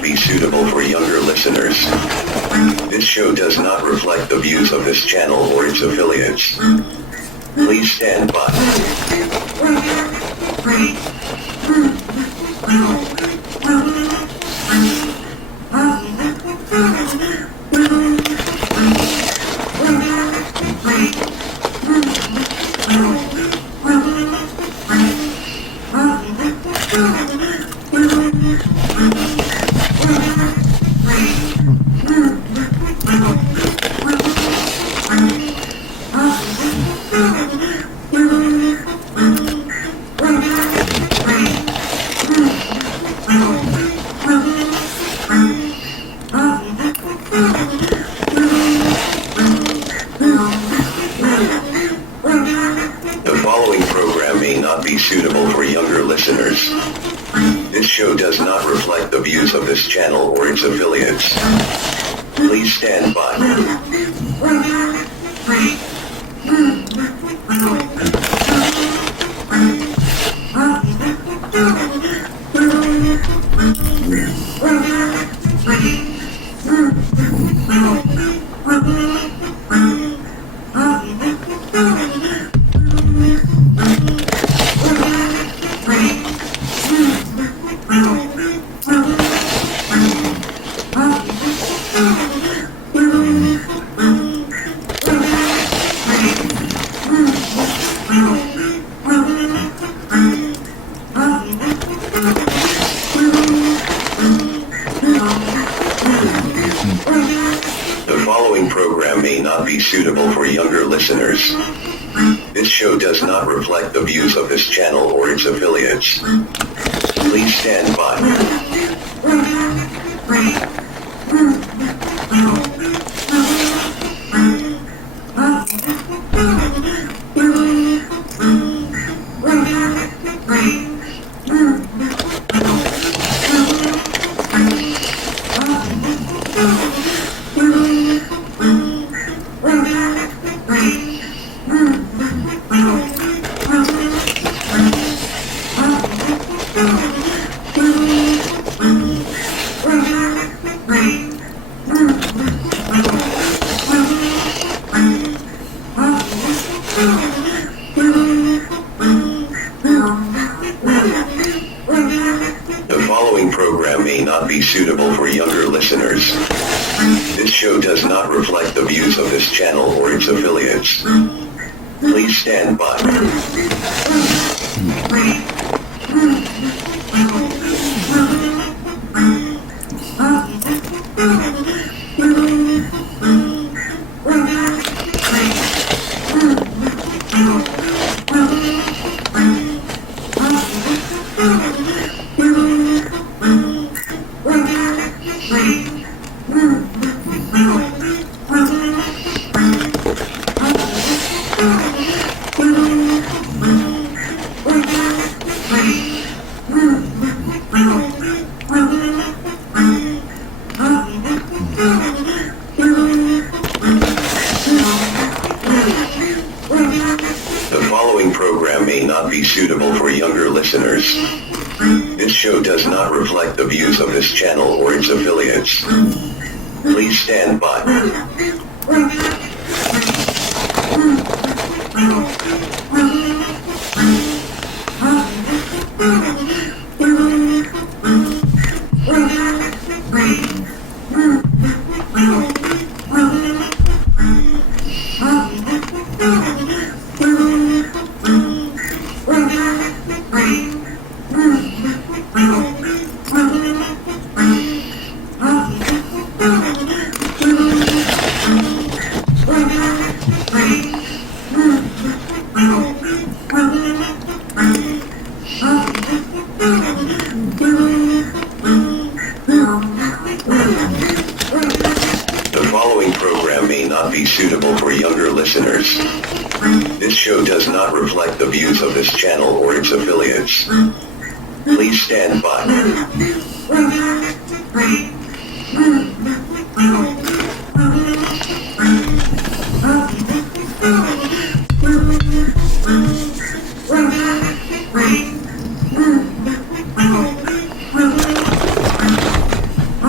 not be suitable for younger listeners. This show does not reflect the views of this channel or its affiliates. Please stand by. The following program may not be suitable for younger listeners. This show does not reflect the views of this channel or its affiliates. Please stand by. The following program may not be suitable for younger listeners. This show does not reflect the views of this channel or its affiliates. Please stand by. The following program may not be suitable for younger listeners. This show does not reflect the views of this channel or its affiliates. Please stand by. The following program may not be suitable for younger listeners. This show does not reflect the views of this channel or its affiliates. Please stand by. The following program may not be suitable for younger listeners. This show does not reflect the views of this channel or its affiliates. Please stand by.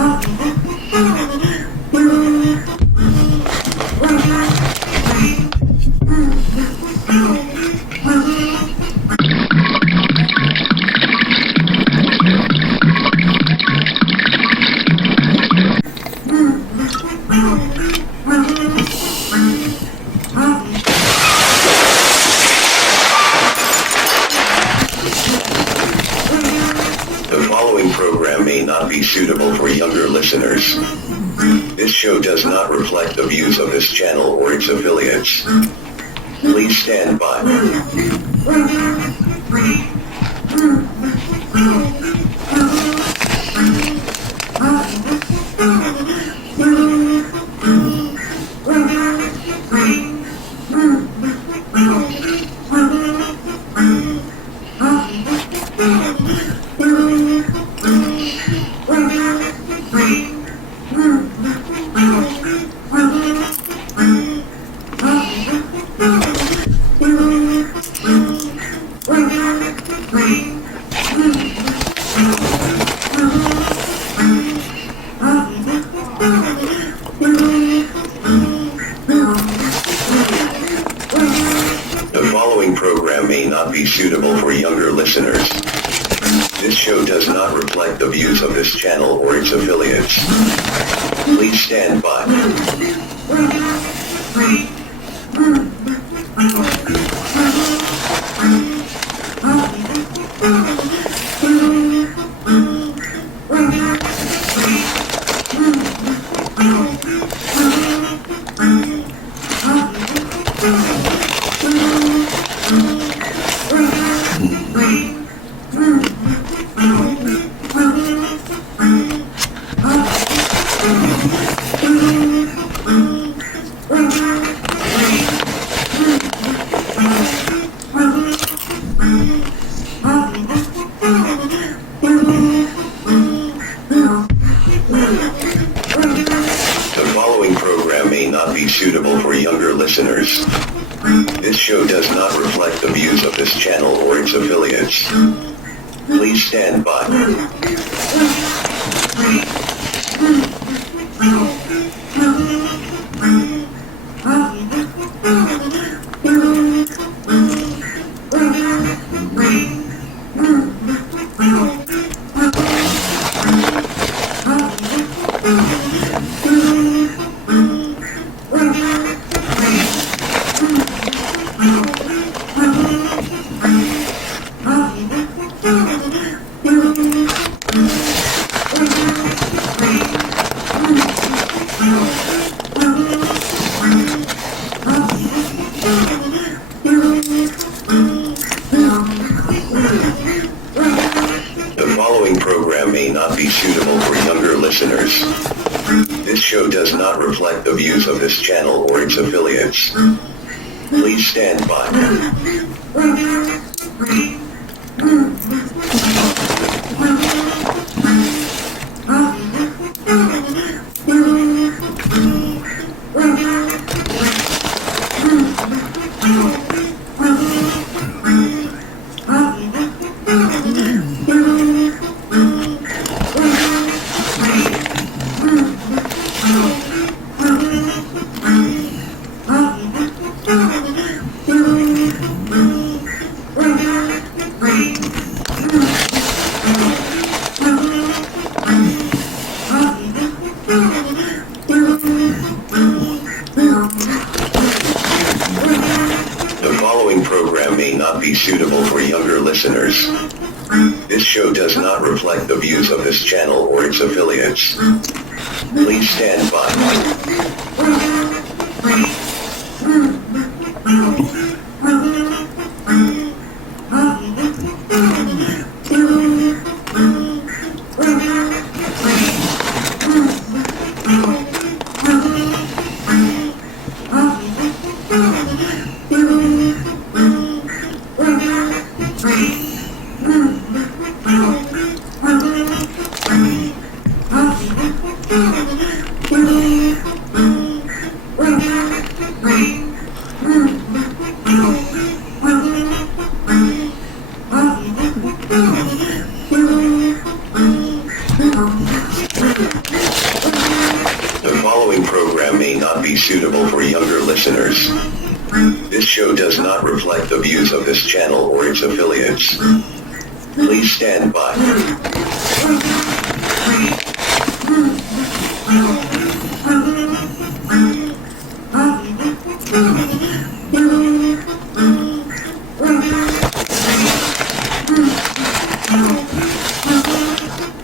following program may not be suitable for younger listeners. This show does not reflect the views of this channel or its affiliates. Please stand by. The following program may not be suitable for younger listeners. This show does not reflect the views of this channel or its affiliates. Please stand by. The following program may not be suitable for younger listeners. This show does not reflect the views of this channel or its affiliates. Please stand by. The following program may not be suitable for younger listeners. This show does not reflect the views of this channel or its affiliates. Please stand by. The following program may not be suitable for younger listeners. This show does not reflect the views of this channel or its affiliates. Please stand by. The following program may not be suitable for younger listeners. This show does not reflect the views of this channel or its affiliates. Please stand by.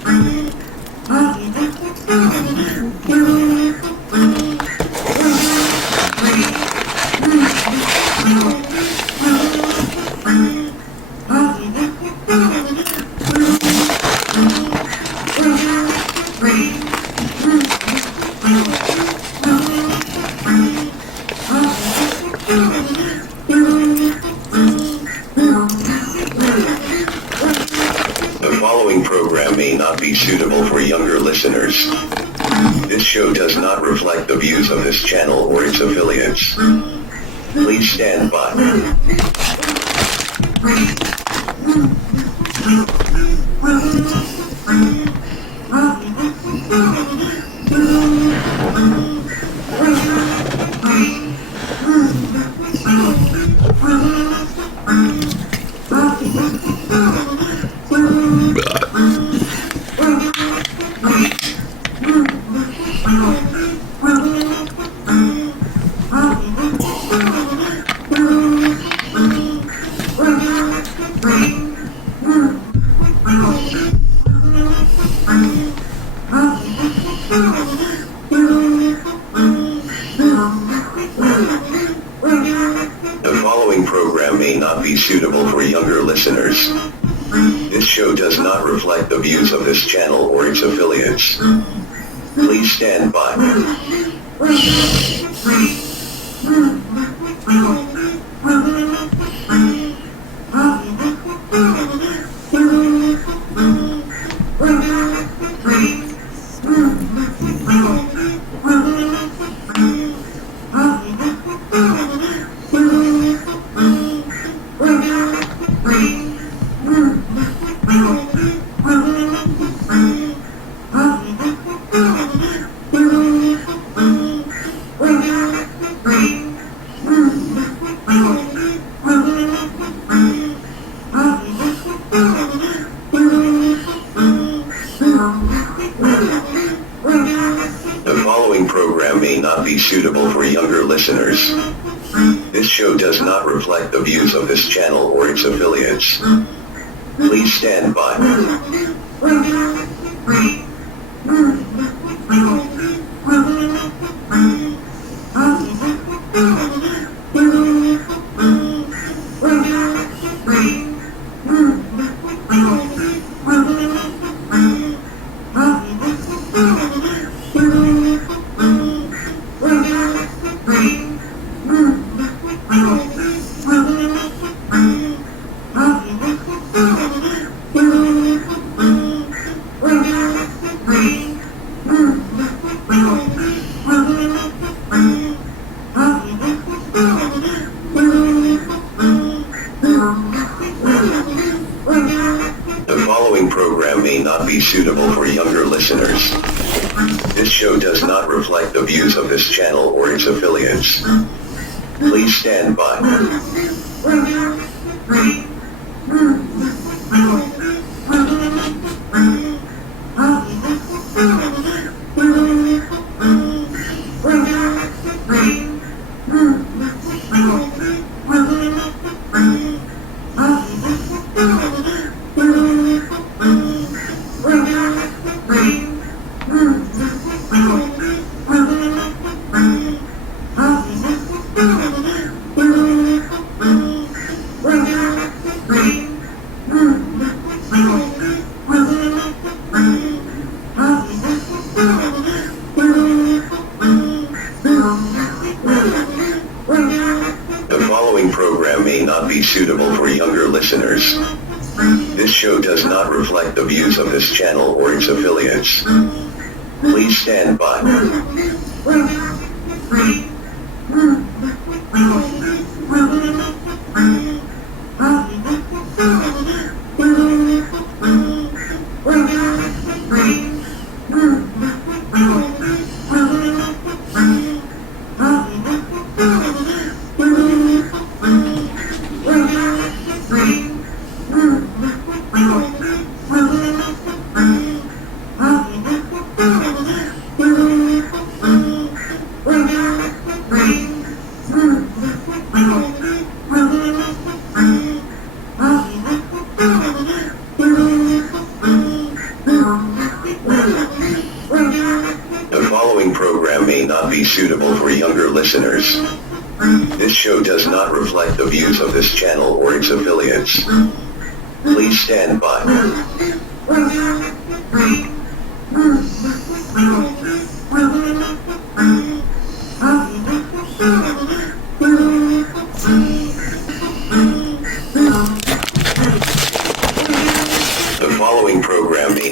program may not be suitable for younger listeners. This show does not reflect the views of this channel or its affiliates. Please stand by. The following program may not be suitable for younger listeners. This show does not reflect the views of this channel or its affiliates. Please stand by. The following program may not be suitable for younger listeners. This show does not reflect the views of this channel or its affiliates. Please stand by. The following program may not be suitable for younger listeners. This show does not reflect the views of this channel or its affiliates. Please stand by. The following program may not be suitable for younger listeners. This show does not reflect the views of this channel or its affiliates. Please stand by. The following program may not be suitable for younger listeners. This show does not reflect the views of this channel or its affiliates. Please stand by. The following program may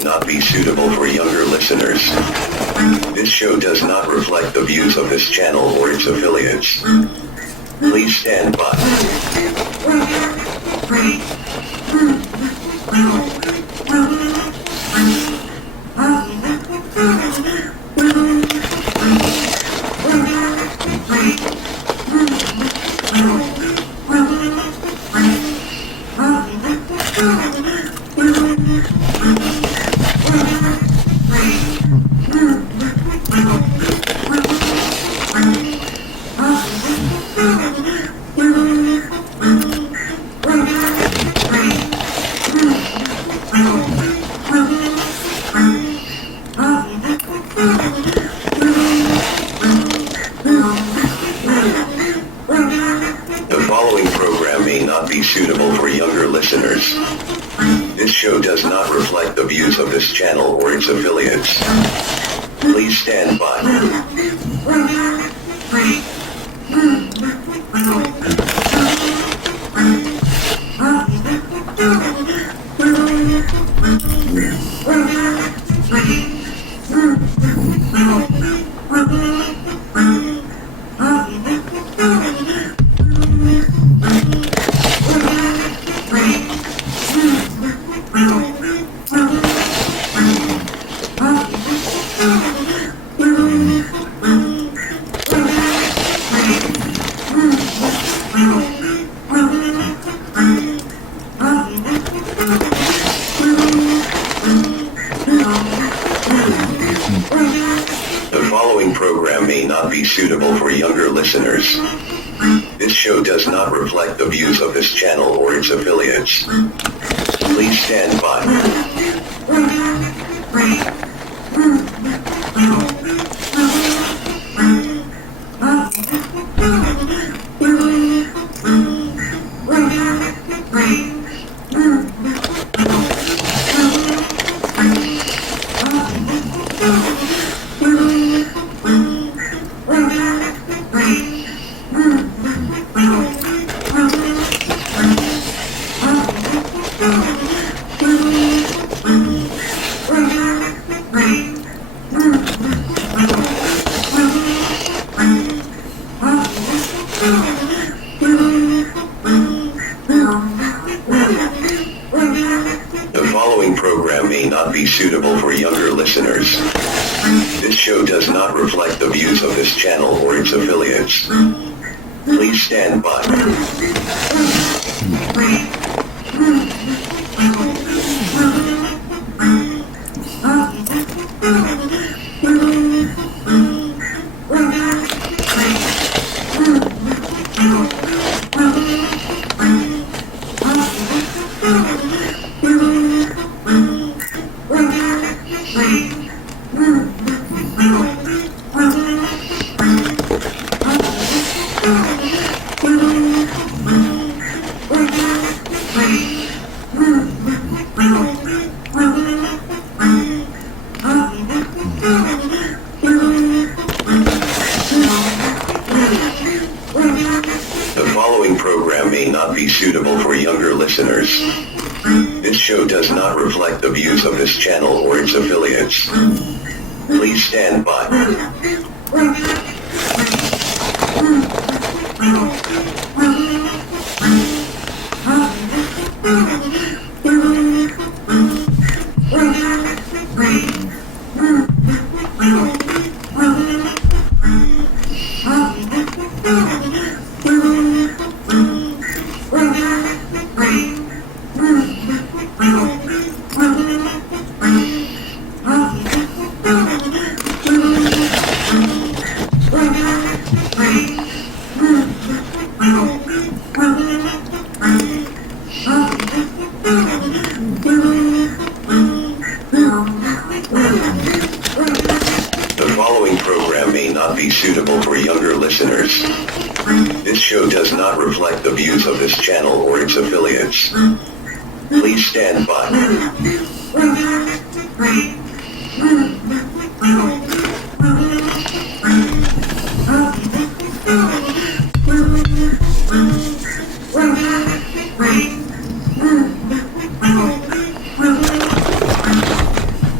not be suitable for younger listeners. This show does not reflect the views of this channel or its affiliates. Please stand by. The following program may not be suitable for younger listeners. This show does not reflect the views of this channel or its affiliates. Please stand by. The following program may not be suitable for younger listeners. This show does not reflect the views of this channel or its affiliates. Please stand by. The following program may not be suitable for younger listeners. This show does not reflect the views of this channel or its affiliates. Please stand by. The following program may not be suitable for younger listeners. This show does not reflect the views of this channel or its affiliates. Please stand by. The following program may not be suitable for younger listeners. This show does not reflect the views of this channel or its affiliates. Please stand by.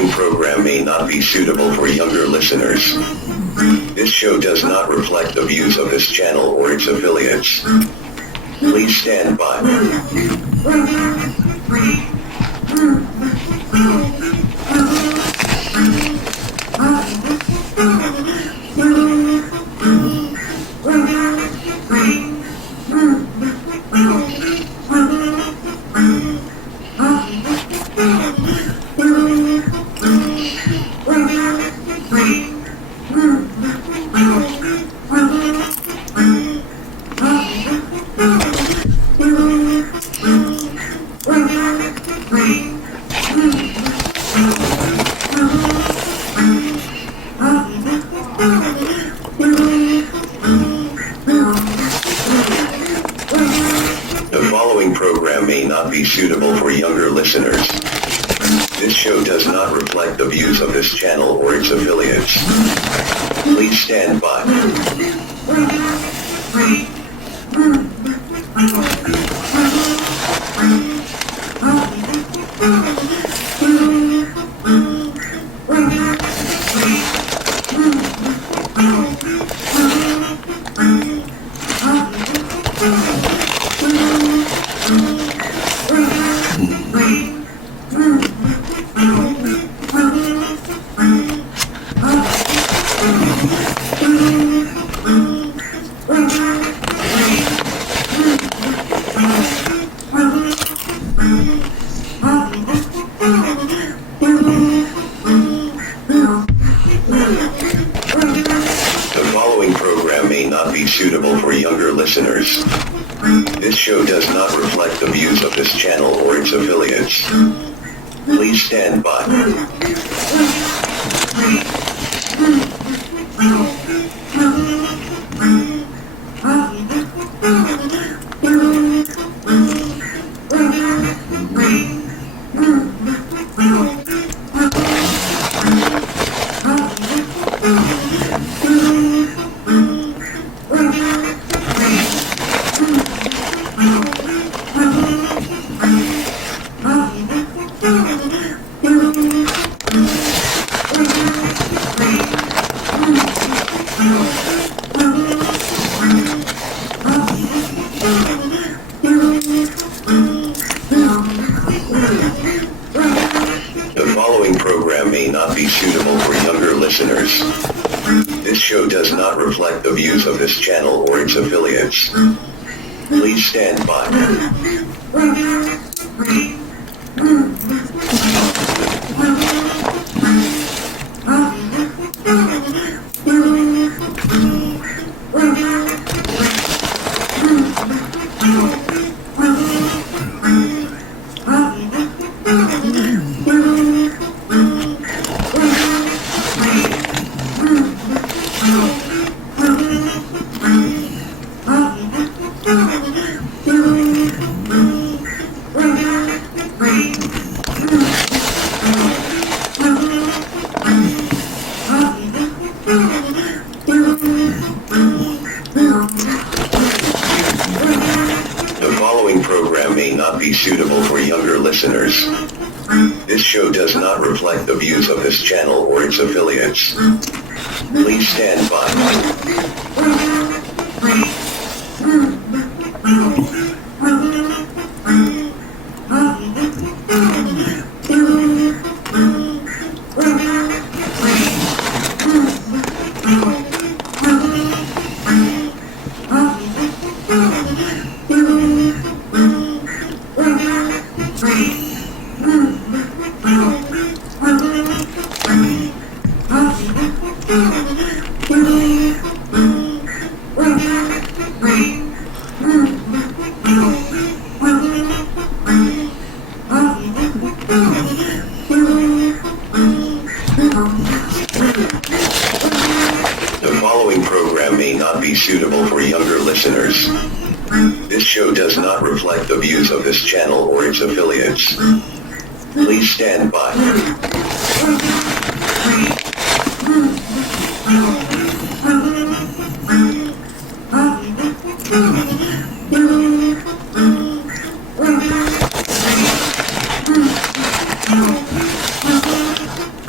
following program may not be suitable for younger listeners. This show does not reflect the views of this channel or its affiliates. Please stand by. The following program may not be suitable for younger listeners. This show does not reflect the views of this channel or its affiliates. Please stand by. The following program may not be suitable for younger listeners. This show does not reflect the views of this channel or its affiliates. Please stand by. The following program may not be suitable for younger listeners. This show does not reflect the views of this channel or its affiliates. Please stand by. The following program may not be suitable for younger listeners. This show does not reflect the views of this channel or its affiliates. Please stand by. The following program may not be suitable for younger listeners. This show does not reflect the views of this channel or its affiliates. Please stand by.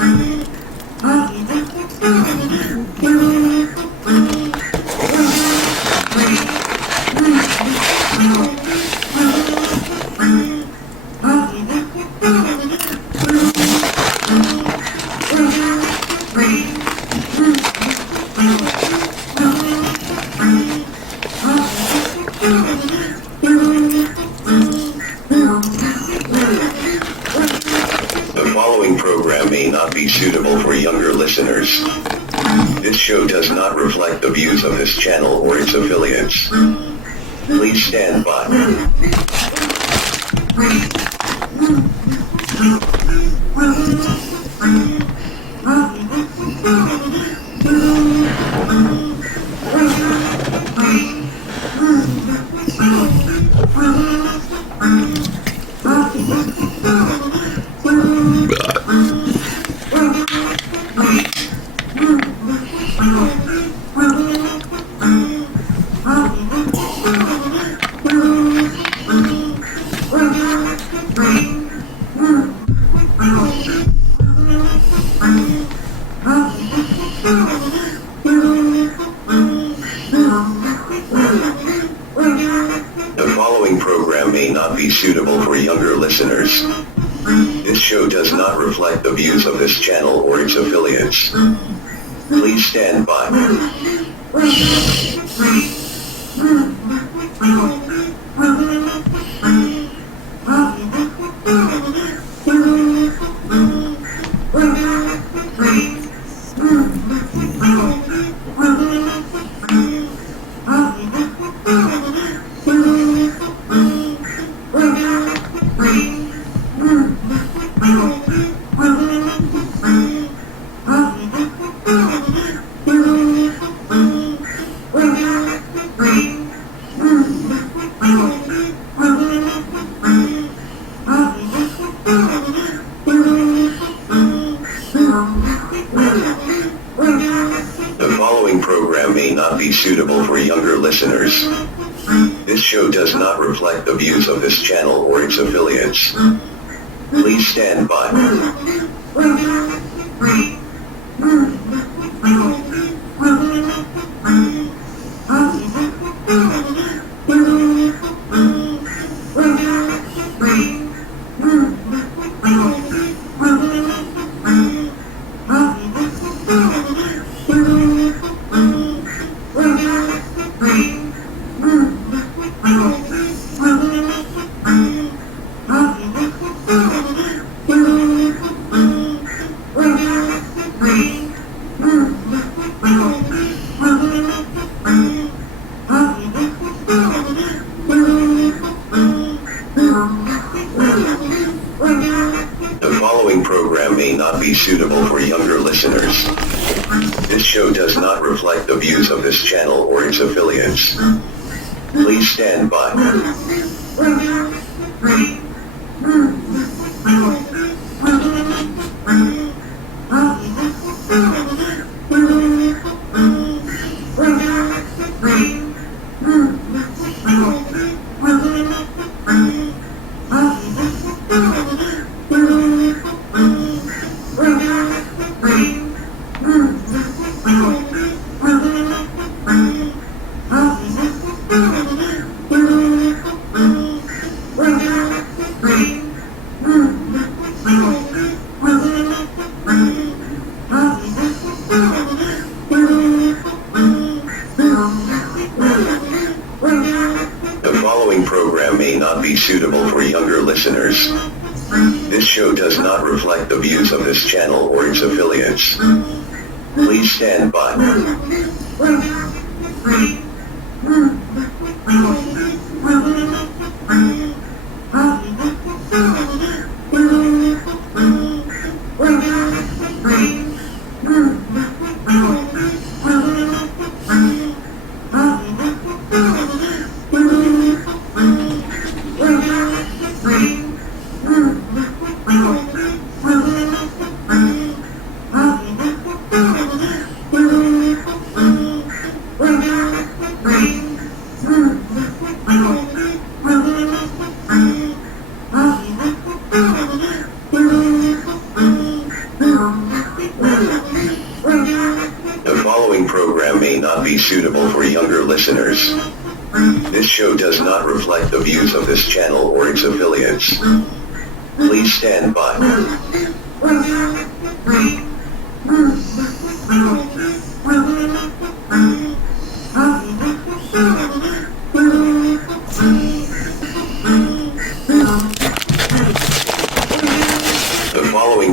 following program may not be suitable for younger listeners. This show does not reflect the views of this channel or its affiliates. Please stand by. The following program may not be suitable for younger listeners. This show does not reflect the views of this channel or its affiliates. Please stand by. The following program may not be suitable for younger listeners. This show does not reflect the views of this channel or its affiliates. Please stand by. The following program may not be suitable for younger listeners. This show does not reflect the views of this channel or its affiliates. Please stand by. The following program may not be suitable for younger listeners. This show does not reflect the views of this channel or its affiliates. Please stand by. The following program may not be suitable for younger listeners. This show does not reflect the views of this channel or its affiliates. Please stand by. The following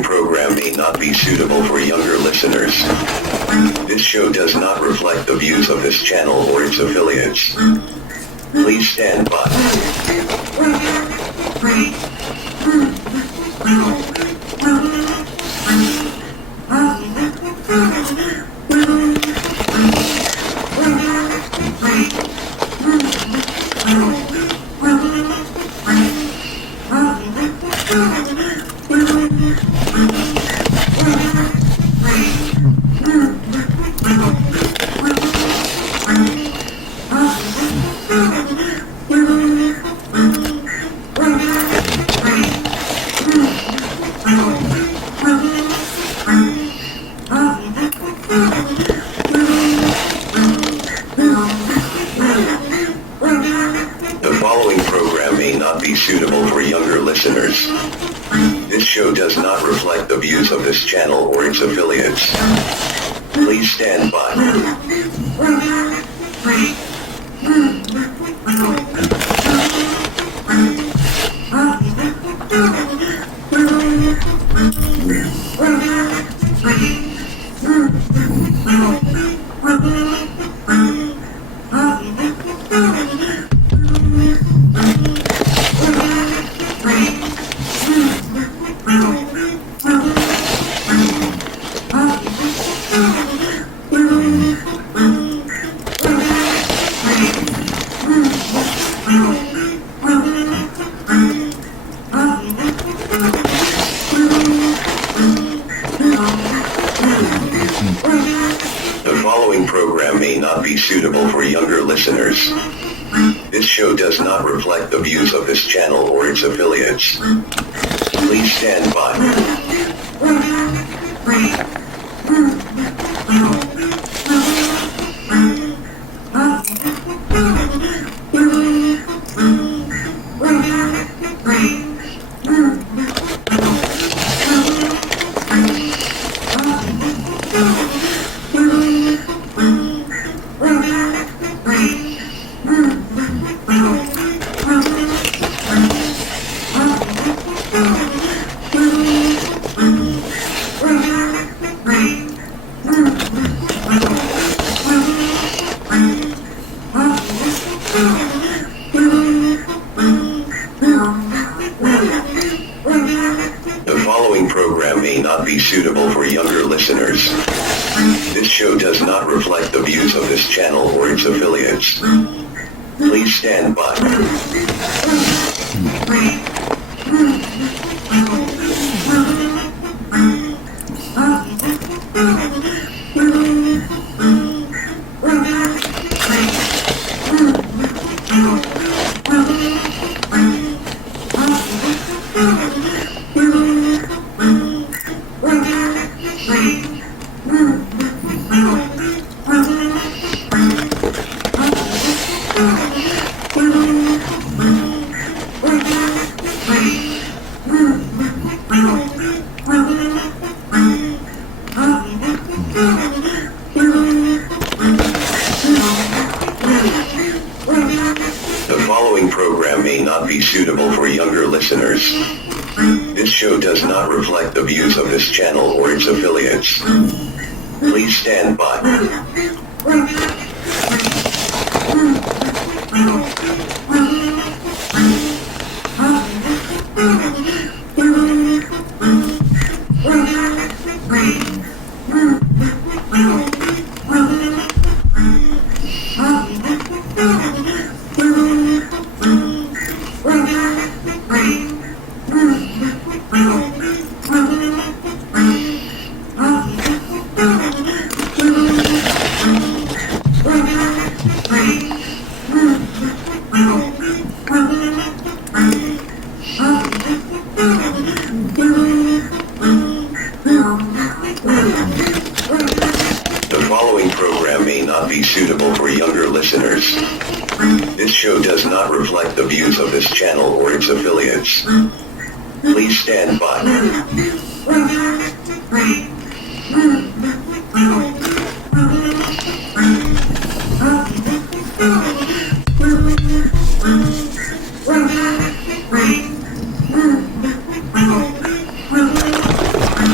program may not be suitable for younger listeners. This show does not reflect the views of this channel or its affiliates. Please stand by. The following program may not be suitable for younger listeners. This show does not reflect the views of this channel or its affiliates. Please stand by. The following program may not be suitable for younger listeners. This show does not reflect the views of this channel or its affiliates. Please stand by. The following program may not be suitable for younger listeners. This show does not reflect the views of this channel or its affiliates. Please stand by. The following program may not be suitable for younger listeners. This show does not reflect the views of this channel or its affiliates. Please stand by. The following program may not be suitable for younger listeners. This show does not reflect the views of this channel or its affiliates. Please stand by.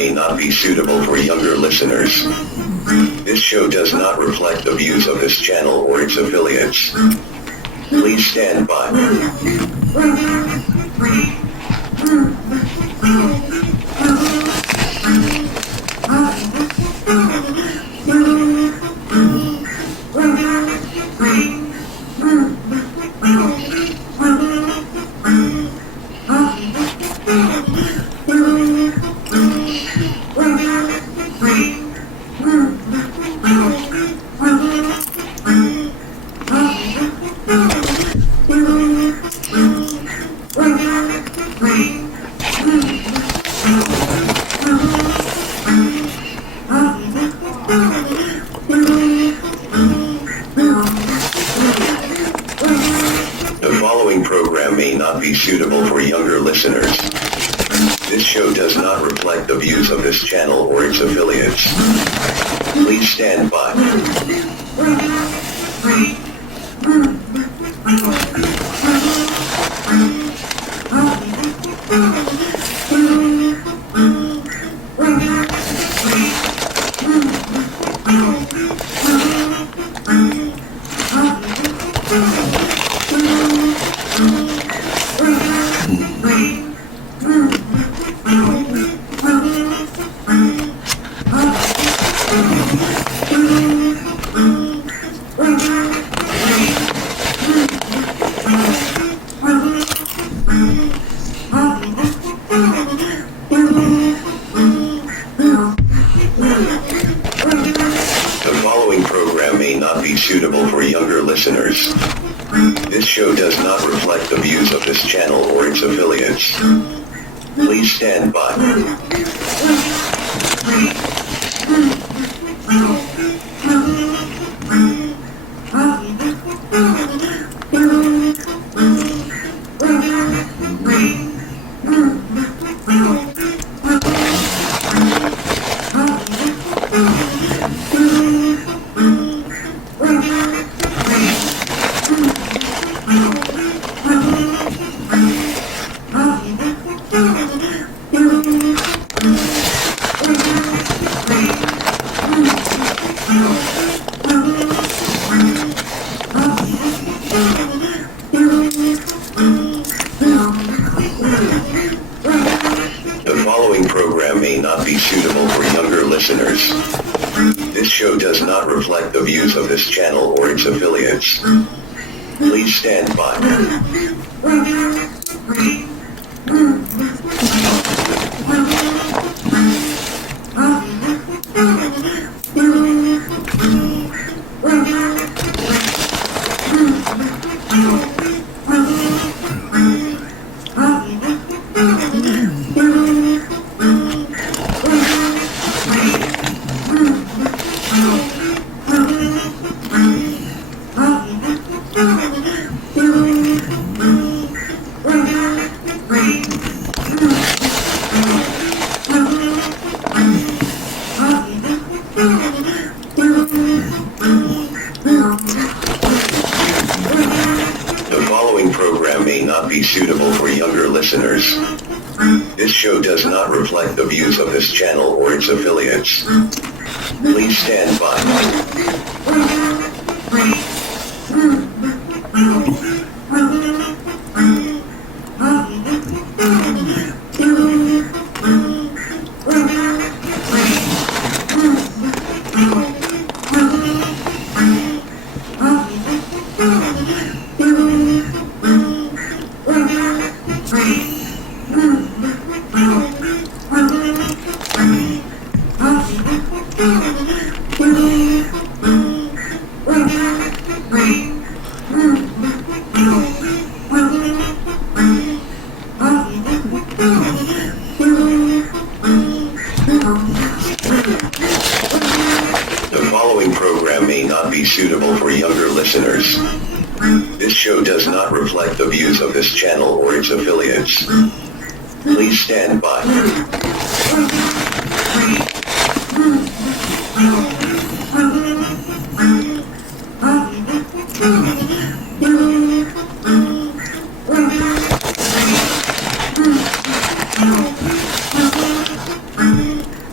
may not be suitable for younger listeners. This show does not reflect the views of this channel or its affiliates. Please stand by. The following program may not be suitable for younger listeners. This show does not reflect the views of this channel or its affiliates. Please stand by. The following program may not be suitable for younger listeners. This show does not reflect the views of this channel or its affiliates. Please stand by. The following program may not be suitable for younger listeners. This show does not reflect the views of this channel or its affiliates. Please stand by. The following program may not be suitable for younger listeners. This show does not reflect the views of this channel or its affiliates. Please stand by. The following program may not be suitable for younger listeners. This show does not reflect the views of this channel or its affiliates. Please stand by.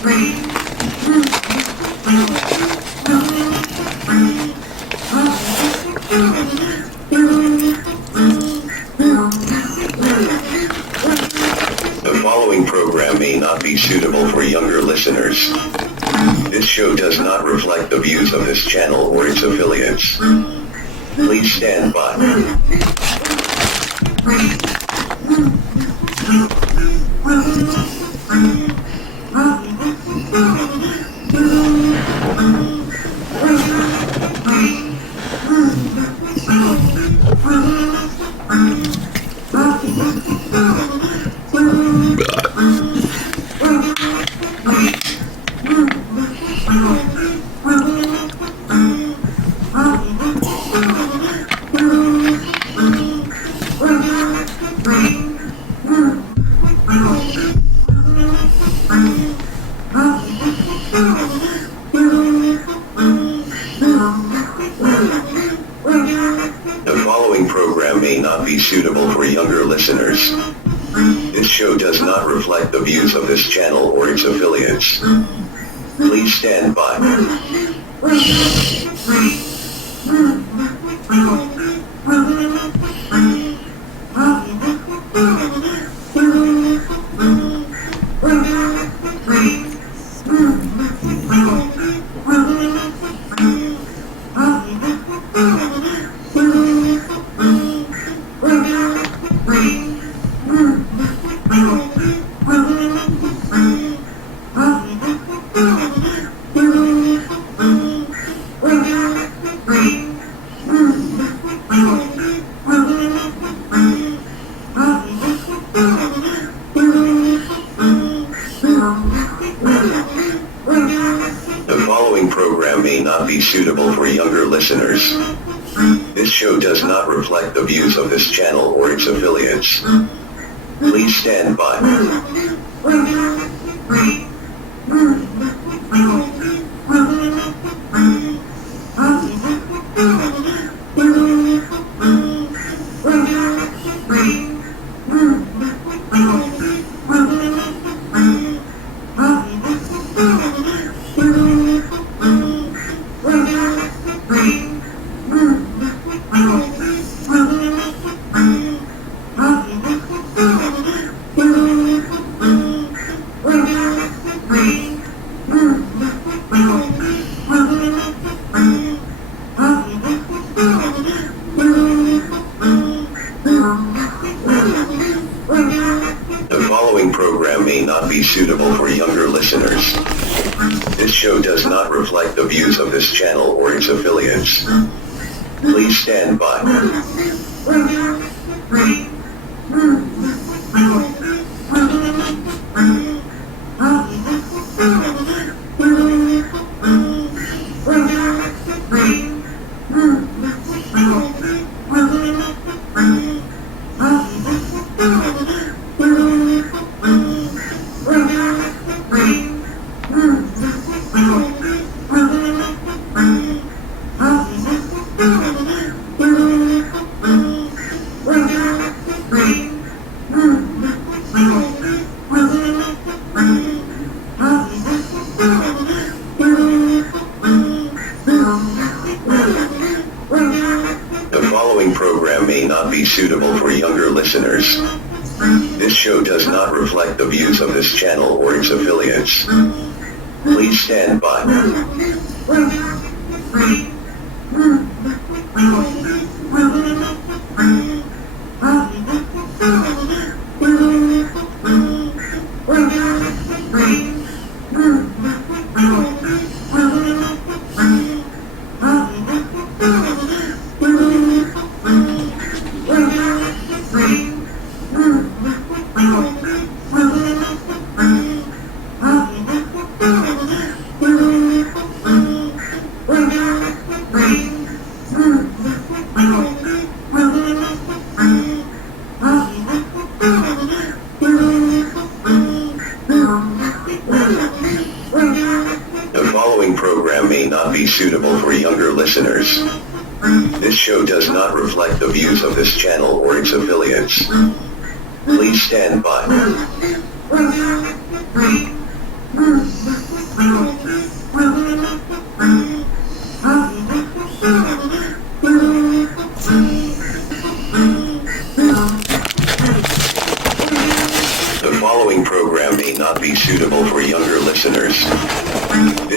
The following program may not be suitable for younger listeners. This show does not reflect the views of this channel or its affiliates. Please stand by. The following program may not be suitable for younger listeners. This show does not reflect the views of this channel or its affiliates. Please stand by. The following program may not be suitable for younger listeners. This show does not reflect the views of this channel or its affiliates. Please stand by. The following program may not be suitable for younger listeners. This show does not reflect the views of this channel or its affiliates. Please stand by. The following program may not be suitable for younger listeners. This show does not reflect the views of this channel or its affiliates. Please stand by. The following program may not be suitable for younger listeners. This show does not reflect the views of this channel or its affiliates. Please stand by.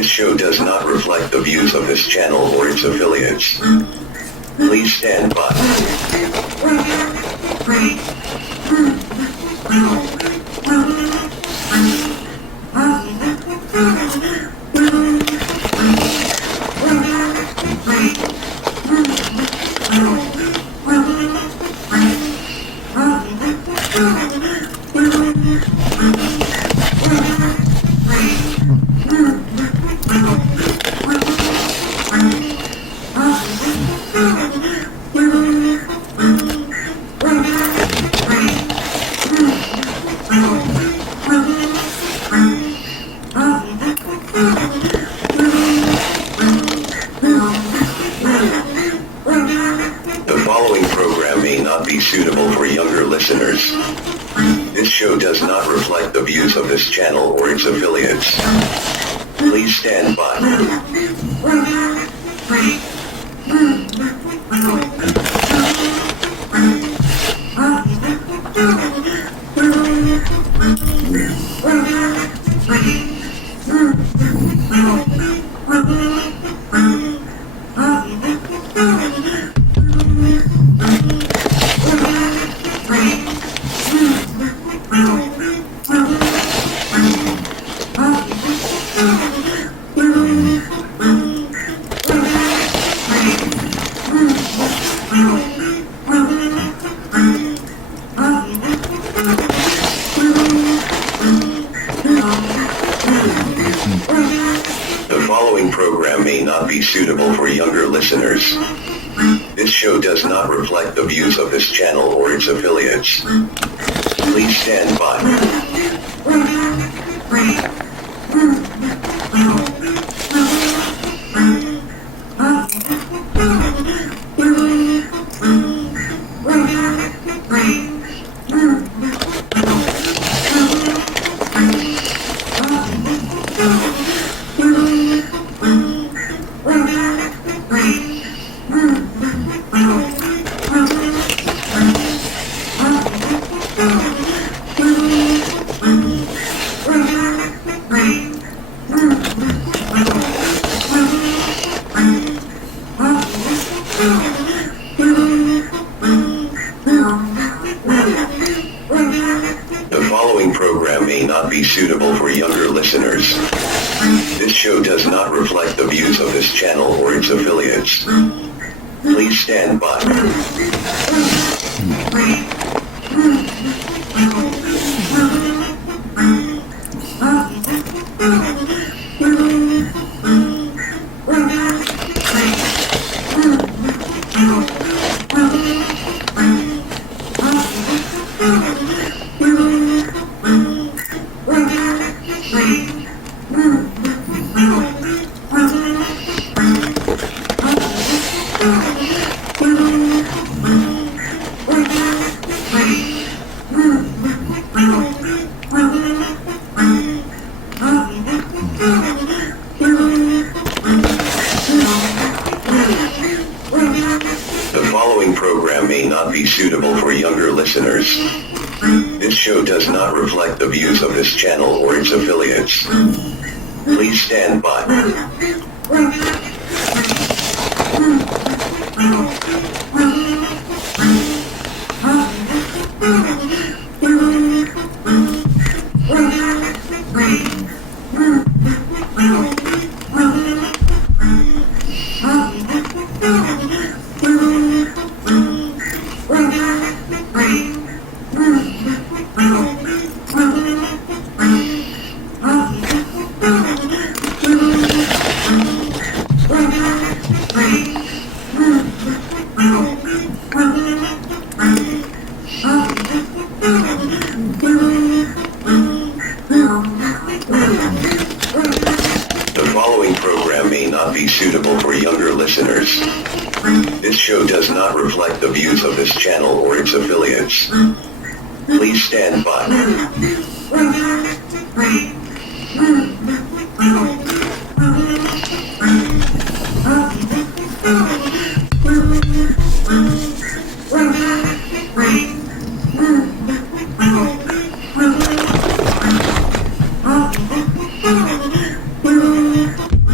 This show does not reflect the views of this channel or its affiliates. Please stand by. The following program may not be suitable for younger listeners. This show does not reflect the views of this channel or its affiliates. Please stand by. The following program may not be suitable for younger listeners. This show does not reflect the views of this channel or its affiliates. Please stand by. The following program may not be suitable for younger listeners. This show does not reflect the views of this channel or its affiliates. Please stand by. The following program may not be suitable for younger listeners. This show does not reflect the views of this channel or its affiliates. Please stand by. The following program may not be suitable for younger listeners. This show does not reflect the views of this channel or its affiliates. Please stand by.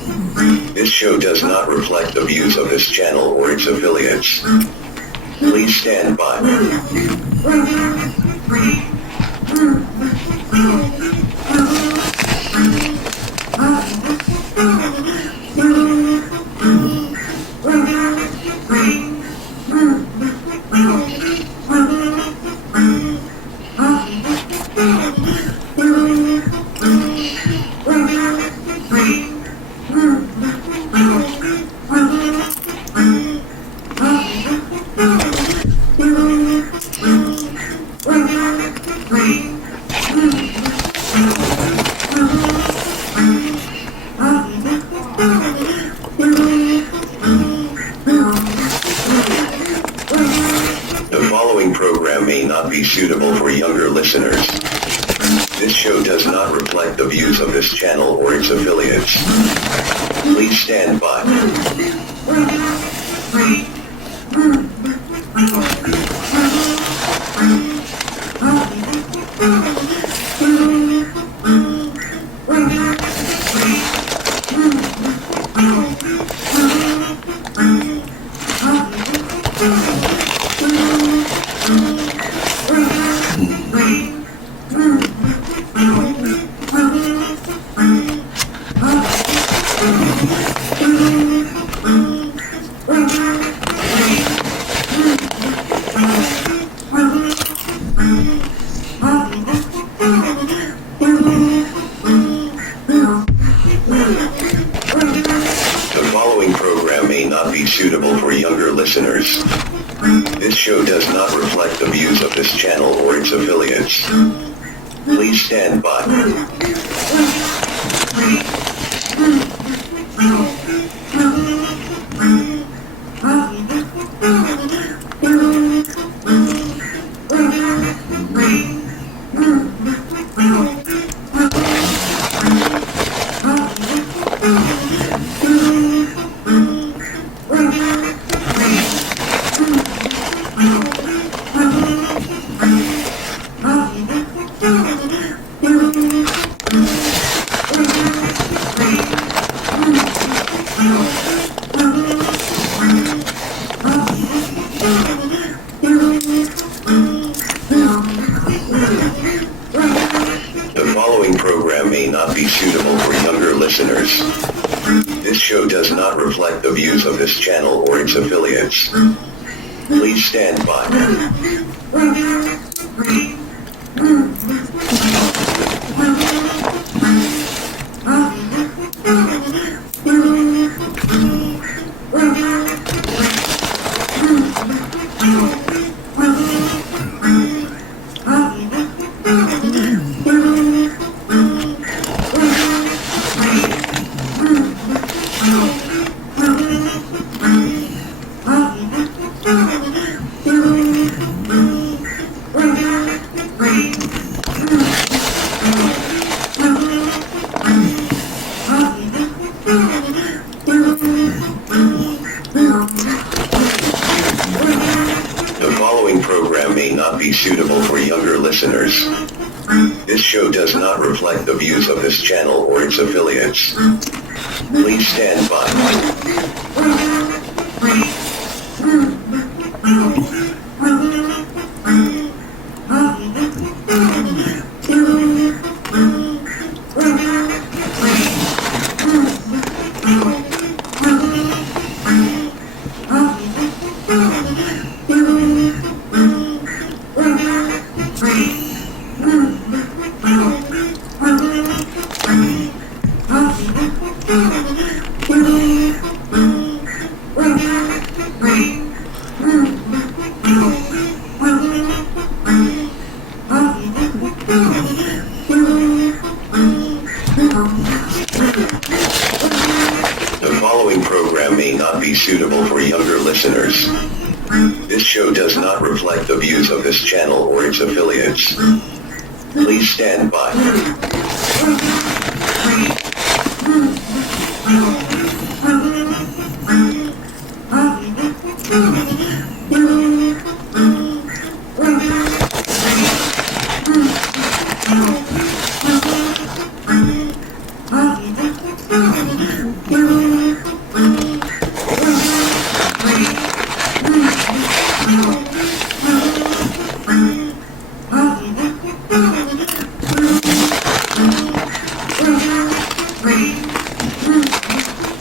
This show does not reflect the views of this channel or its affiliates. Please stand by. The following program may not be suitable for younger listeners. This show does not reflect the views of this channel or its affiliates. Please stand by. The following program may not be suitable for younger listeners. This show does not reflect the views of this channel or its affiliates. Please stand by. The following program may not be suitable for younger listeners. This show does not reflect the views of this channel or its affiliates. Please stand by. The following program may not be suitable for younger listeners. This show does not reflect the views of this channel or its affiliates. Please stand by. The following program may not be suitable for younger listeners. This show does not reflect the views of this channel or its affiliates. Please stand by.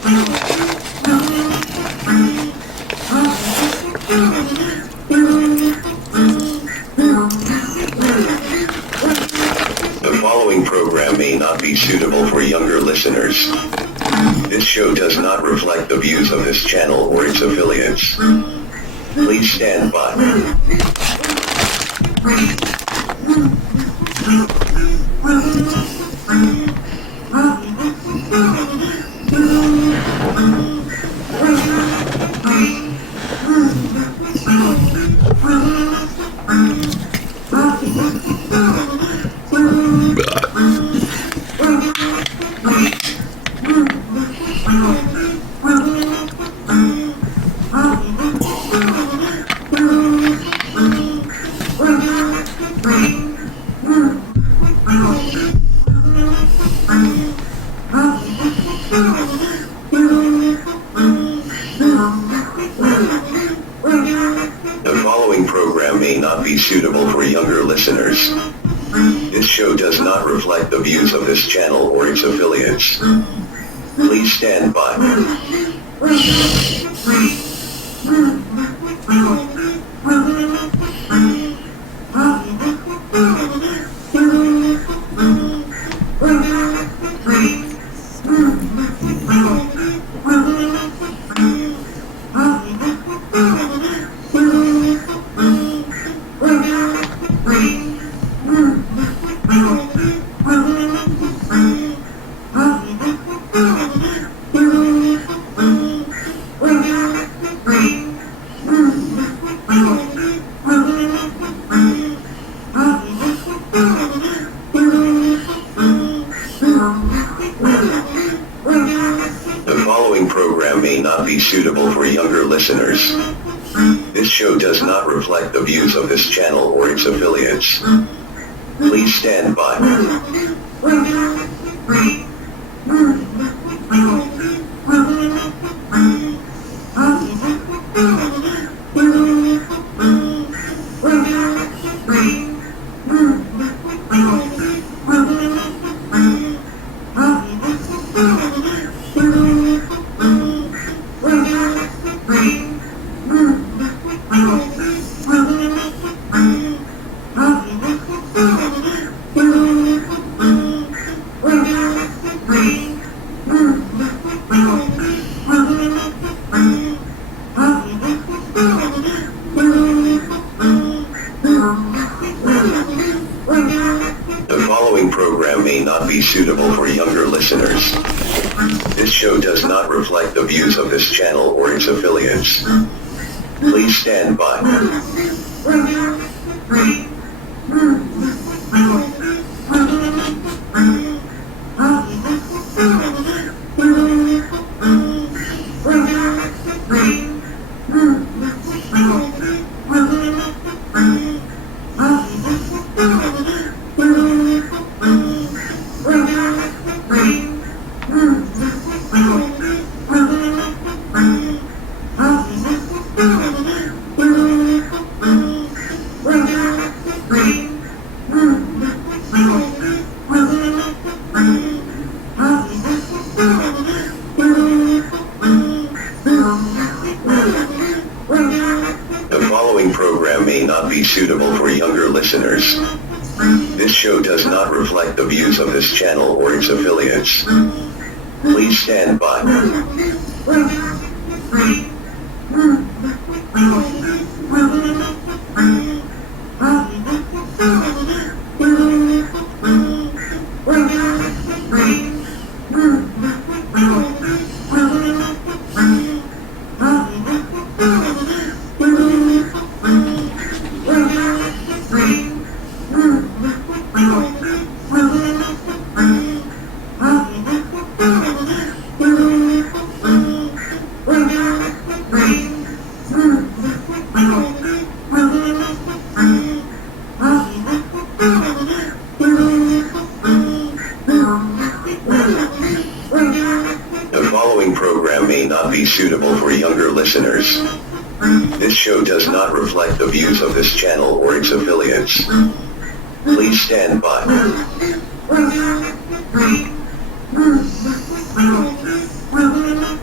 The following program may not be suitable for younger listeners. This show does not reflect the views of this channel or its affiliates. Please stand by. The following program may not be suitable for younger listeners. This show does not reflect the views of this channel or its affiliates. Please stand by. The following program may not be suitable for younger listeners. This show does not reflect the views of this channel or its affiliates. Please stand by. The following program may not be suitable for younger listeners. This show does not reflect the views of this channel or its affiliates. Please stand by. The following program may not be suitable for younger listeners. This show does not reflect the views of this channel or its affiliates. Please stand by. The following program may not be suitable for younger listeners. This show does not reflect the views of this channel or its affiliates. Please stand by.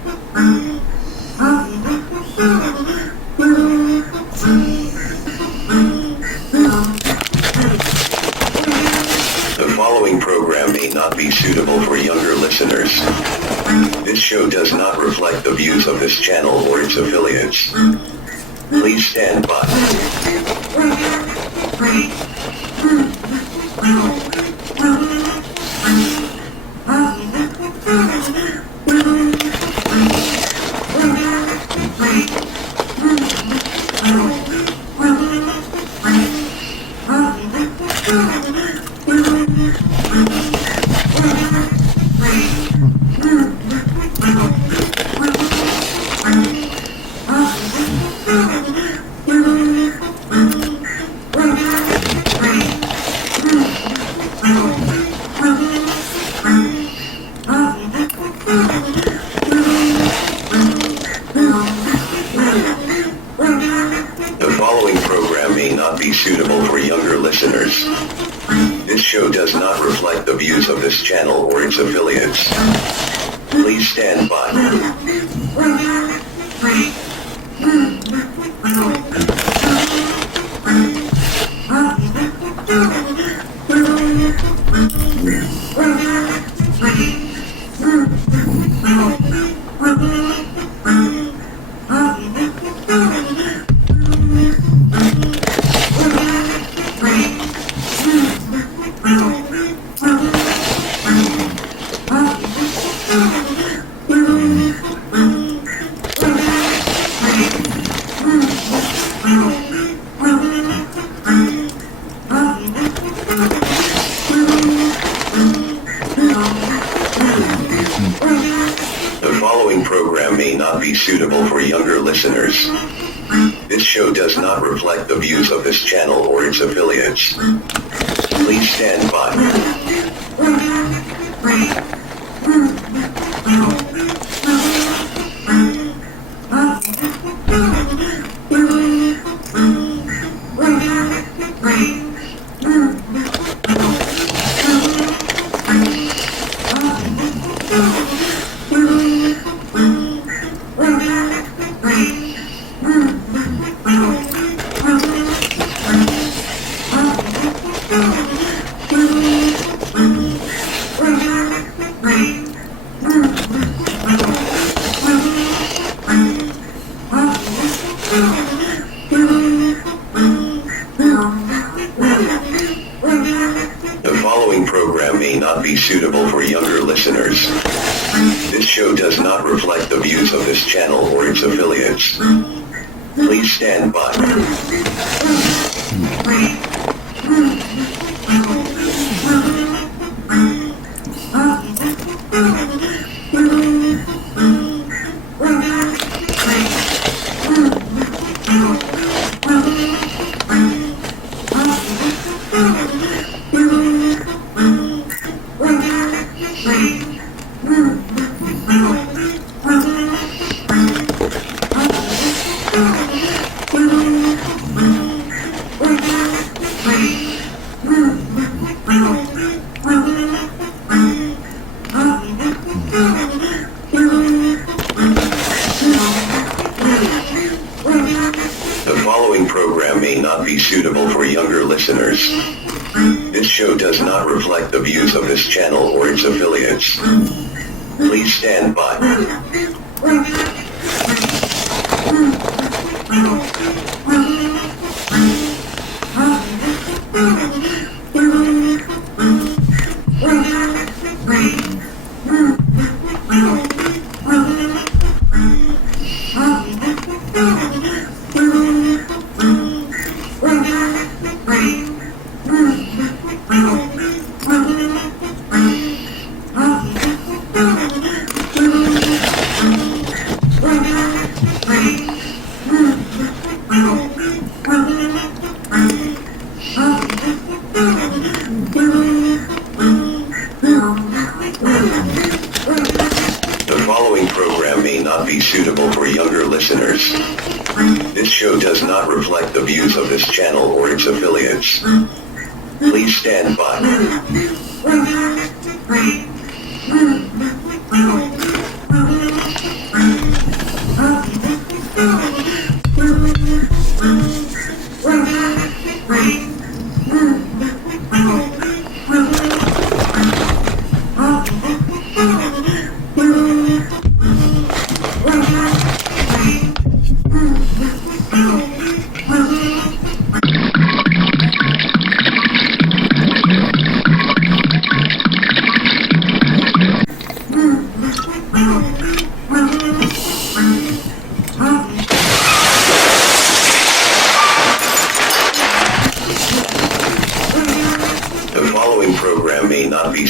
The following program may not be suitable for younger listeners. This show does not reflect the views of this channel or its affiliates. Please stand by. The following program may not be suitable for younger listeners. This show does not reflect the views of this channel or its affiliates. Please stand by. The following program may not be suitable for younger listeners. This show does not reflect the views of this channel or its affiliates. Please stand by. The following program may not be suitable for younger listeners. This show does not reflect the views of this channel or its affiliates. Please stand by. The following program may not be suitable for younger listeners. This show does not reflect the views of this channel or its affiliates. Please stand by. The following program may not be suitable for younger listeners. This show does not reflect the views of this channel or its affiliates. Please stand by.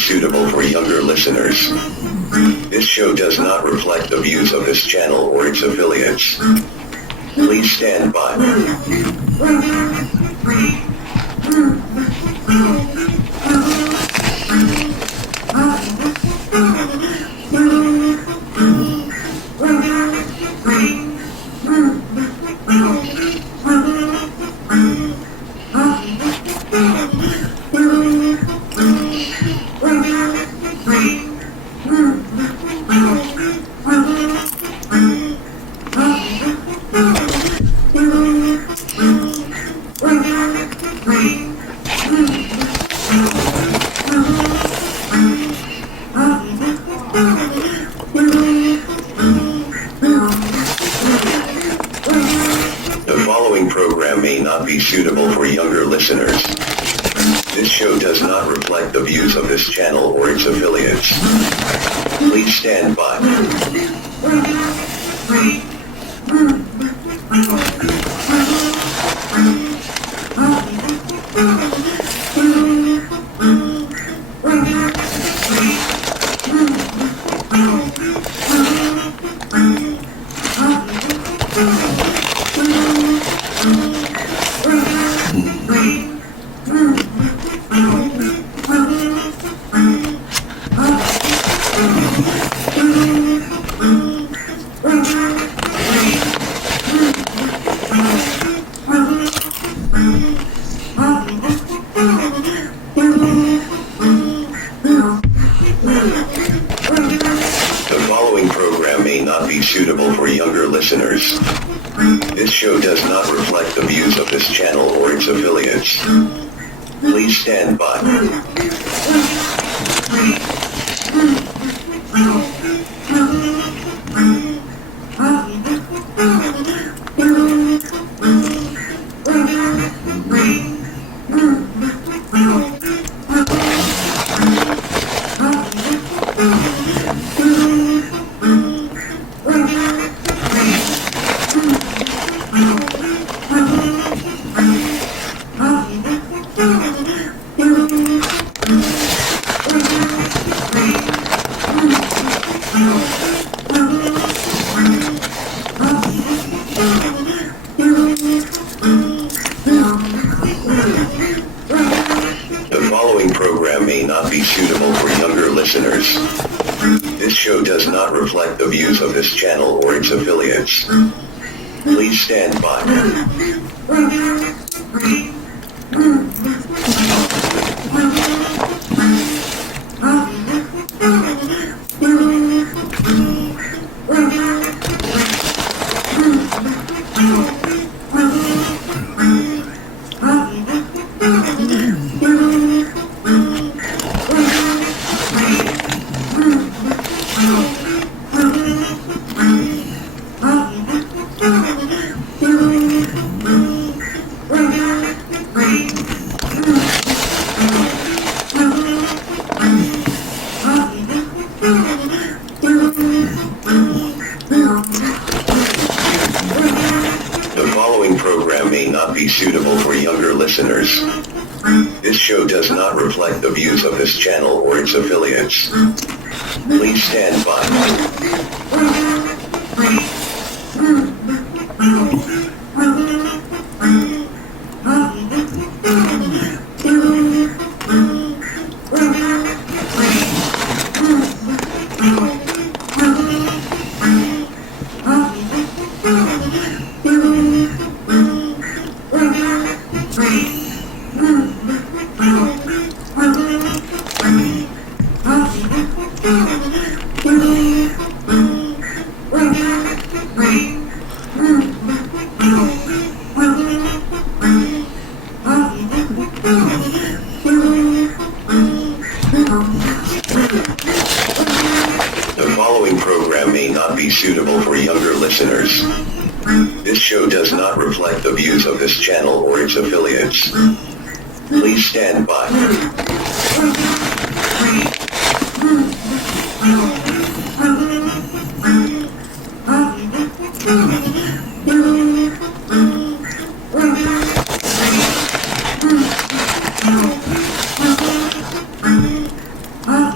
suitable for younger listeners. This show does not reflect the views of this channel or its affiliates. Please stand by. The following program may not be suitable for younger listeners. This show does not reflect the views of this channel or its affiliates. Please stand by. The following program may not be suitable for younger listeners. This show does not reflect the views of this channel or its affiliates. Please stand by. The following program may not be suitable for younger listeners. This show does not reflect the views of this channel or its affiliates. Please stand by. The following program may not be suitable for younger listeners. This show does not reflect the views of this channel or its affiliates. Please stand by. The following program may not be suitable for younger listeners. This show does not reflect the views of this channel or its affiliates. Please stand by.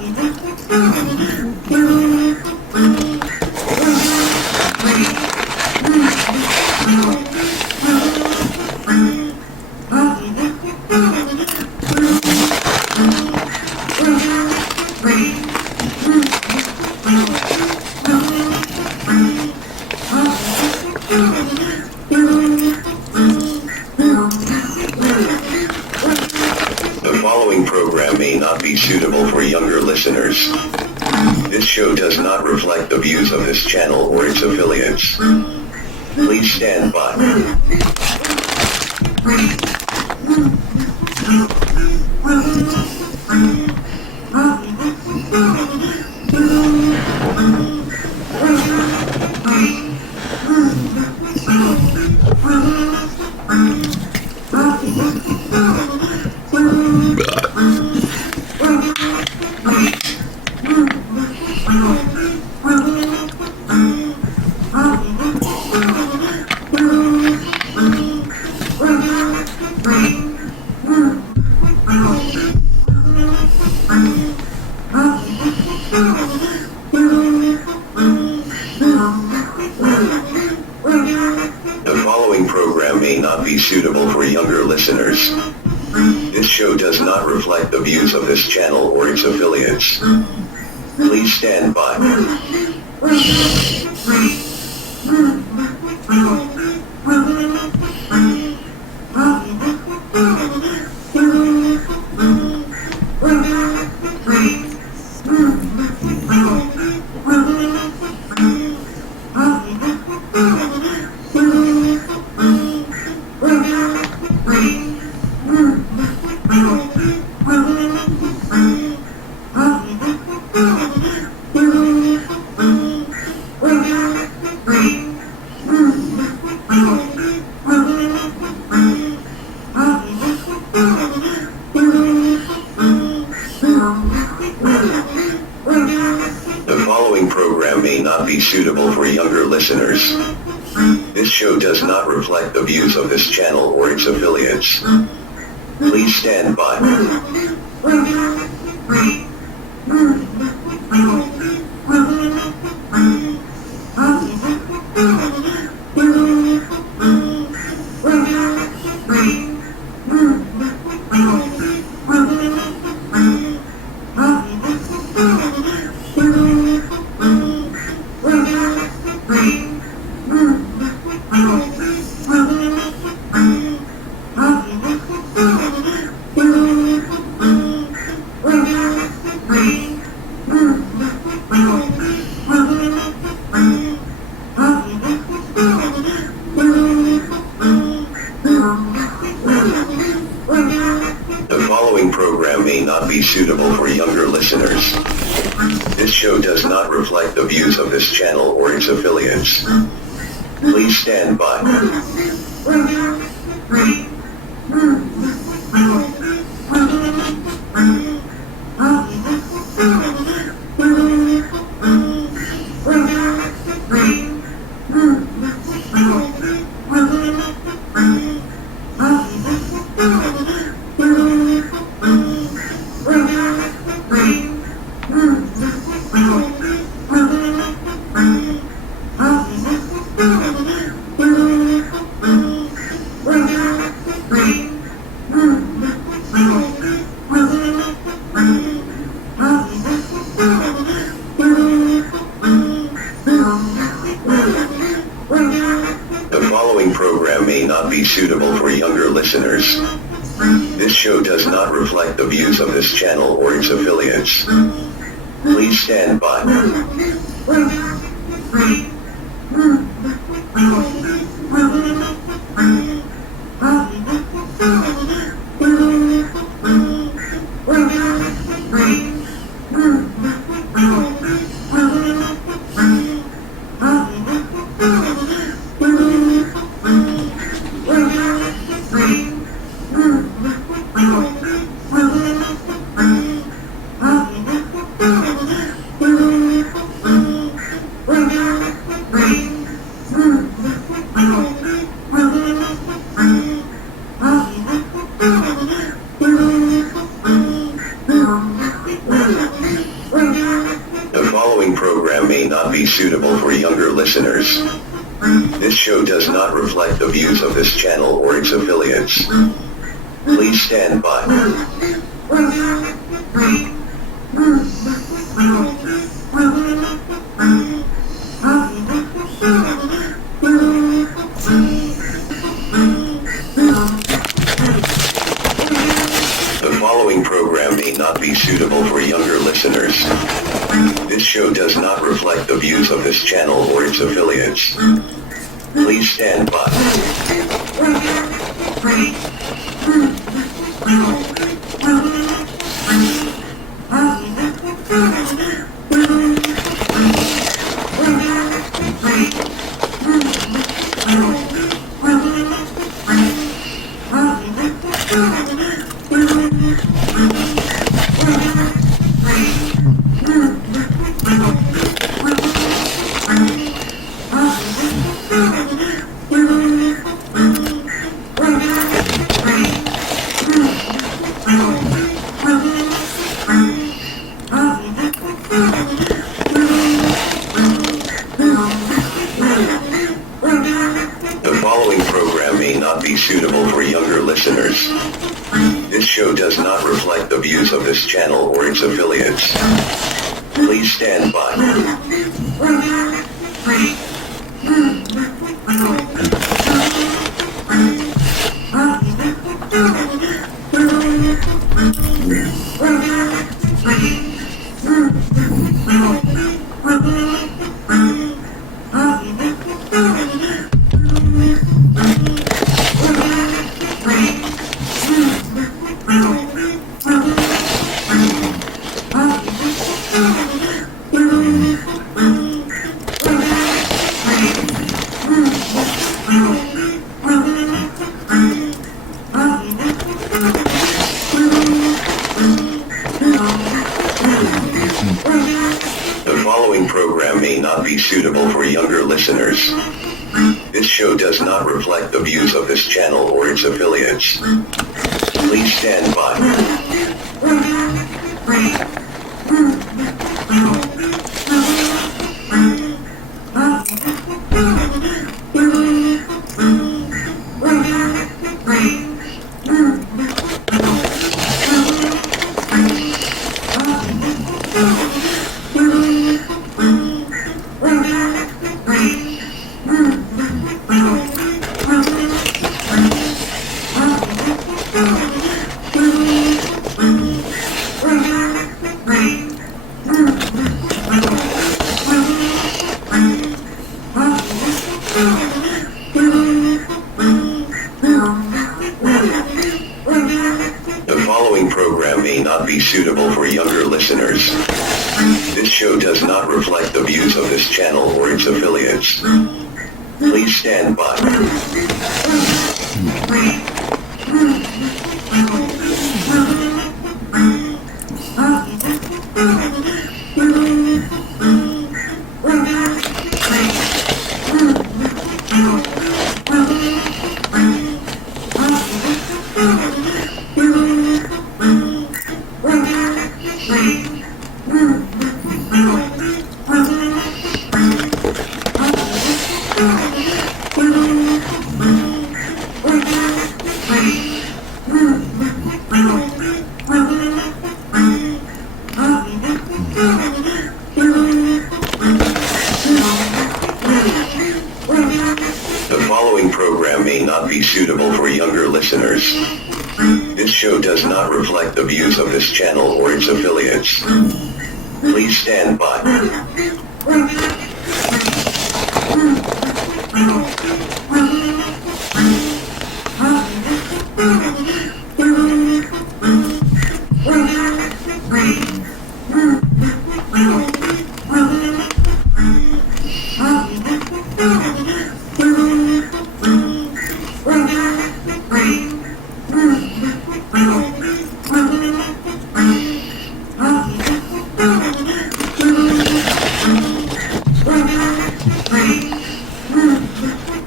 The following program may not be suitable for younger listeners. This show does not reflect the views of this channel or its affiliates. Please stand by. The following program may not be suitable for younger listeners. This show does not reflect the views of this channel or its affiliates. Please stand by. The following program may not be suitable for younger listeners. This show does not reflect the views of this channel or its affiliates. Please stand by. The following program may not be suitable for younger listeners. This show does not reflect the views of this channel or its affiliates. Please stand by. The following program may not be suitable for younger listeners. This show does not reflect the views of this channel or its affiliates. Please stand by. The following program may not be suitable for younger listeners. listeners. This show does not reflect the views of this channel or its affiliates. Please stand by. The following program may not be suitable for younger listeners. This show does not reflect the views of this channel or its affiliates. Please stand by. The following program may not be suitable for younger listeners. This show does not reflect the views of this channel or its affiliates. Please stand by. The following program may not be suitable for younger listeners. This show does not reflect the views of this channel or its affiliates. Please stand by. The following program may not be suitable for younger listeners. This show does not reflect the views of this channel or its affiliates. Please stand by. The following program may not be suitable for younger listeners. This show does not reflect the views of this channel or its affiliates. Please stand by.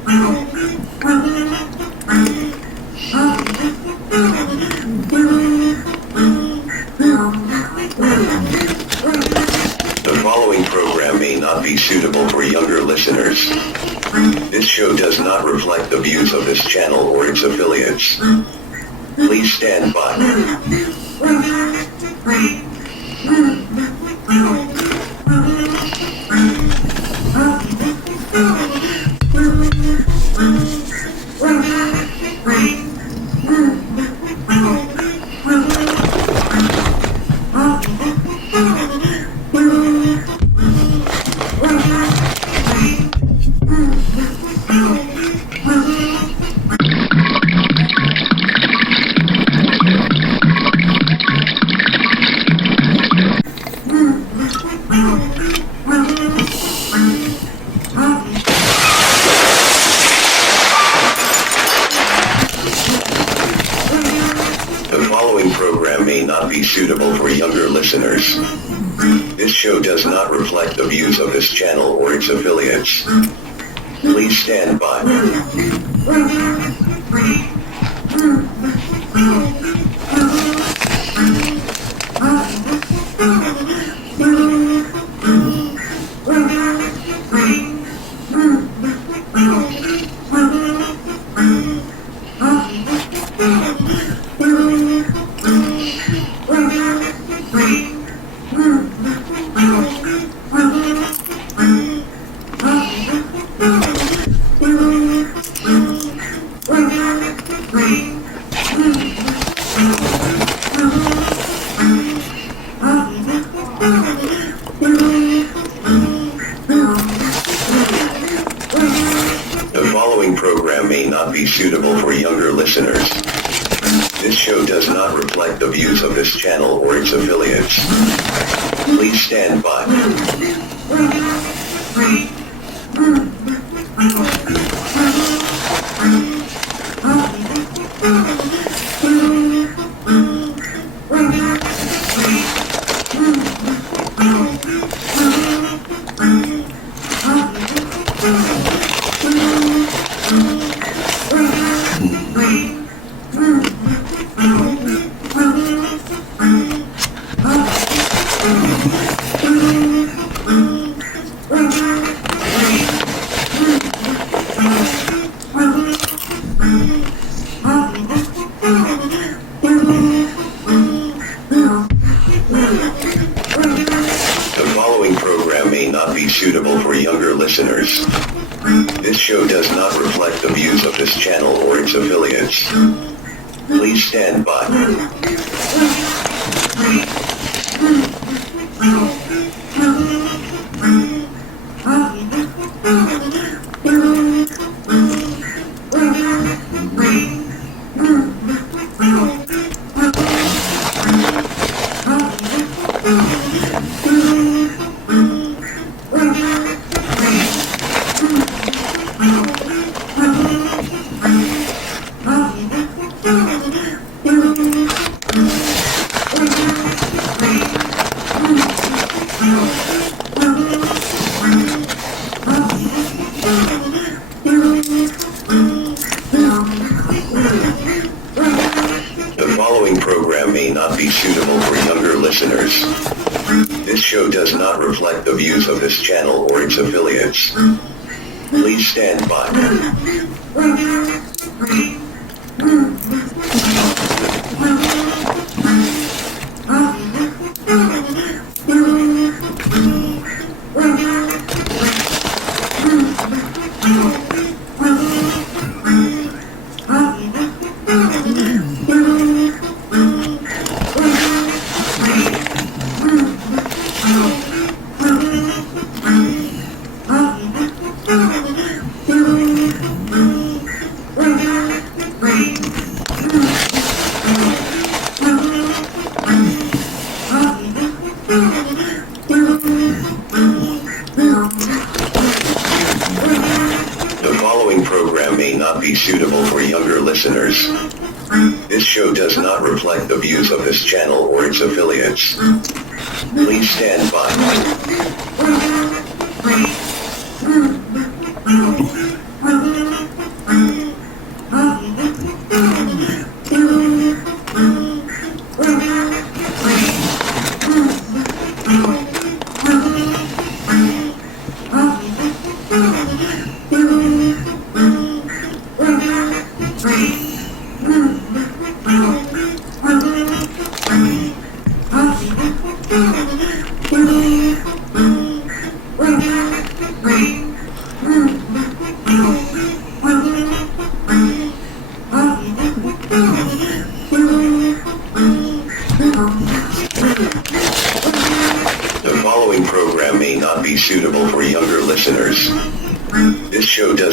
This show does not reflect the views of this channel or its affiliates. Please stand by. The following program may not be suitable for younger listeners. This show does not reflect the views of this channel or its affiliates. Please stand by. The following program may not be suitable for younger listeners. This show does not reflect the views of this channel or its affiliates. Please stand by. The following program may not be suitable for younger listeners. This show does not reflect the views of this channel or its affiliates. Please stand by. The following program may not be suitable for younger listeners. This show does not reflect the views of this channel or its affiliates. Please stand by. The following program may not be suitable for younger listeners. This show does not reflect the views of this channel or its affiliates. Please stand by.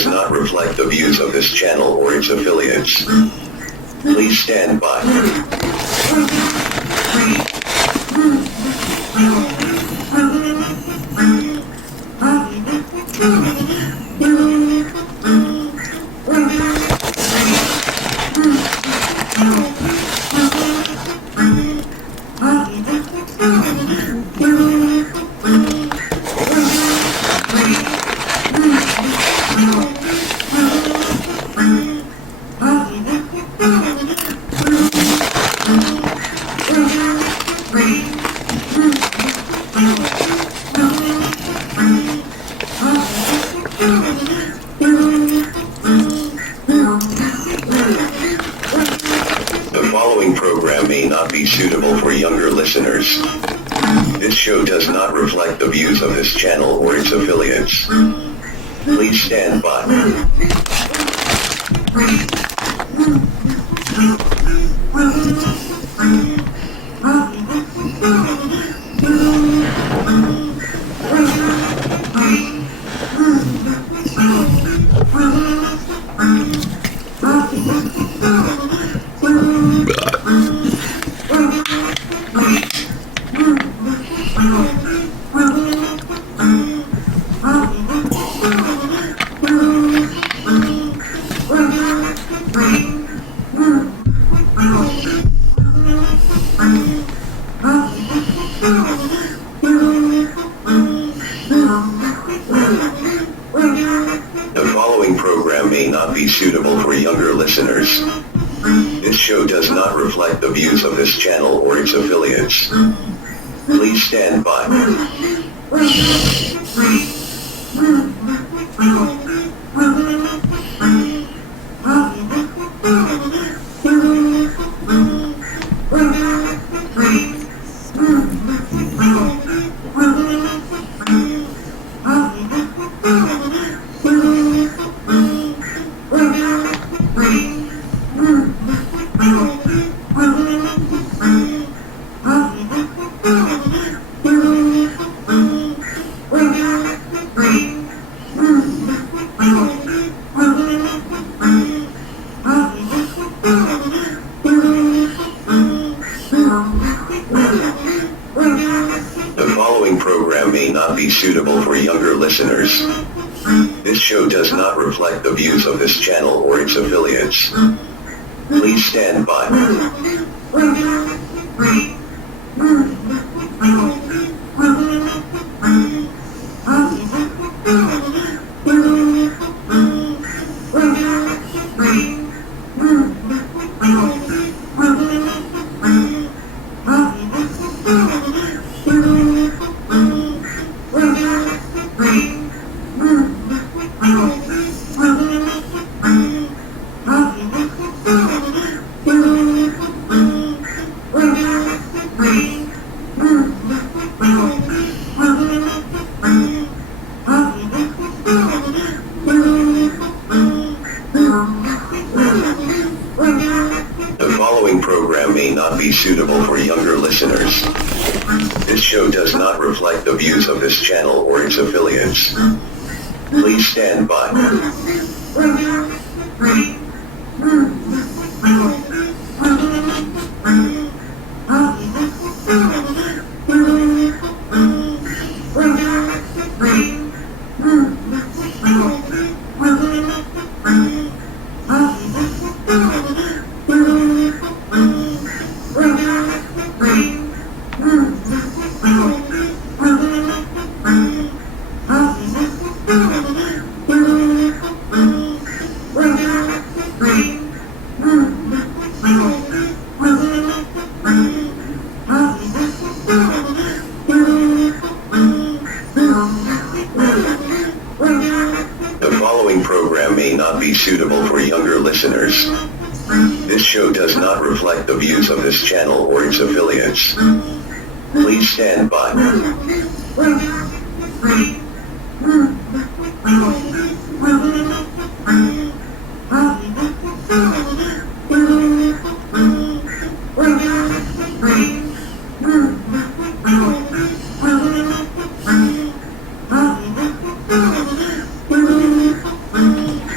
does not reflect the views of this channel or its affiliates. Please stand by. The following program may not be suitable for younger listeners. This show does not reflect the views of this channel or its affiliates. Please stand by. The following program may not be suitable for younger listeners. This show does not reflect the views of this channel or its affiliates. Please stand by. The following program may not be suitable for younger listeners. This show does not reflect the views of this channel or its affiliates. Please stand by. The following program may not be suitable for younger listeners. This show does not reflect the views of this channel or its affiliates. Please stand by. The following program may not be suitable for younger listeners. This show does not reflect the views of this channel or its affiliates. Please stand by.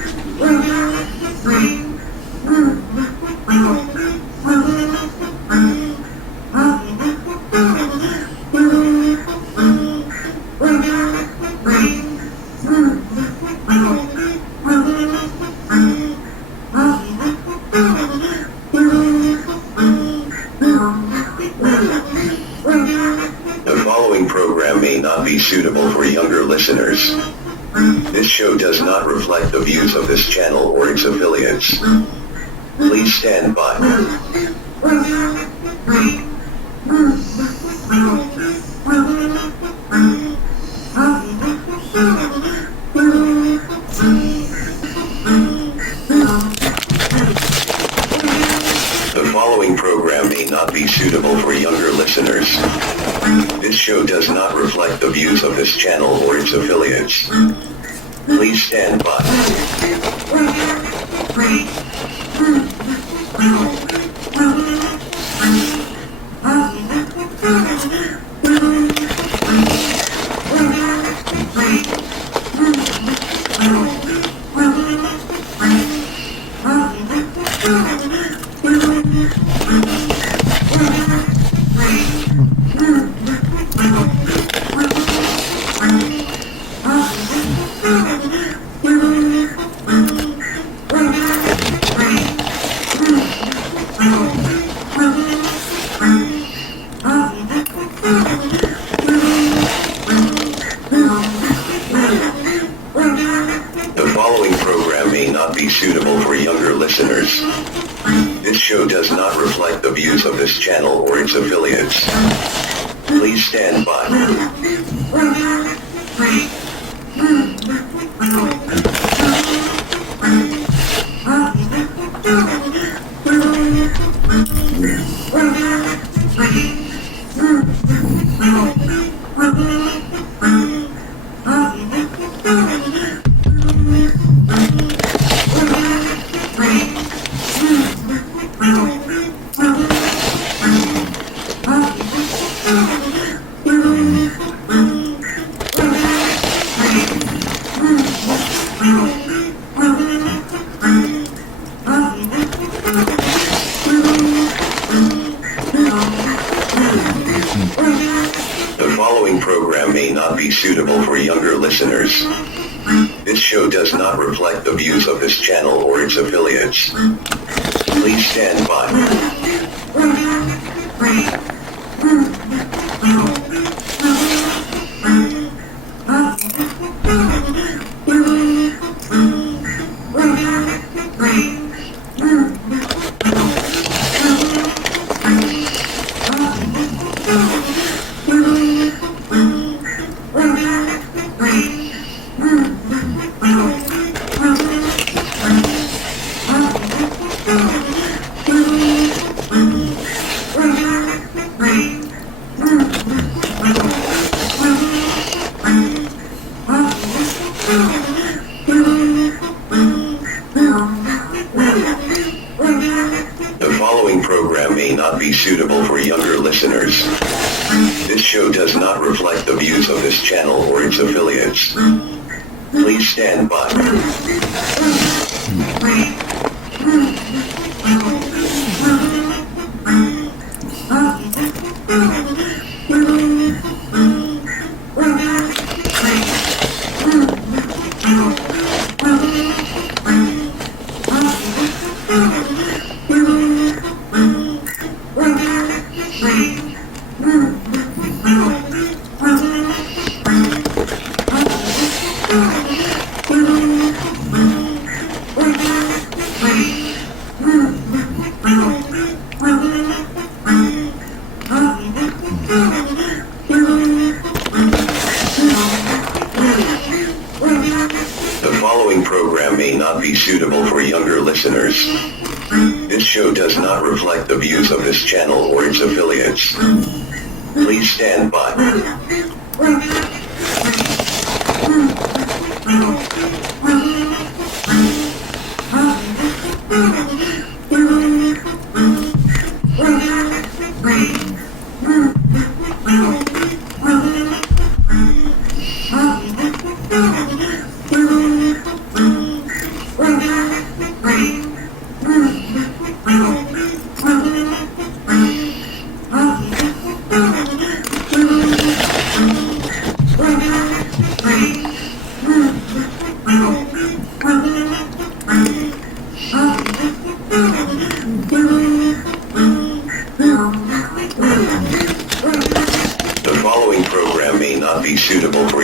suitable for younger listeners. This show does not reflect the views of this channel or its affiliates. Please stand by. The following program may not be suitable for younger listeners. This show does not reflect the views of this channel or its affiliates. Please stand by. The following program may not be suitable for younger listeners. This show does not reflect the views of this channel or its affiliates. Please stand by. The following program may not be suitable for younger listeners. This show does not reflect the views of this channel or its affiliates. Please stand by. The following program may not be suitable for younger listeners. This show does not reflect the views of this channel or its affiliates. Please stand by. The following program may not be suitable for younger listeners. This show does not reflect the views of this channel or its affiliates. Please stand by. The following program may not be suitable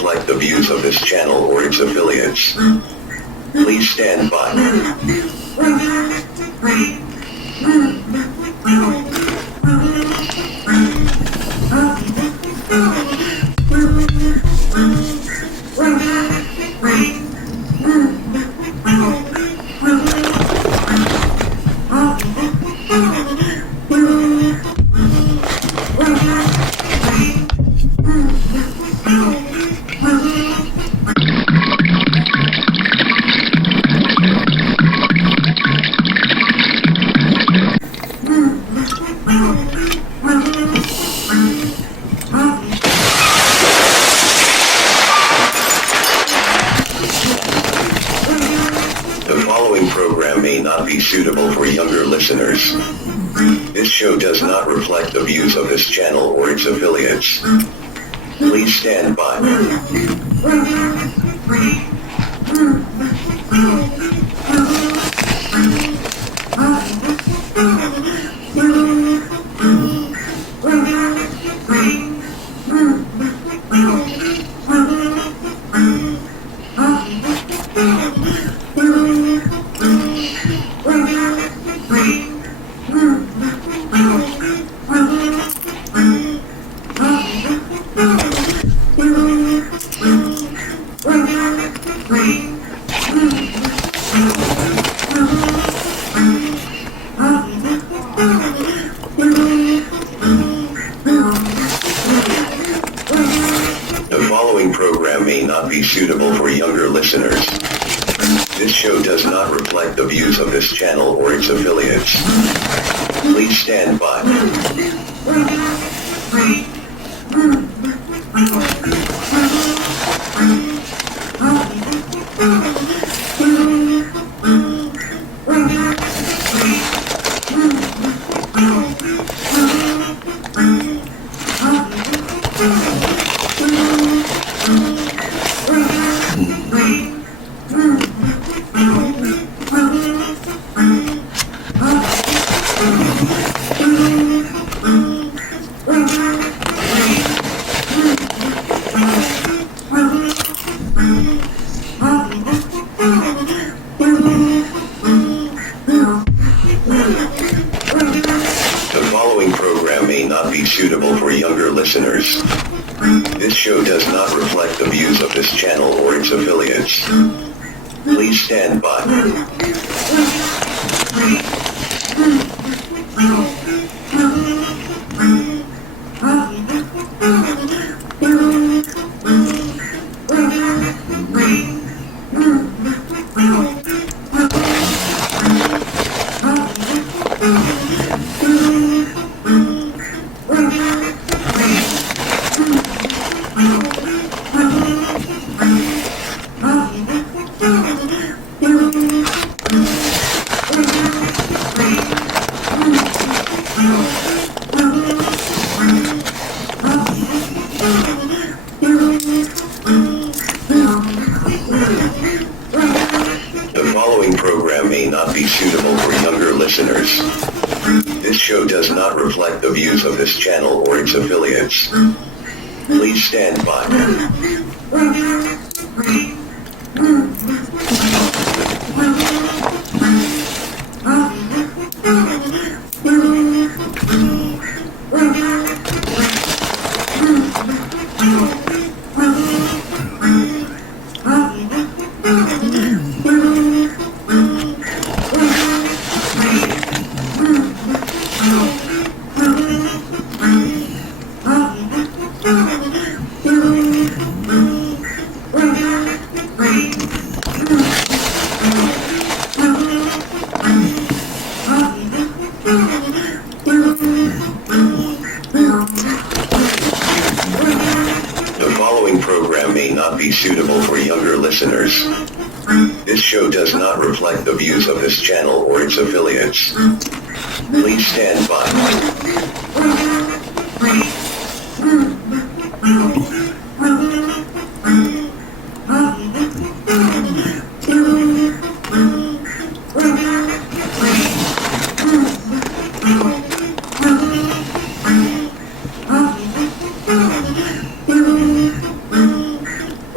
reflect the views of this channel or its affiliates. Please stand by. The following program may not be suitable for younger listeners. This show does not reflect the views of this channel or its affiliates. Please stand by. The following program may not be suitable for younger listeners. This show does not reflect the views of this channel or its affiliates. Please stand by. The following program may not be suitable for younger listeners. This show does not reflect the views of this channel or its affiliates. Please stand by. The following program may not be suitable for younger listeners. This show does not reflect the views of this channel or its affiliates. Please stand by. The following program may not be suitable for younger listeners. This show does not reflect the views of this channel or its affiliates. Please stand by.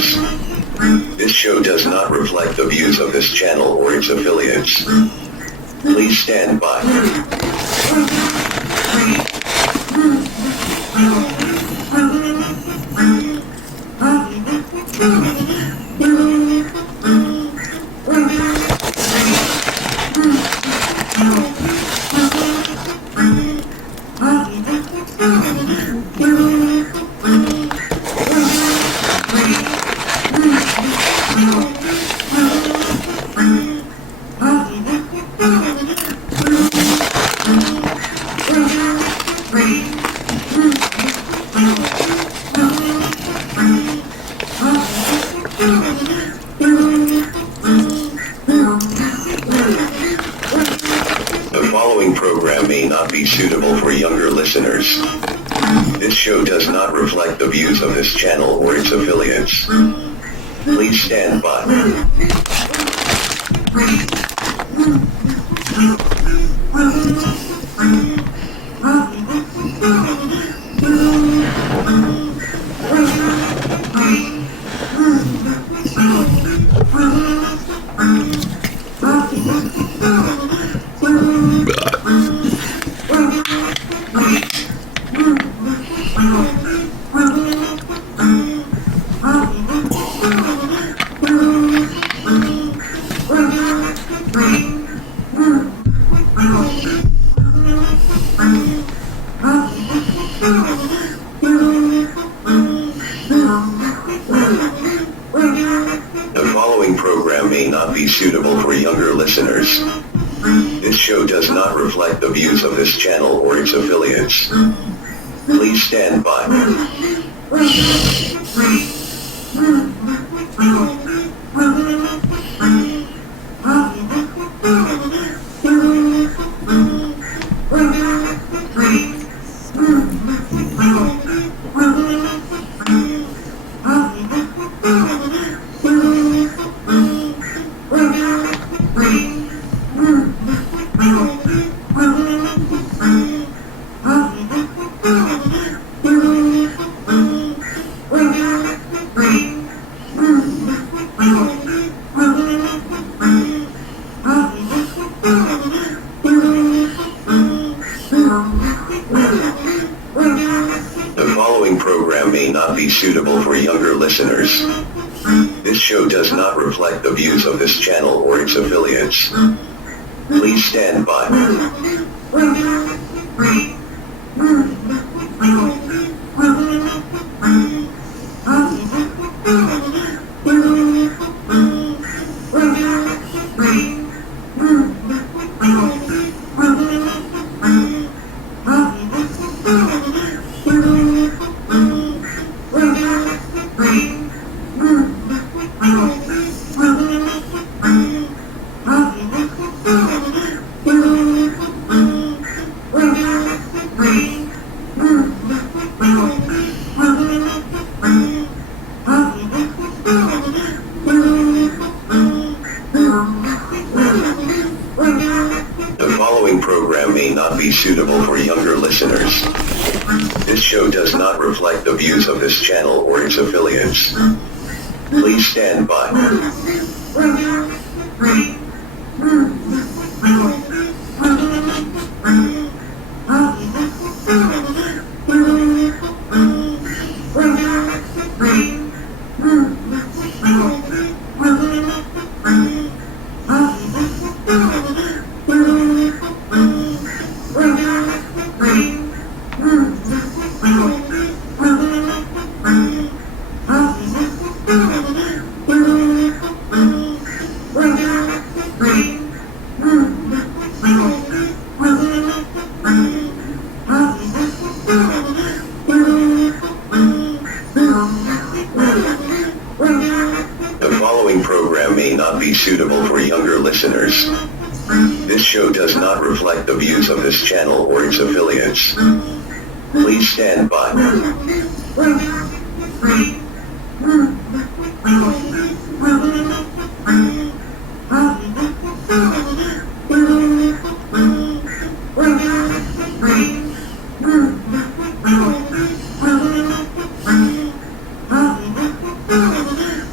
listeners. This show does not reflect the views of this channel or its affiliates. Please stand by. The following program may not be suitable for younger listeners. This show does not reflect the views of this channel or its affiliates. Please stand by. The following program may not be suitable for younger listeners. This show does not reflect the views of this channel or its affiliates. Please stand by. The following program may not be suitable for younger listeners. This show does not reflect the views of this channel or its affiliates. Please stand by. The following program may not be suitable for younger listeners. This show does not reflect the views of this channel or its affiliates. Please stand by. The following program may not be suitable for younger listeners. This show does not reflect the views of this channel or its affiliates. Please stand by.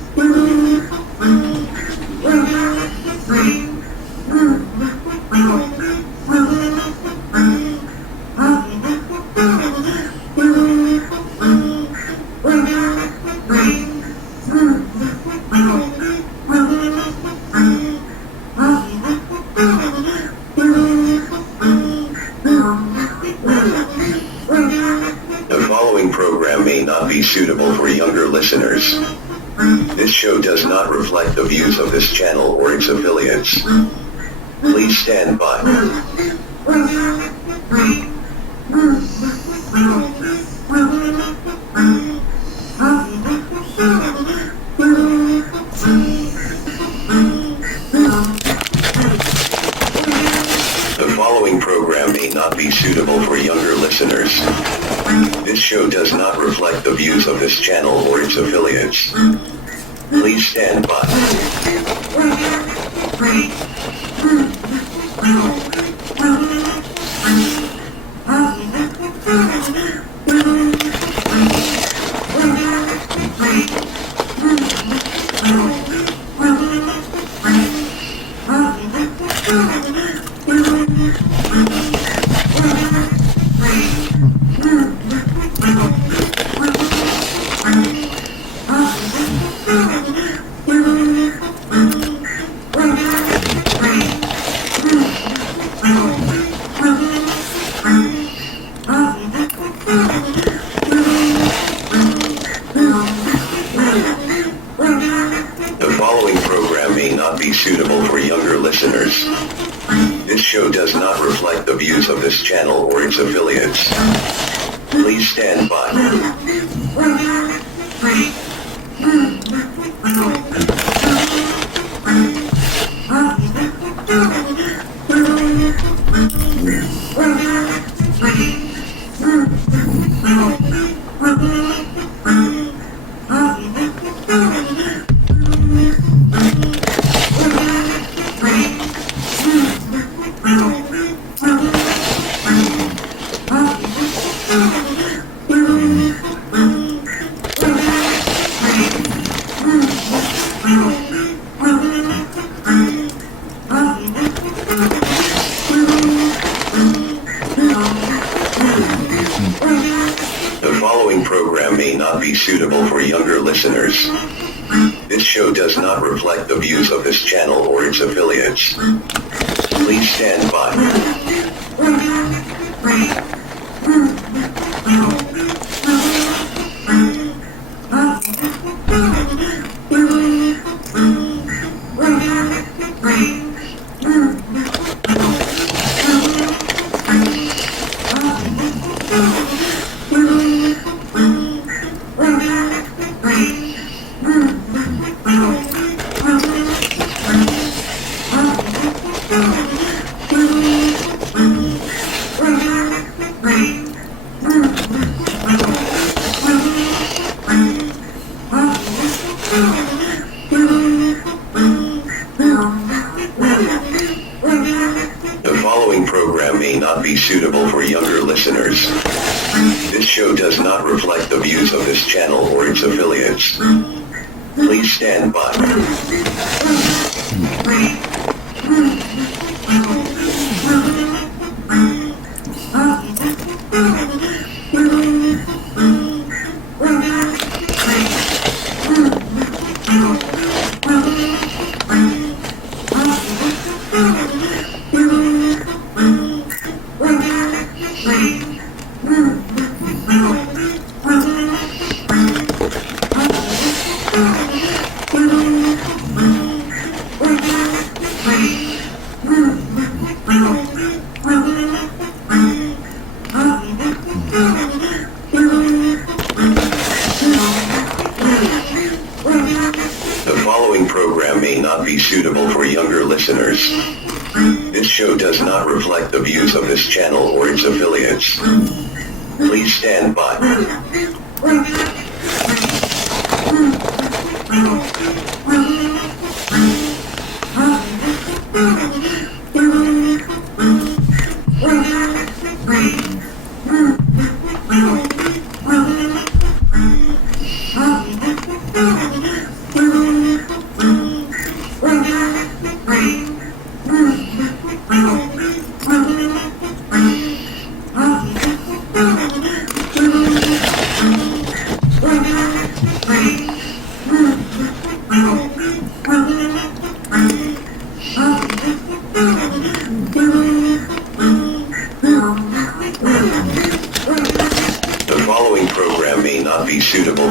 be suitable for younger listeners. This show does not reflect the views of this channel or its affiliates. Please stand by. The following program may not be suitable for younger listeners. This show does not reflect the views of this channel or its affiliates. Please stand by. The following program may not be suitable for younger listeners. This show does not reflect the views of this channel or its affiliates. Please stand by. The following program may not be suitable for younger listeners. This show does not reflect the views of this channel or its affiliates. Please stand by. The following program may not be suitable for younger listeners. This show does not reflect the views of this channel or its affiliates. Please stand by. The following program may not be suitable for younger listeners. This show does not reflect the views of this channel or its affiliates. Please stand by. The following program may not be suitable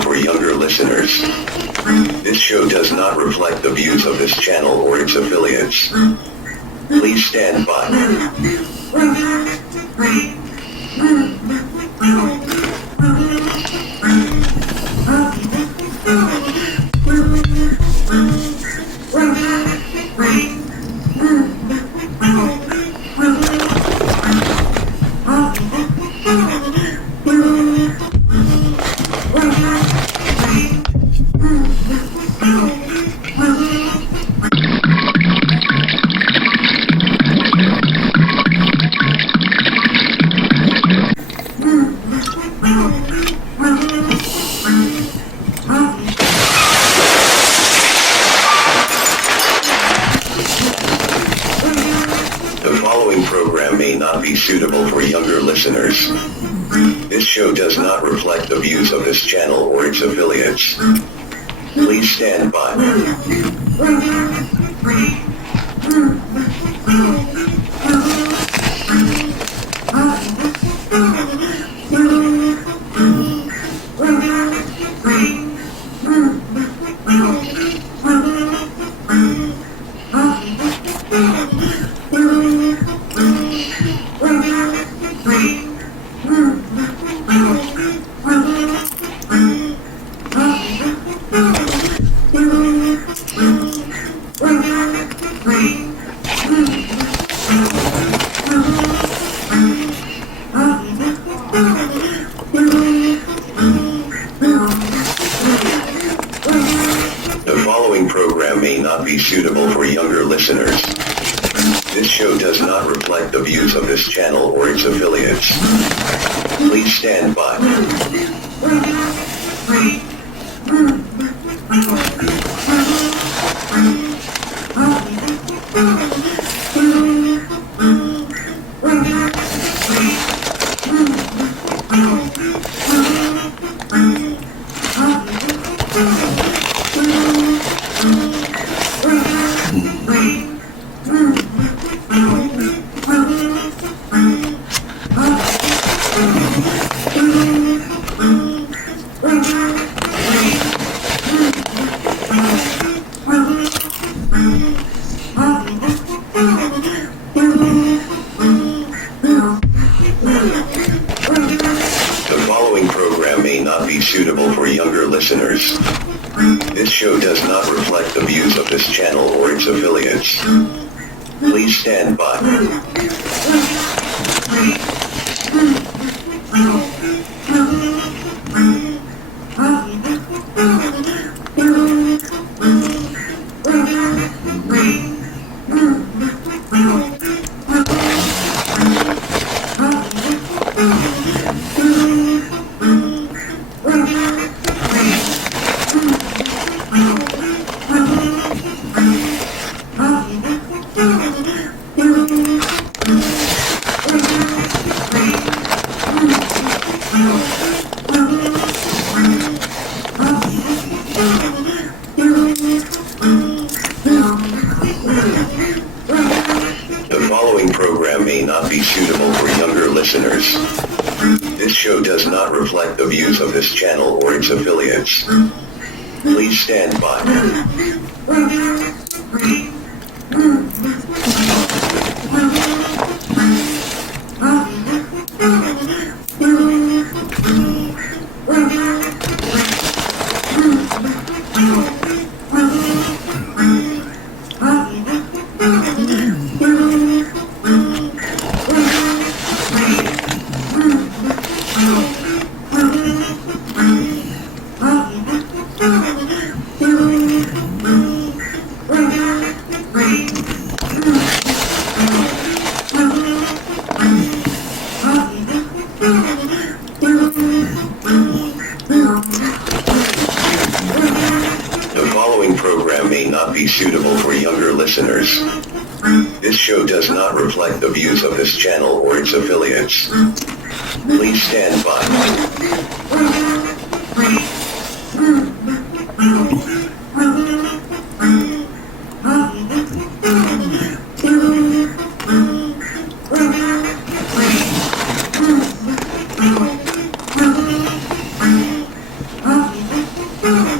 listeners. This show does not reflect the views of this channel or its affiliates. Please stand by. The following program may not be suitable for younger listeners. This show does not reflect the views of this channel or its affiliates. Please stand by. The following program may not be suitable for younger listeners. This show does not reflect the views of this channel or its affiliates. Please stand by. The following program may not be suitable for younger listeners. This show does not reflect the views of this channel or its affiliates. Please stand by. The following program may not be suitable for younger listeners. This show does not reflect the views of this channel or its affiliates. Please stand by. The following program may not be suitable for younger listeners. This show does not reflect the views of this channel or its affiliates. Please stand by.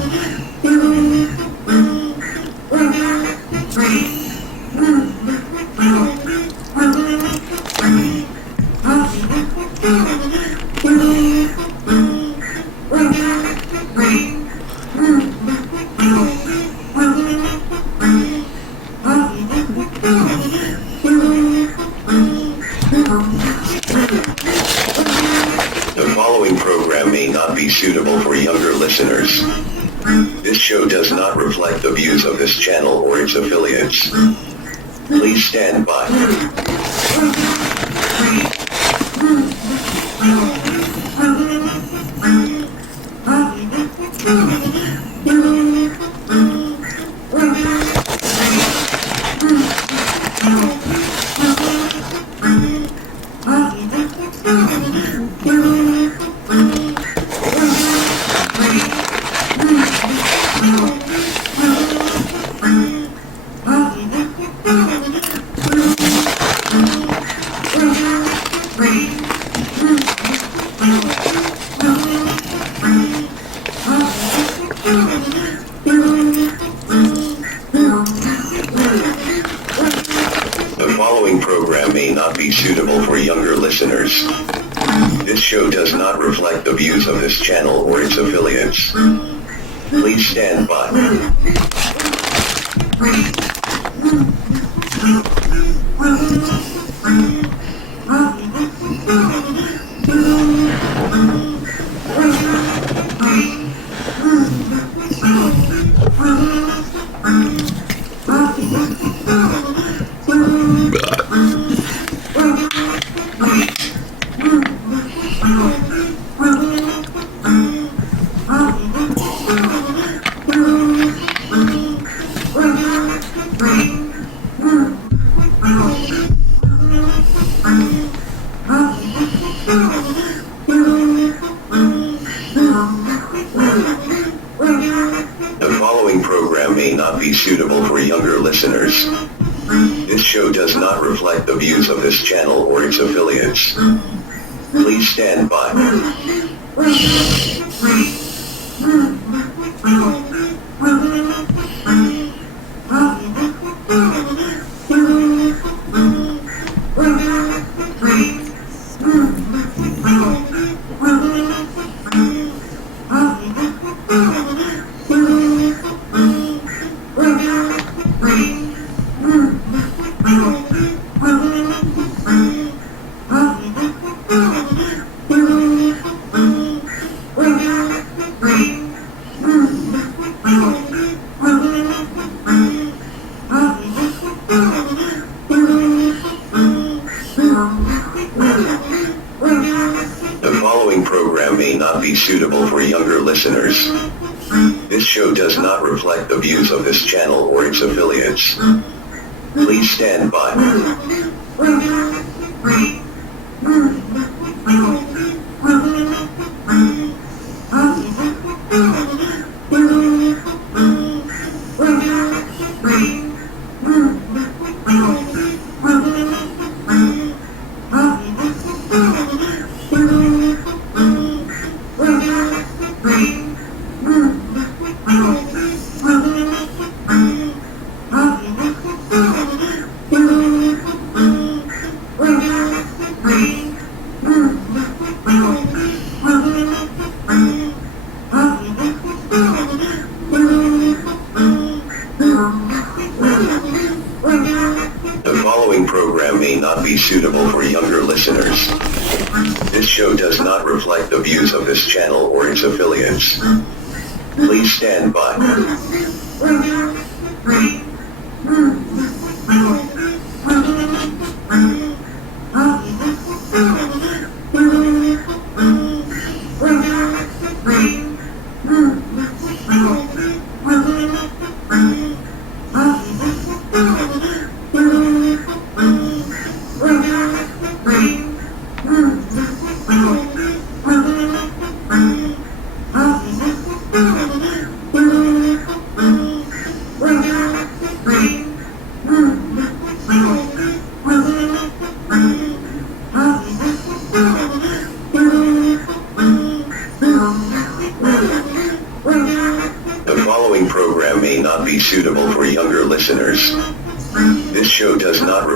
The following program may not be suitable for younger listeners. This show does not reflect the views of this channel or its affiliates. Please stand by. The following program may not be suitable for younger listeners. This show does not reflect the views of this channel or its affiliates. Please stand by. The following program may not be suitable for younger listeners. This show does not reflect the views of this channel or its affiliates. Please stand by. The following program may not be suitable for younger listeners. This show does not reflect the views of this channel or its affiliates. Please stand by. The following program may not be suitable for younger listeners. This show does not reflect the views of this channel or its affiliates. Please stand by.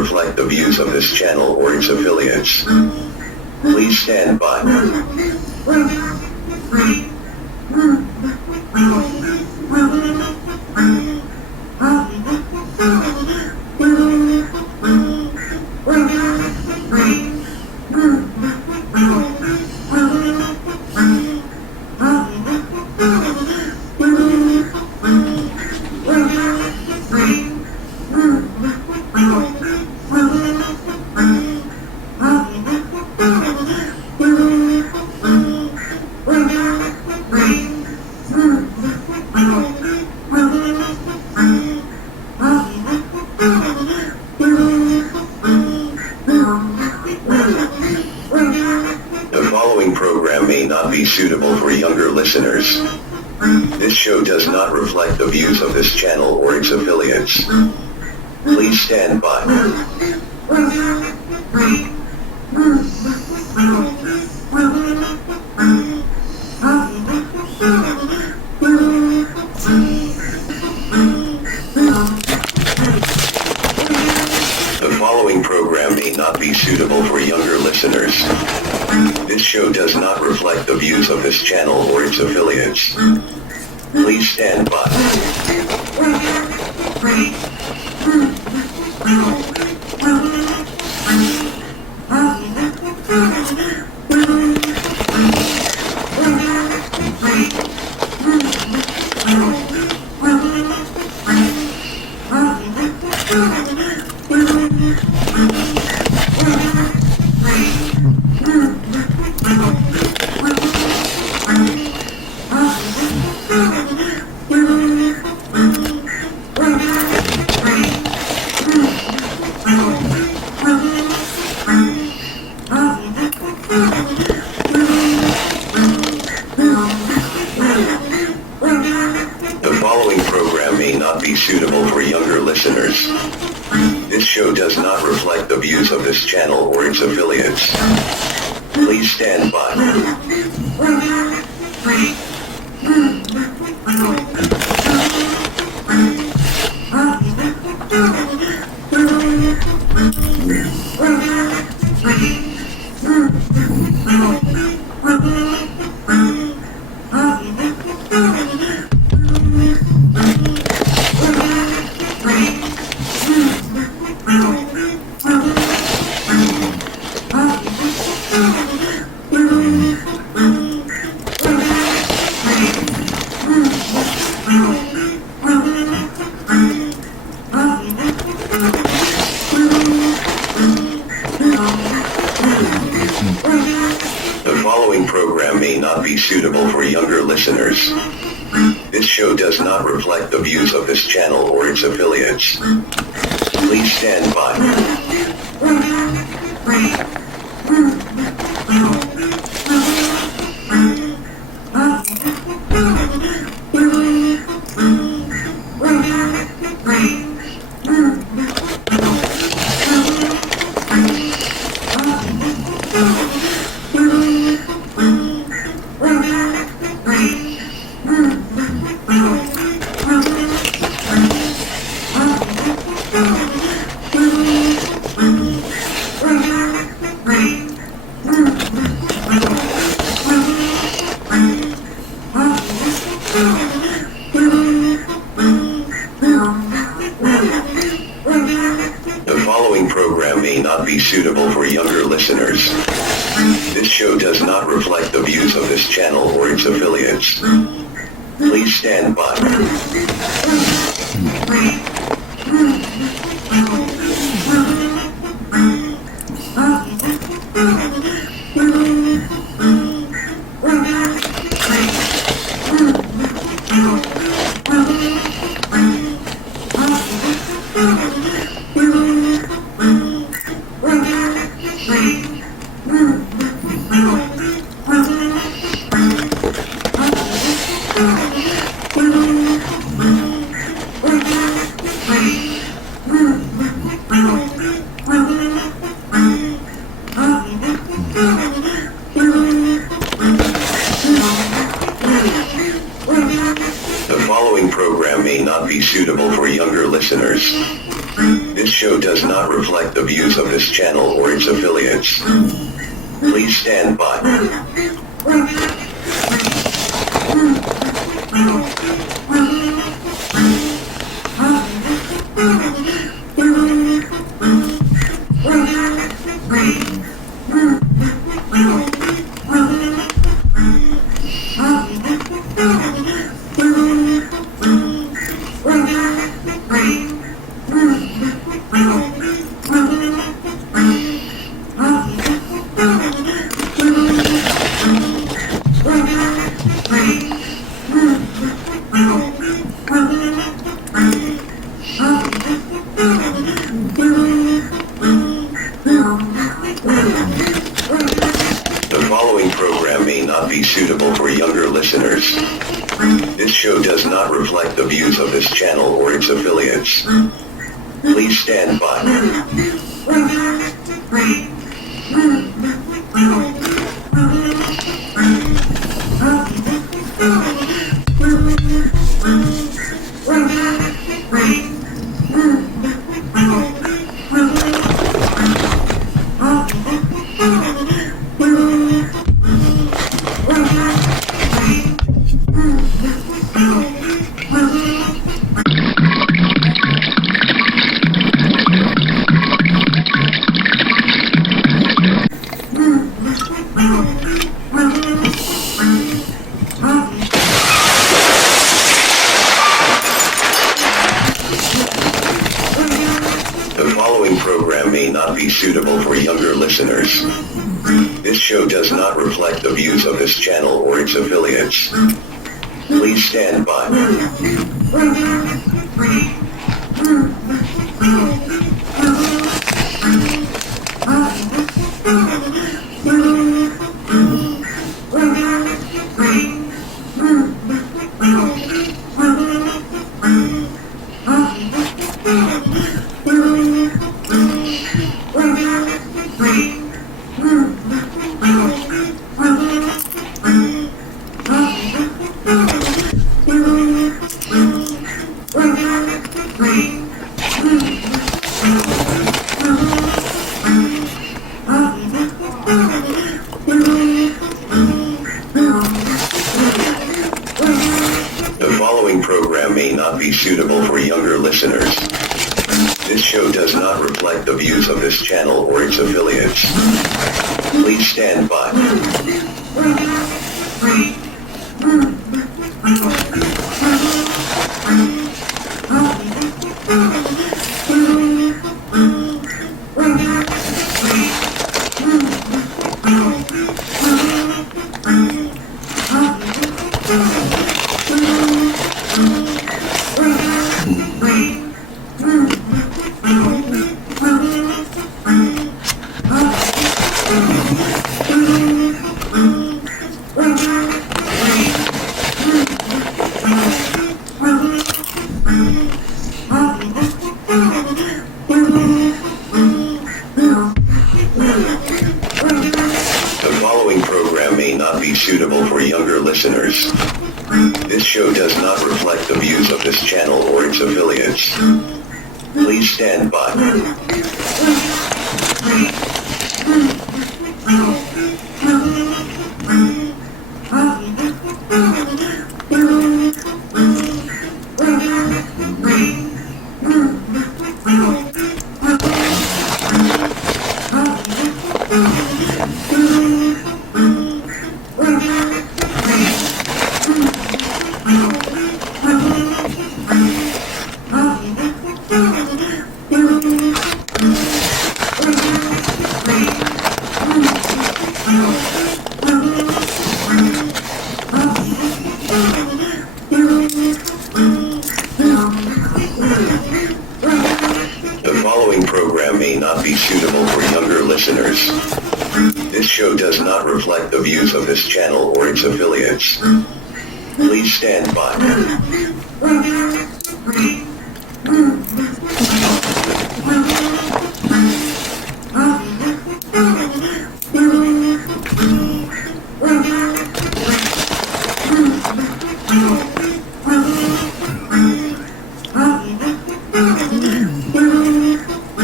reflect the views of this channel or its affiliates. Please stand by. The following program may not be suitable for younger listeners. This show does not reflect the views of this channel or its affiliates. Please stand by. The following program may not be suitable for younger listeners. This show does not reflect the views of this channel or its affiliates. Please stand by. The following program may not be suitable for younger listeners. This show does not reflect the views of this channel or its affiliates. Please stand by. The following program may not be suitable for younger listeners. This show does not reflect the views of this channel or its affiliates. Please stand by. The following program may not be suitable for younger listeners. This show does not reflect the views of this channel or its affiliates. Please stand by. The following program may not be suitable for younger listeners. This show does not reflect the views of this channel or its affiliates. Please stand by. The following program may not be suitable for younger listeners. This show does not reflect the views of this channel or its affiliates. Please stand by. The following program may not be suitable for younger listeners. This show does not reflect the views of this channel or its affiliates. Please stand by. The following program may not be suitable for younger listeners. This show does not reflect the views of this channel or its affiliates. Please stand by. The following program may not be suitable for younger listeners. This show does not reflect the views of this channel or its affiliates. Please stand by. The following program may not be suitable for younger listeners. This show does not reflect the views of this channel or its affiliates. Please stand by.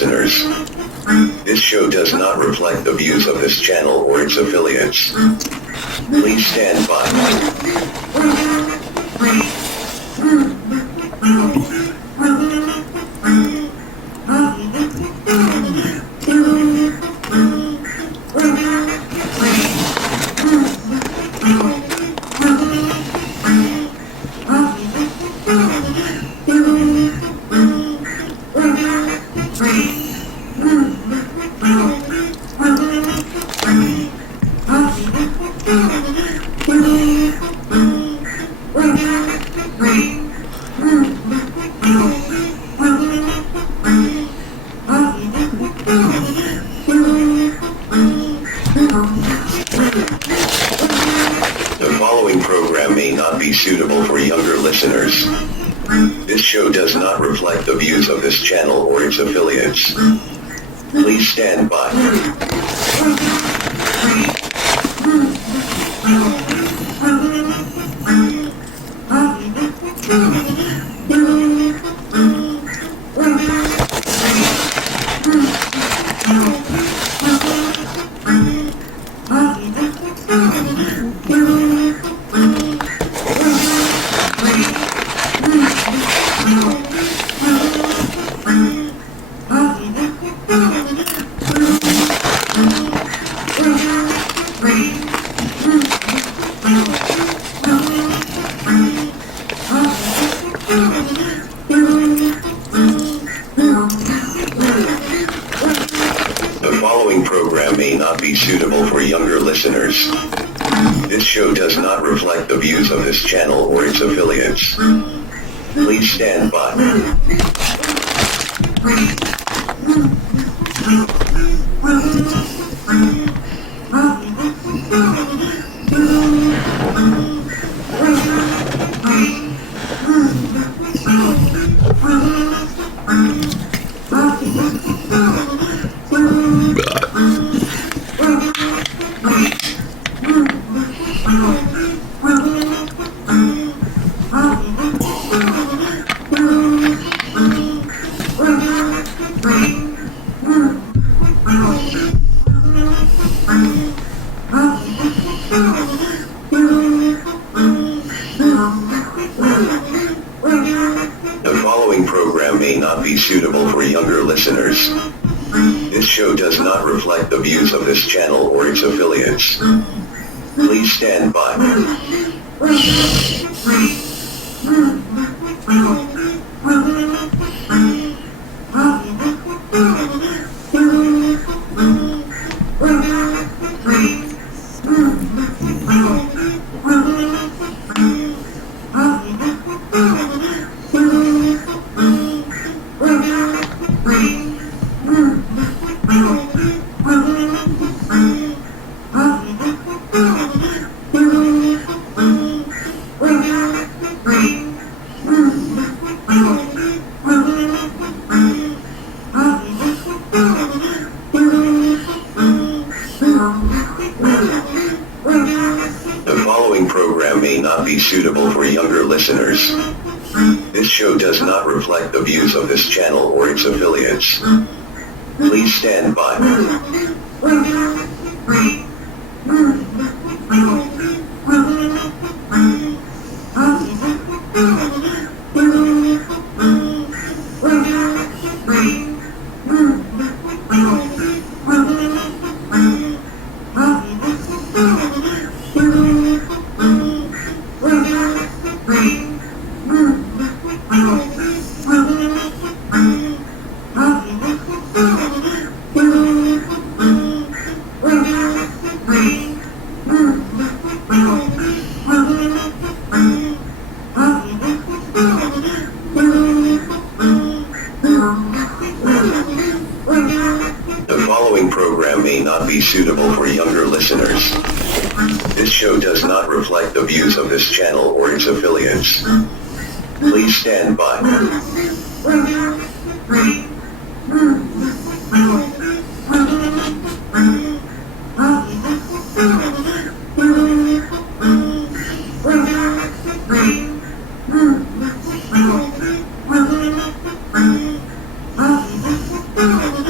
listeners. This show does not reflect the views of this channel or its affiliates. Please stand by. The following program may not be suitable for younger listeners. This show does not reflect the views of this channel or its affiliates. Please stand by. The following program may not be suitable for younger listeners. This show does not reflect the views of this channel or its affiliates. Please stand by. The following program may not be suitable for younger listeners. This show does not reflect the views of this channel or its affiliates. Please stand by. The following program may not be suitable for younger listeners. This show does not reflect the views of this channel or its affiliates. Please stand by. The following program may not be suitable for younger listeners. This show does not reflect the views of this channel or its affiliates. Please stand by.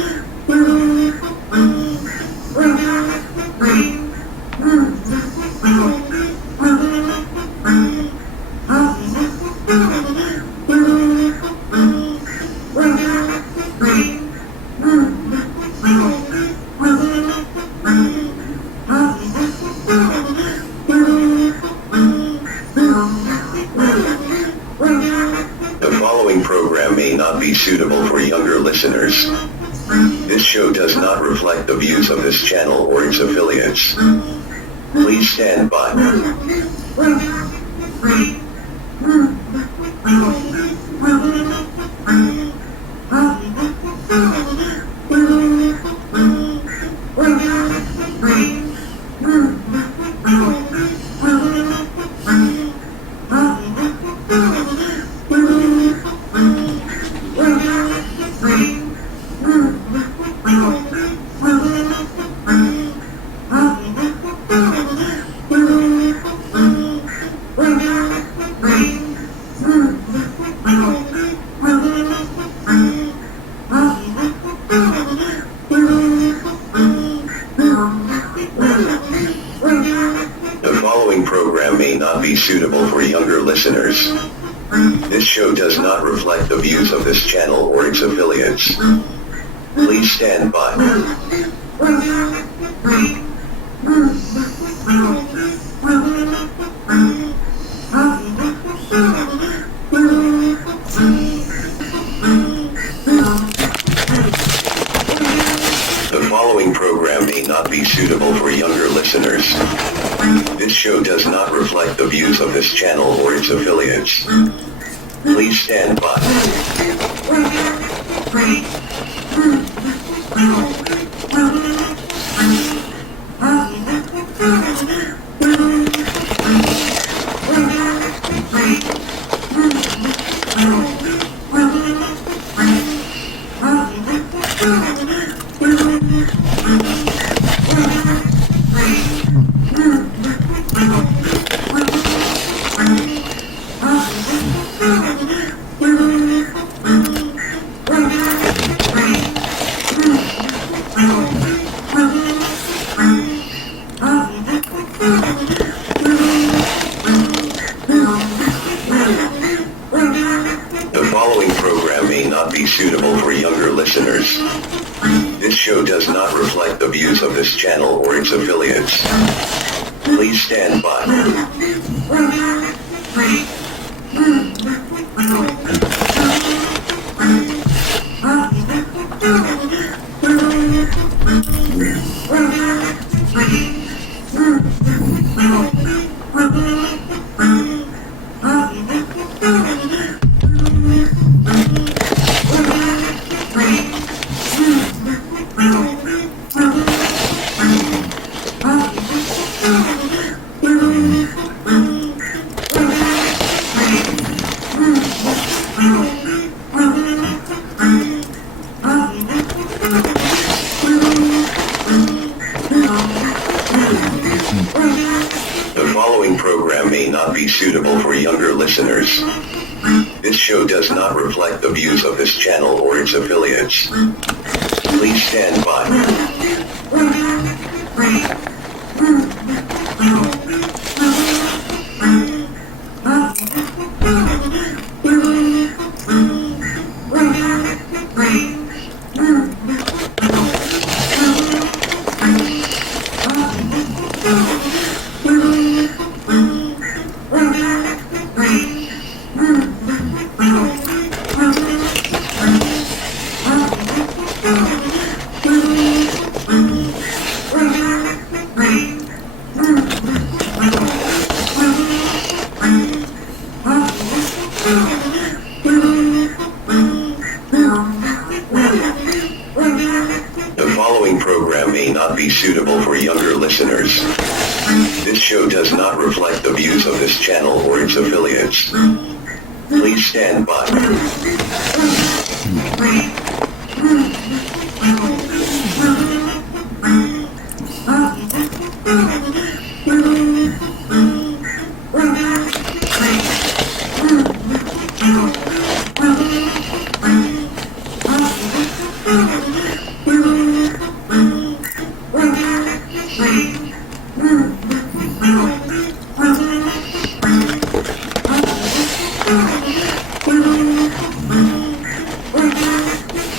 be suitable for younger listeners. This show does not reflect the views of this channel or its affiliates. Please stand by. The following program may not be suitable for younger listeners. This show does not reflect the views of this channel or its affiliates. Please stand by. The following program may not be suitable for younger listeners. This show does not reflect the views of this channel or its affiliates. Please stand by. The following program may not be suitable for younger listeners. This show does not reflect the views of this channel or its affiliates. Please stand by. The following program may not be suitable for younger listeners. This show does not reflect the views of this channel or its affiliates. Please stand by. The following program may not be suitable for younger listeners. This show does not reflect the views of this channel or its affiliates. Please stand by.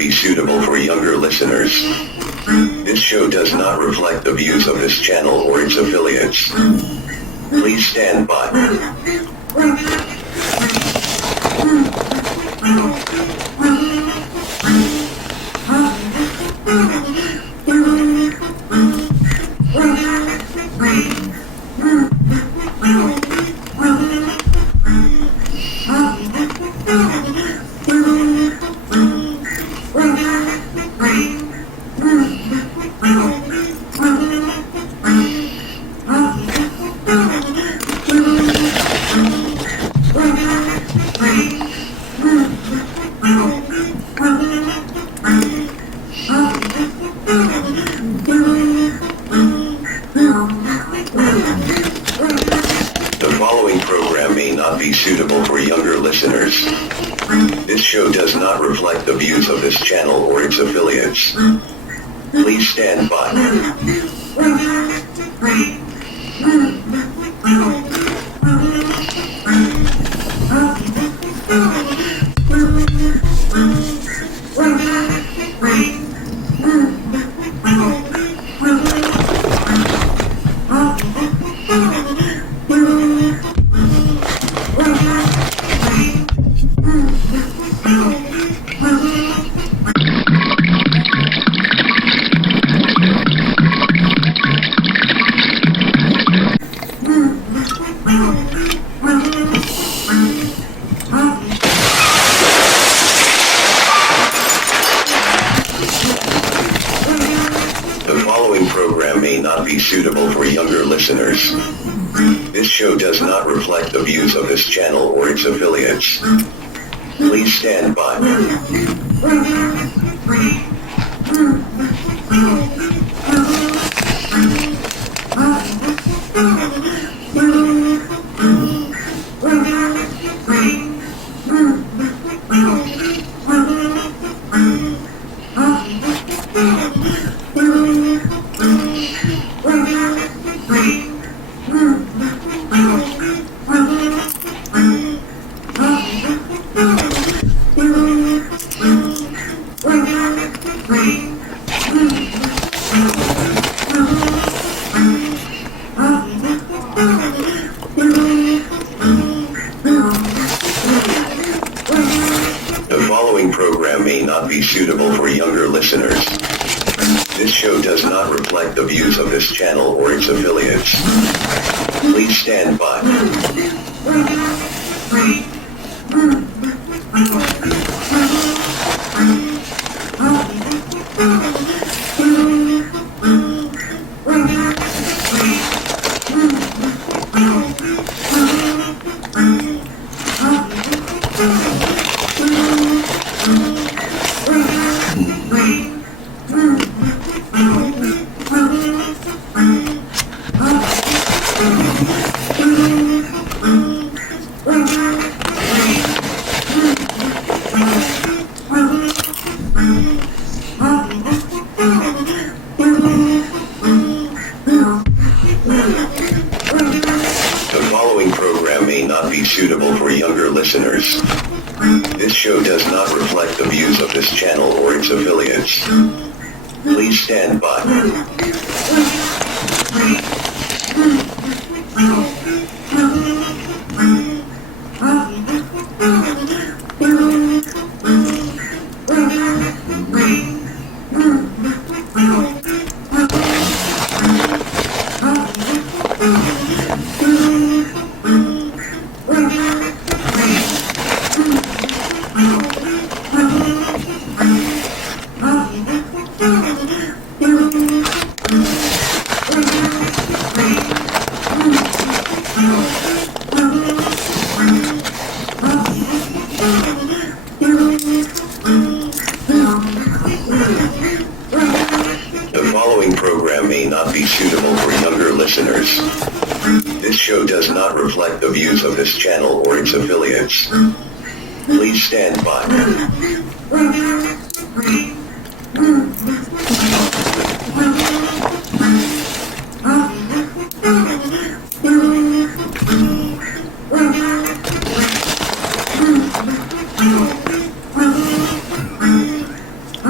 be suitable for younger listeners. This show does not reflect the views of this channel or its affiliates. Please stand by. The following program may not be suitable for younger listeners. This show does not reflect the views of this channel or its affiliates. Please stand by. The following program may not be suitable for younger listeners. This show does not reflect the views of this channel or its affiliates. Please stand by. The following program may not be suitable for younger listeners. This show does not reflect the views of this channel or its affiliates. Please stand by. The following program may not be suitable for younger listeners. This show does not reflect the views of this channel or its affiliates. Please stand by. The following program may not be suitable for younger listeners. This show does not reflect the views of this channel or its affiliates. Please stand by.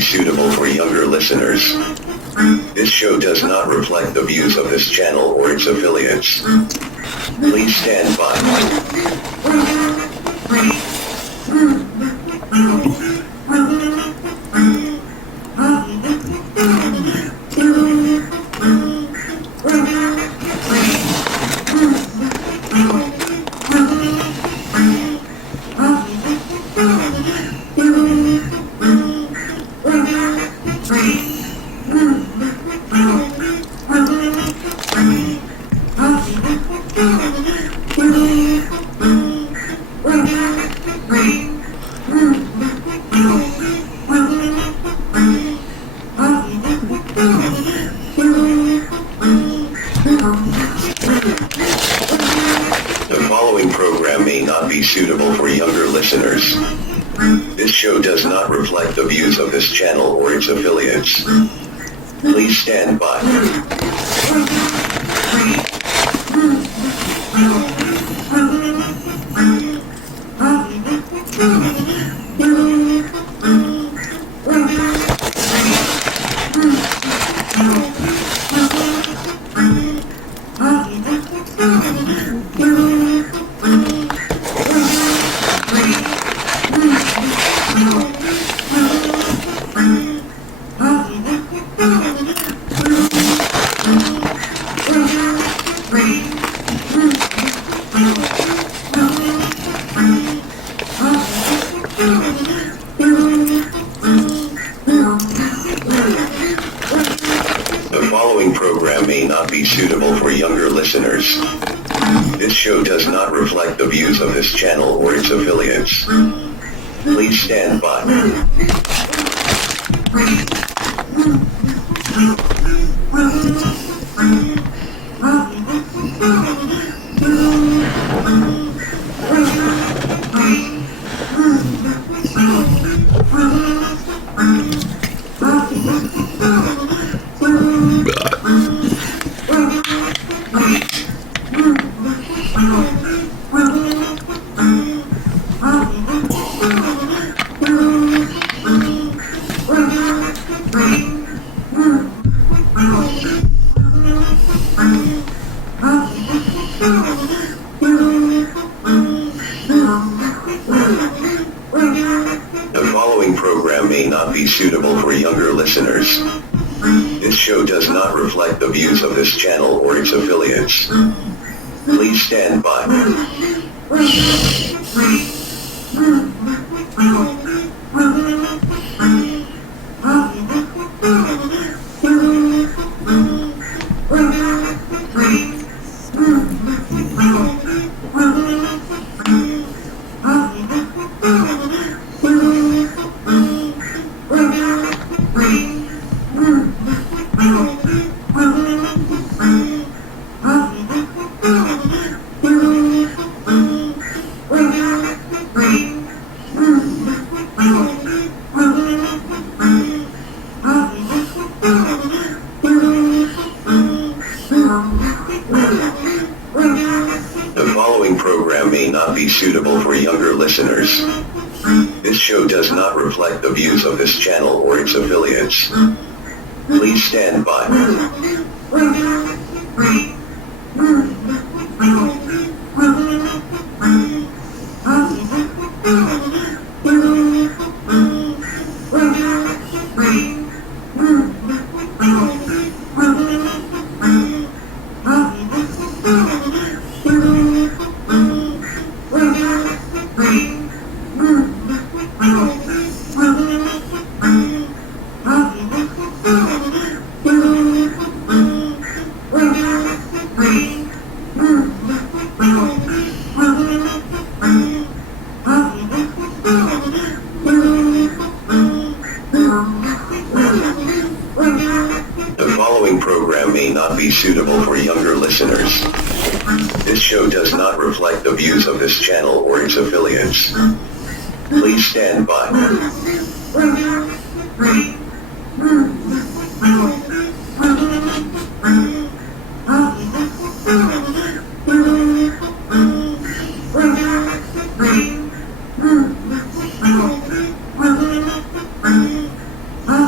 suitable for younger listeners. This show does not reflect the views of this channel or its affiliates. Please stand by. The following program may not be suitable for younger listeners. This show does not reflect the views of this channel or its affiliates. Please stand by. The following program may not be suitable for younger listeners. This show does not reflect the views of this channel or its affiliates. Please stand by. The following program may not be suitable for younger listeners. This show does not reflect the views of this channel or its affiliates. Please stand by. The following program may not be suitable for younger listeners. This show does not reflect the views of this channel or its affiliates. Please stand by. The following program may not be suitable for younger listeners. This show does not reflect the views of this channel or its affiliates. Please stand by.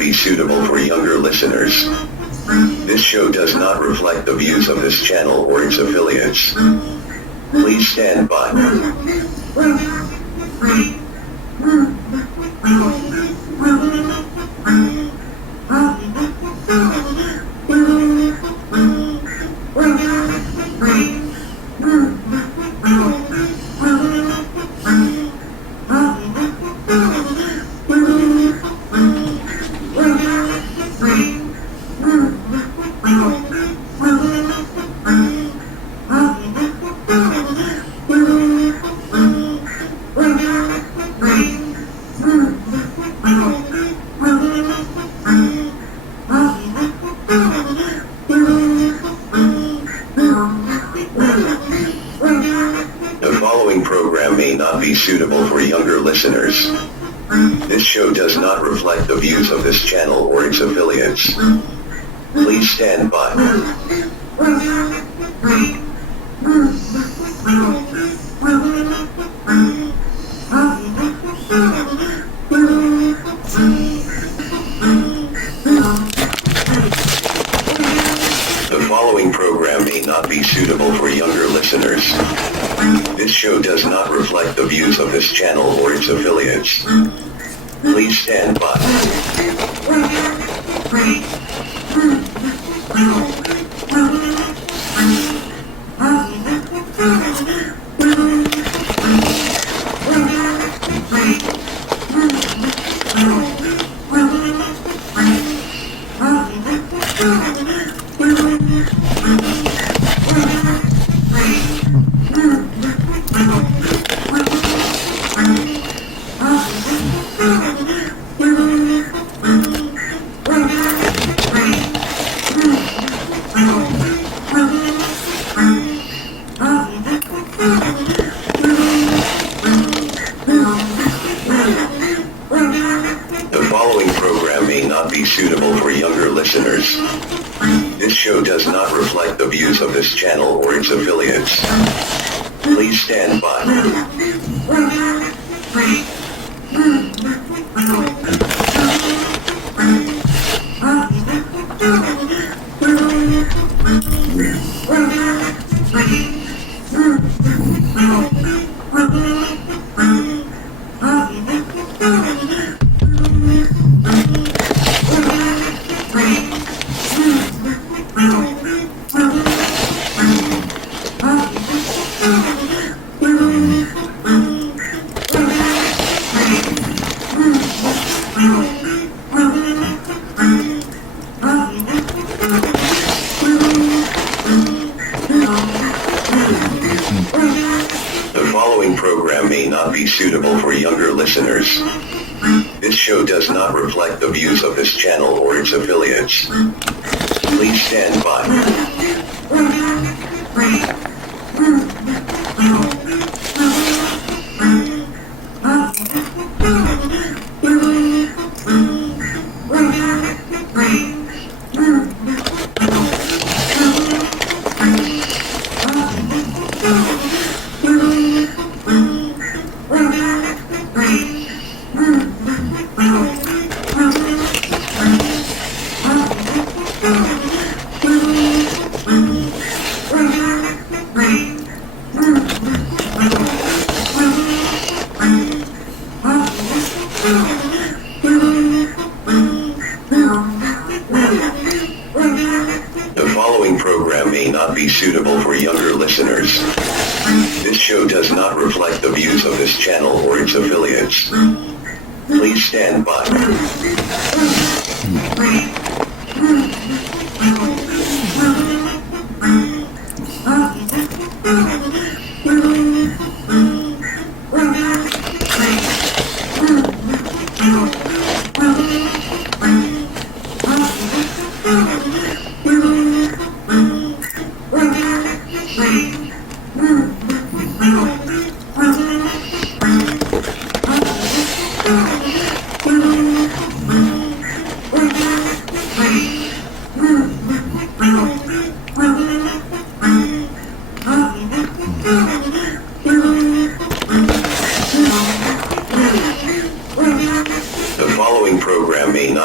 be suitable for younger listeners. This show does not reflect the views of this channel or its affiliates. Please stand by. The following program may not be suitable for younger listeners. This show does not reflect the views of this channel or its affiliates. Please stand by. The following program may not be suitable for younger listeners. This show does not reflect the views of this channel or its affiliates. Please stand by. The following program may not be suitable for younger listeners. This show does not reflect the views of this channel or its affiliates. Please stand by. The following program may not be suitable for younger listeners. This show does not reflect the views of this channel or its affiliates. Please stand by. The following program may not be suitable for younger listeners. This show does not reflect the views of this channel or its affiliates. Please stand by.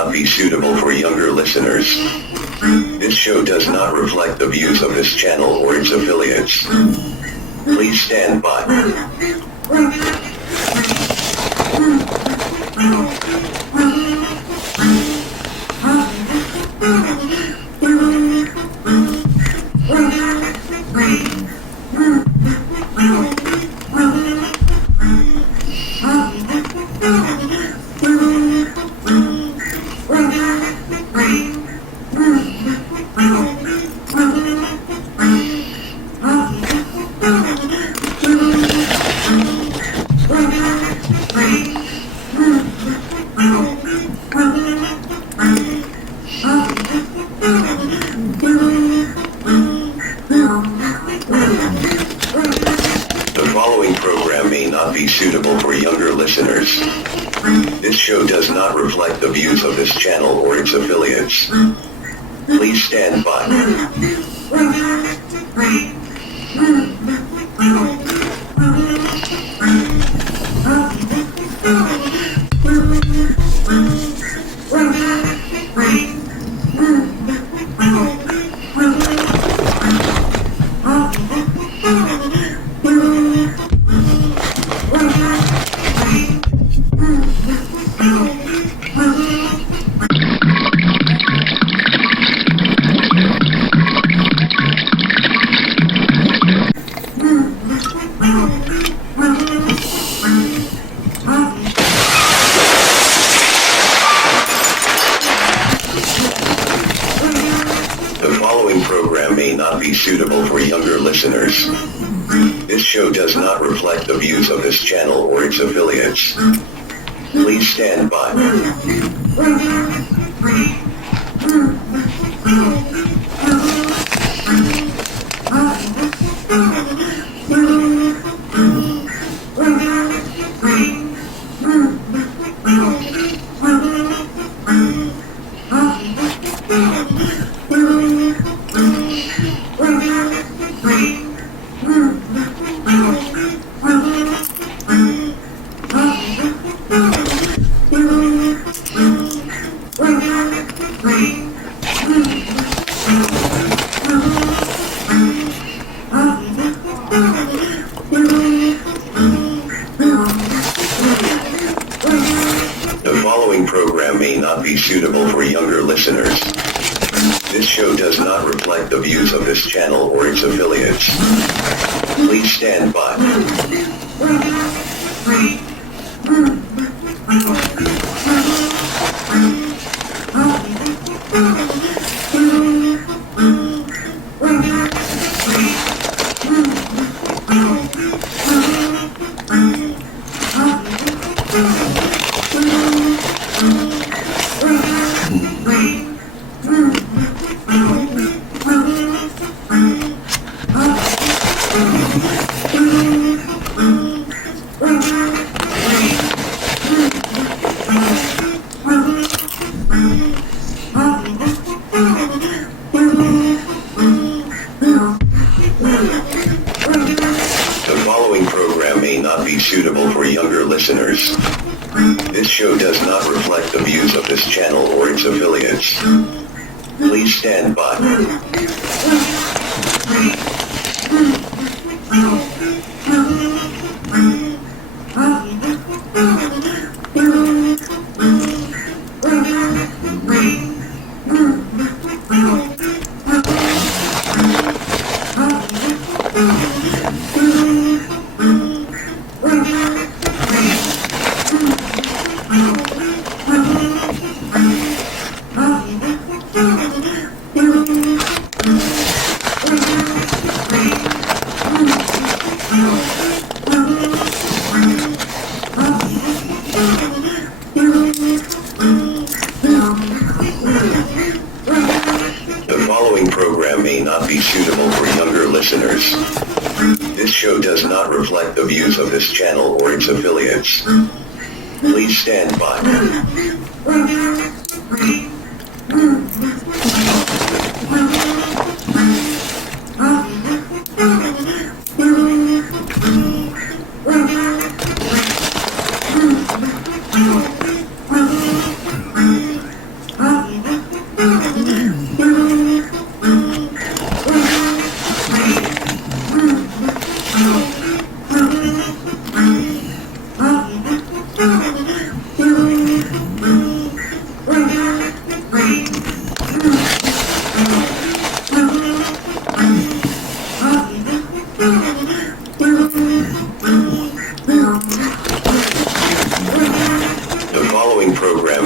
not be suitable for younger listeners. This show does not reflect the views of this channel or its affiliates. Please stand by. The following program may not be suitable for younger listeners. This show does not reflect the views of this channel or its affiliates. Please stand by. The following program may not be suitable for younger listeners. This show does not reflect the views of this channel or its affiliates. Please stand by. The following program may not be suitable for younger listeners. This show does not reflect the views of this channel or its affiliates. Please stand by. The following program may not be suitable for younger listeners. This show does not reflect the views of this channel or its affiliates. Please stand by. The following program may not be suitable for younger listeners. This show does not reflect the views of this channel or its affiliates. Please stand by.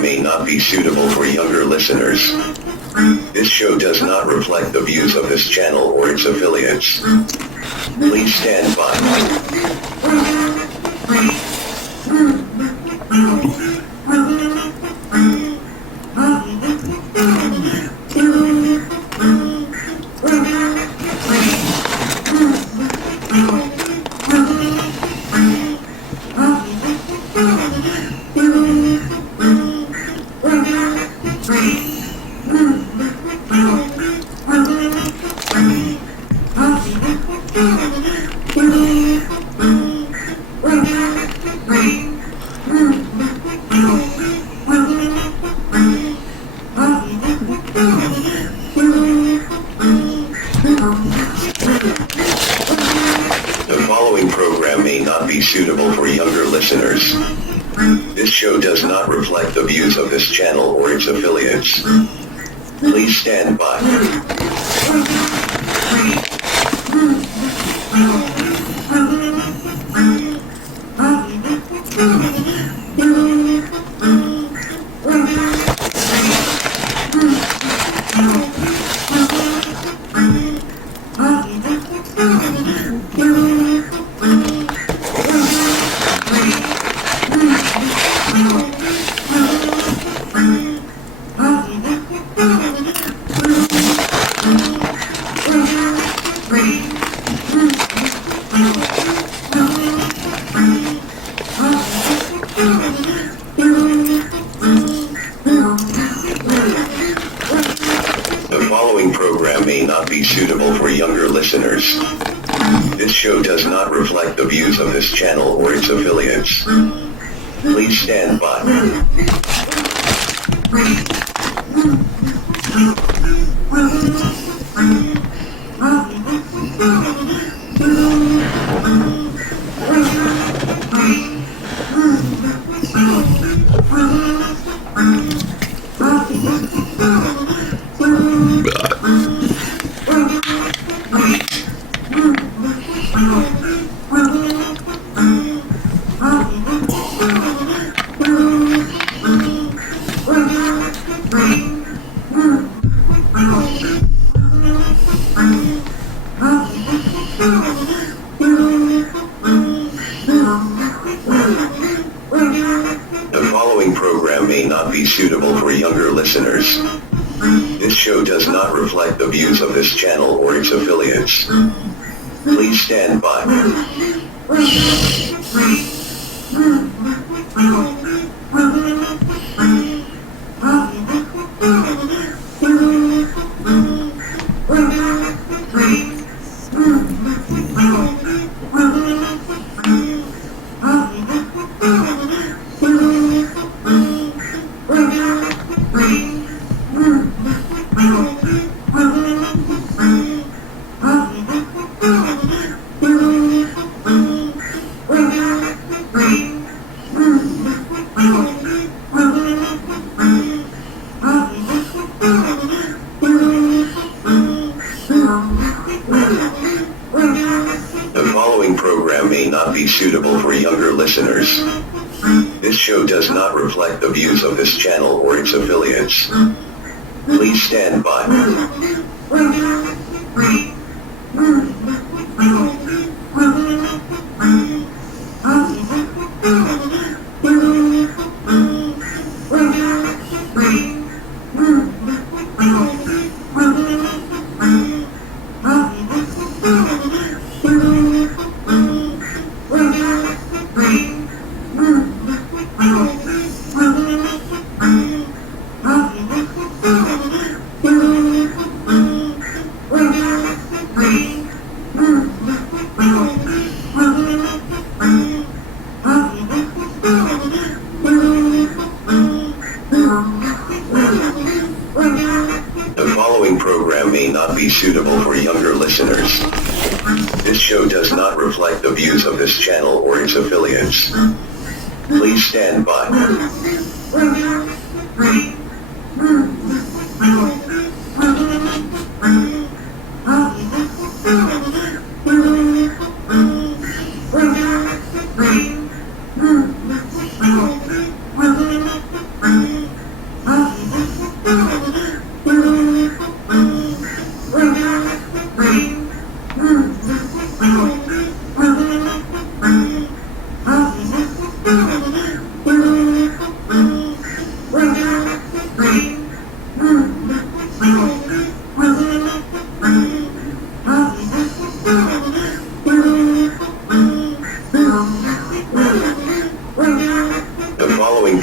may not be suitable for younger listeners. This show does not reflect the views of this channel or its affiliates. Please stand by. The following program may not be suitable for younger listeners. This show does not reflect the views of this channel or its affiliates. Please stand by. The following program may not be suitable for younger listeners. This show does not reflect the views of this channel or its affiliates. Please stand by. The following program may not be suitable for younger listeners. This show does not reflect the views of this channel or its affiliates. Please stand by. The following program may not be suitable for younger listeners. This show does not reflect the views of this channel or its affiliates. Please stand by. The following program may not be suitable for younger listeners. This show does not reflect the views of this channel or its affiliates. Please stand by.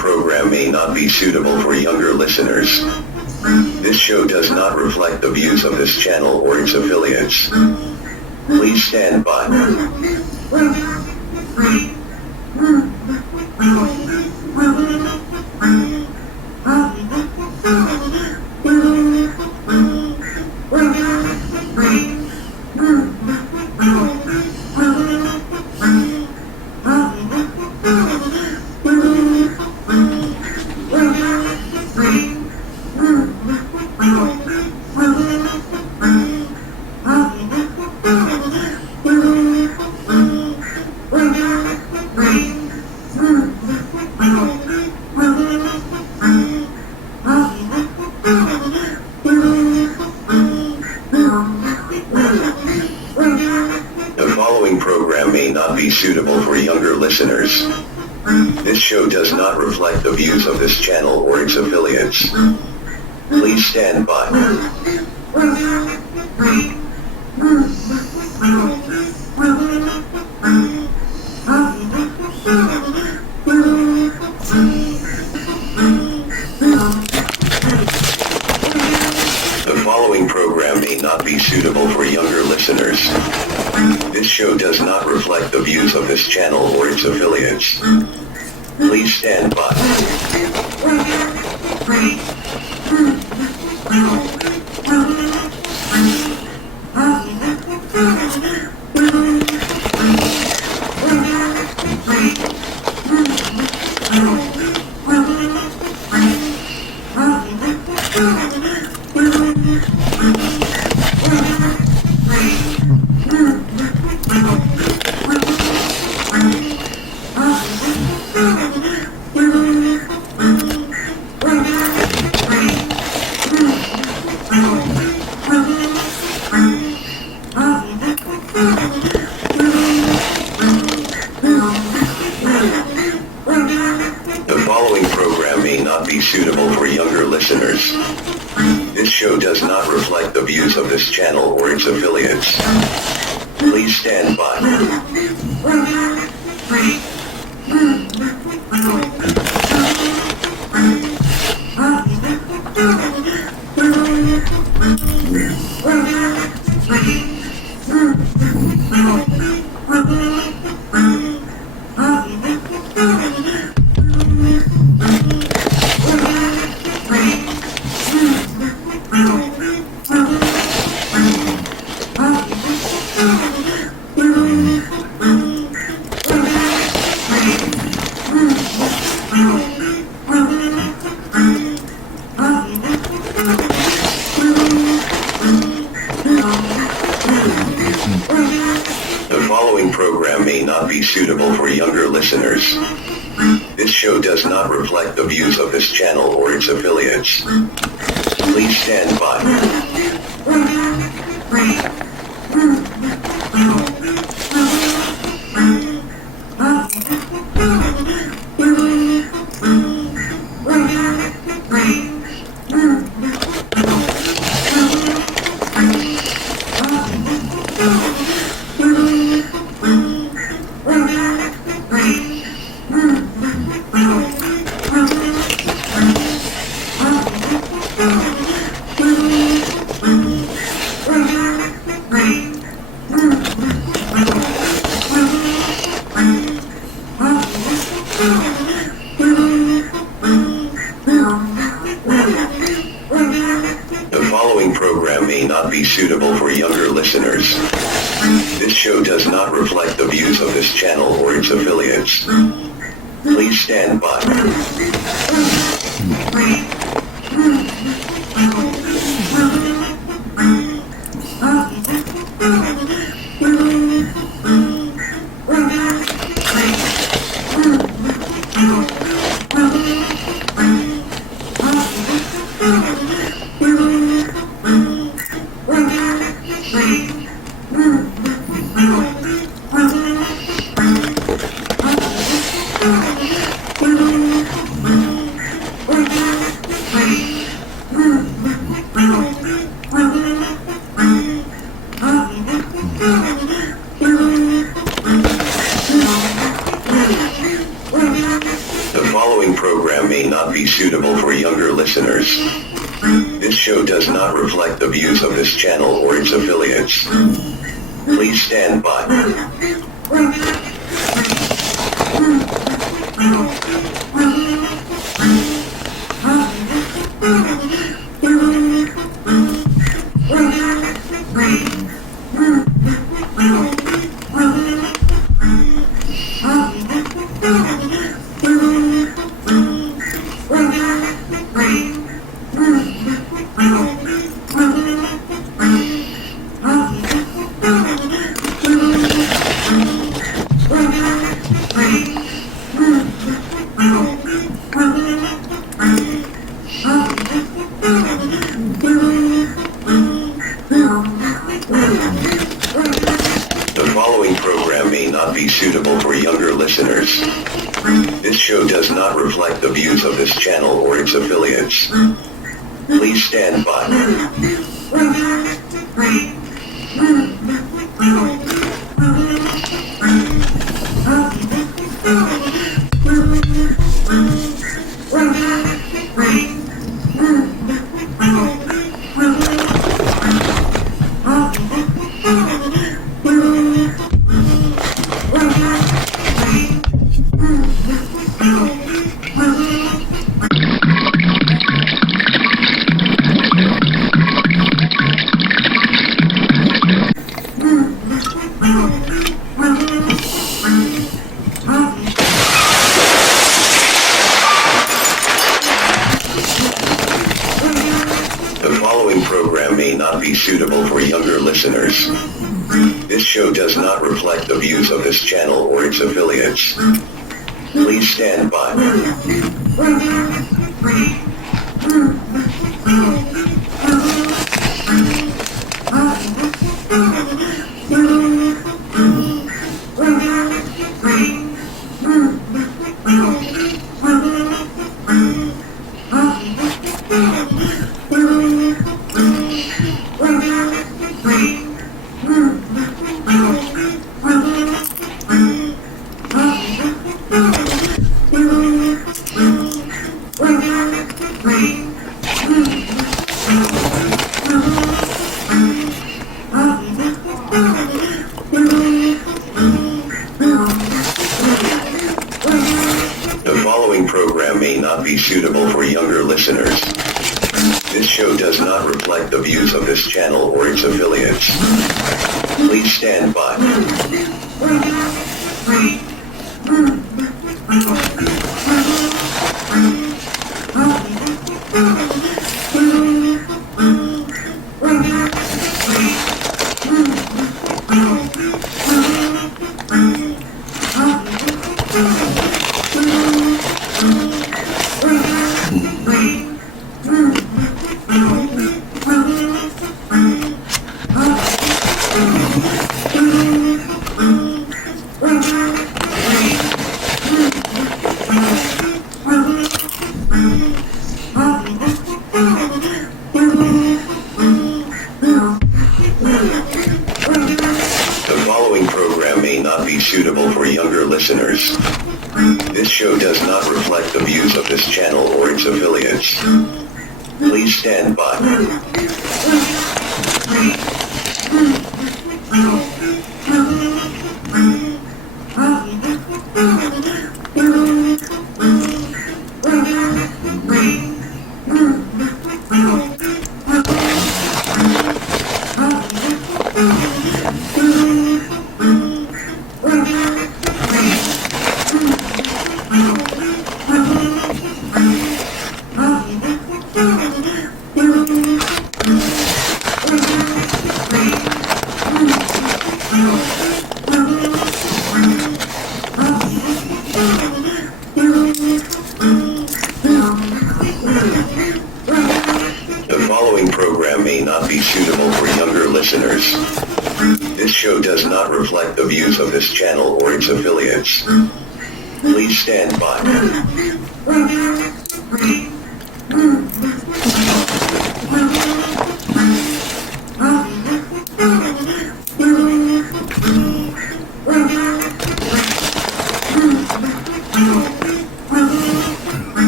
program may not be suitable for younger listeners. This show does not reflect the views of this channel or its affiliates. Please stand by. The following program may not be suitable for younger listeners. This show does not reflect the views of this channel or its affiliates. Please stand by. The following program may not be suitable for younger listeners. This show does not reflect the views of this channel or its affiliates. Please stand by. The following program may not be suitable for younger listeners. This show does not reflect the views of this channel or its affiliates. Please stand by. The following program may not be suitable for younger listeners. This show does not reflect the views of this channel or its affiliates. Please stand by. The following program may not be suitable for younger listeners. This show does not reflect the views of this channel or its affiliates. Please stand by. The following program may not be suitable for younger listeners. This show does not reflect the views of this channel or its affiliates. Please stand by. The following program may not be suitable for younger listeners. This show does not reflect the views of this channel or its affiliates. Please stand by. The following program may not be suitable for younger listeners. This show does not reflect the views of this channel or its affiliates. Please stand by. The following program may not be suitable for younger listeners. This show does not reflect the views of this channel or its affiliates. Please stand by. The following program may not be suitable for younger listeners. This show does not reflect the views of this channel or its affiliates. Please stand by. The following program may not be suitable for younger listeners. This show does not reflect the views of this channel or its affiliates. Please stand by.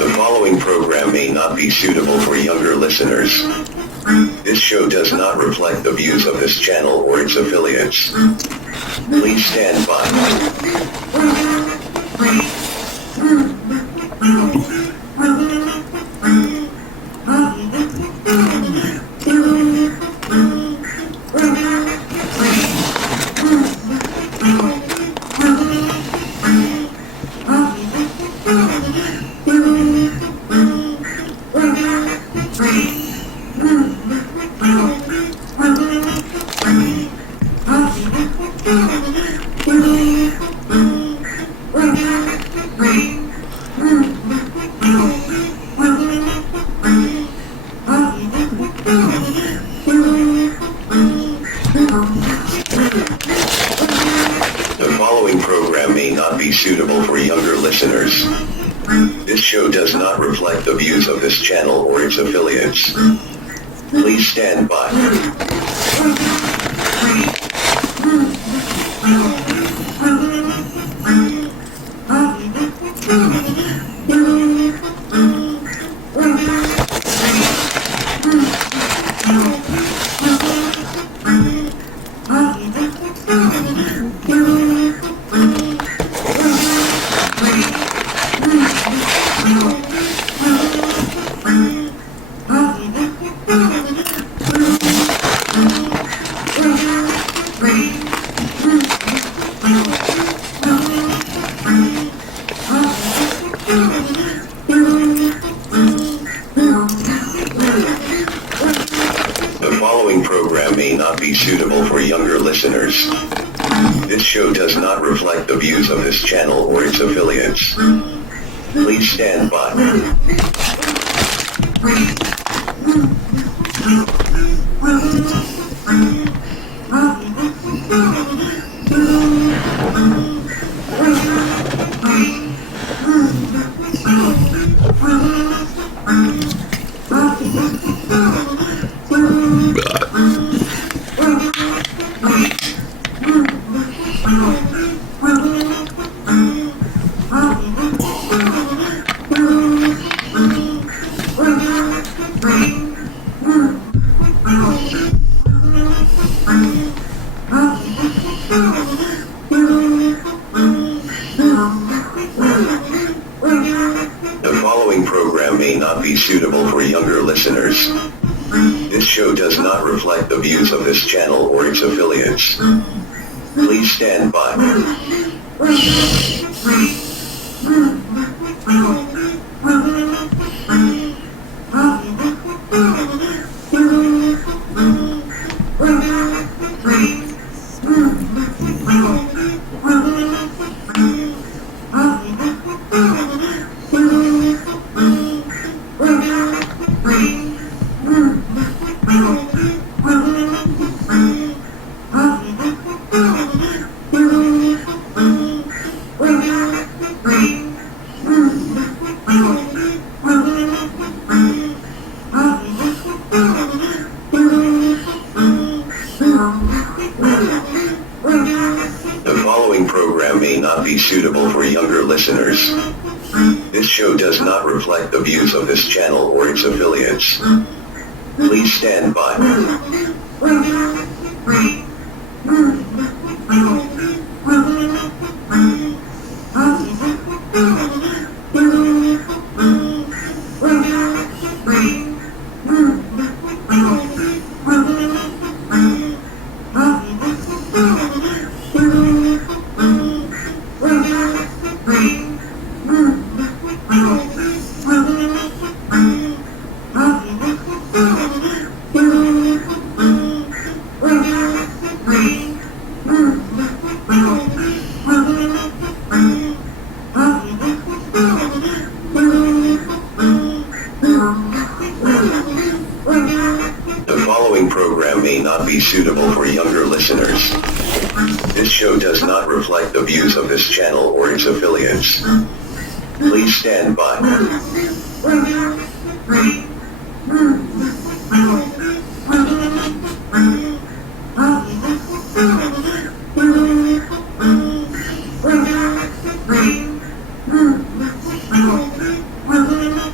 The following program may not be suitable for younger listeners. This show does not reflect the views of this channel or its affiliates. Please stand by. The following program may not be suitable for younger listeners. This show does not reflect the views of this channel or its affiliates. Please stand by. The following program may not be suitable for younger listeners. This show does not reflect the views of this channel or its affiliates. Please stand by. The following program may not be suitable for younger listeners. This show does not reflect the views of this channel or its affiliates. Please stand by. The following program may not be suitable for younger listeners. This show does not reflect the views of this channel or its affiliates. Please stand by. The following program may not be suitable for younger listeners. This show does not reflect the views of this channel or its affiliates. Please stand by.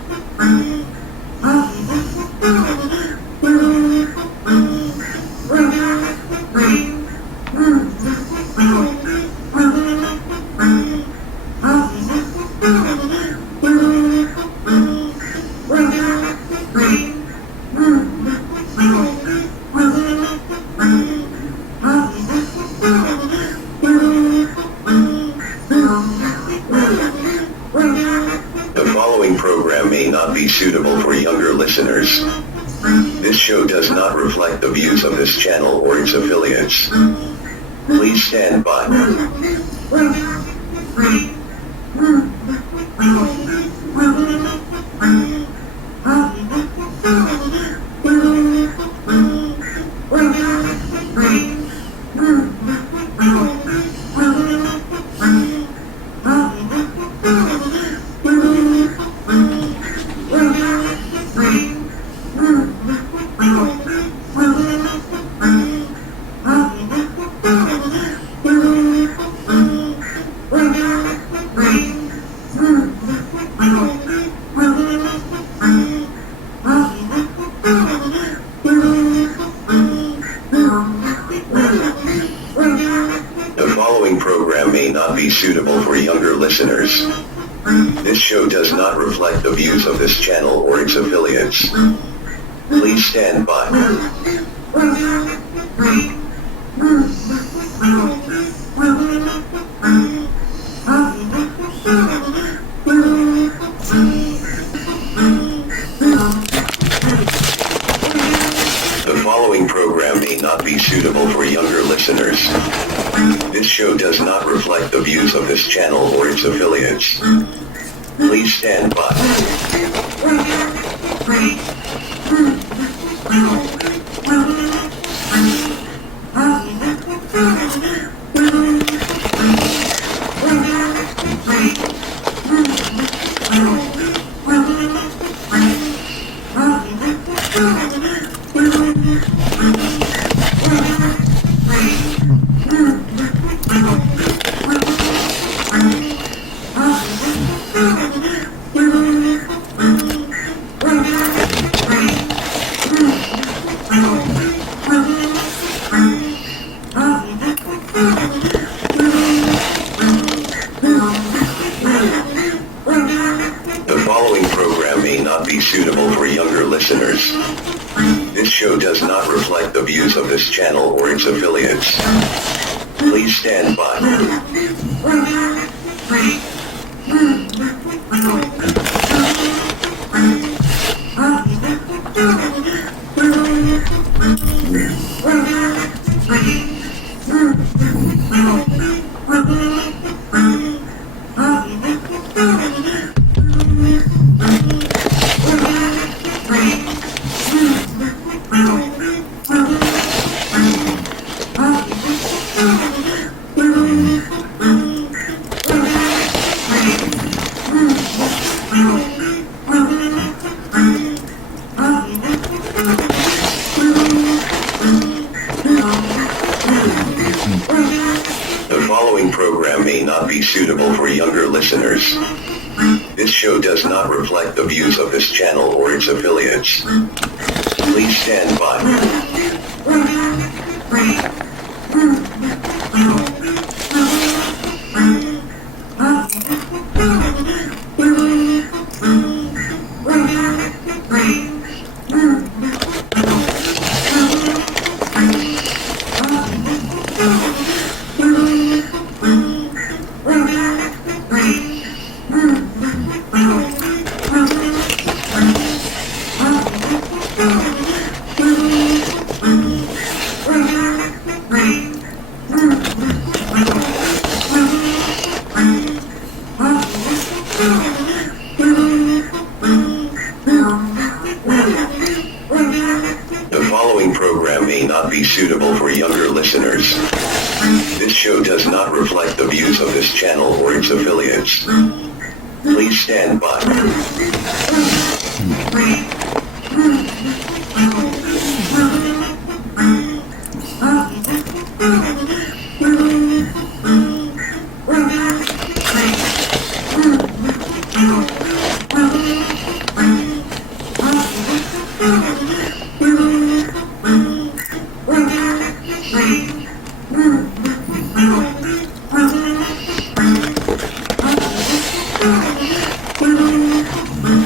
following program may not be suitable for younger listeners. This show does not reflect the views of this channel or its affiliates. Please stand by. The following program may not be suitable for younger listeners. This show does not reflect the views of this channel or its affiliates. Please stand by. The following program may not be suitable for younger listeners. This show does not reflect the views of this channel or its affiliates. Please stand by. The following program may not be suitable for younger listeners. This show does not reflect the views of this channel or its affiliates. Please stand by. The following program may not be suitable for younger listeners. This show does not reflect the views of this channel or its affiliates. Please stand by. The following program may not be suitable for younger listeners. This show does not reflect the views of this channel or its affiliates. Please stand by.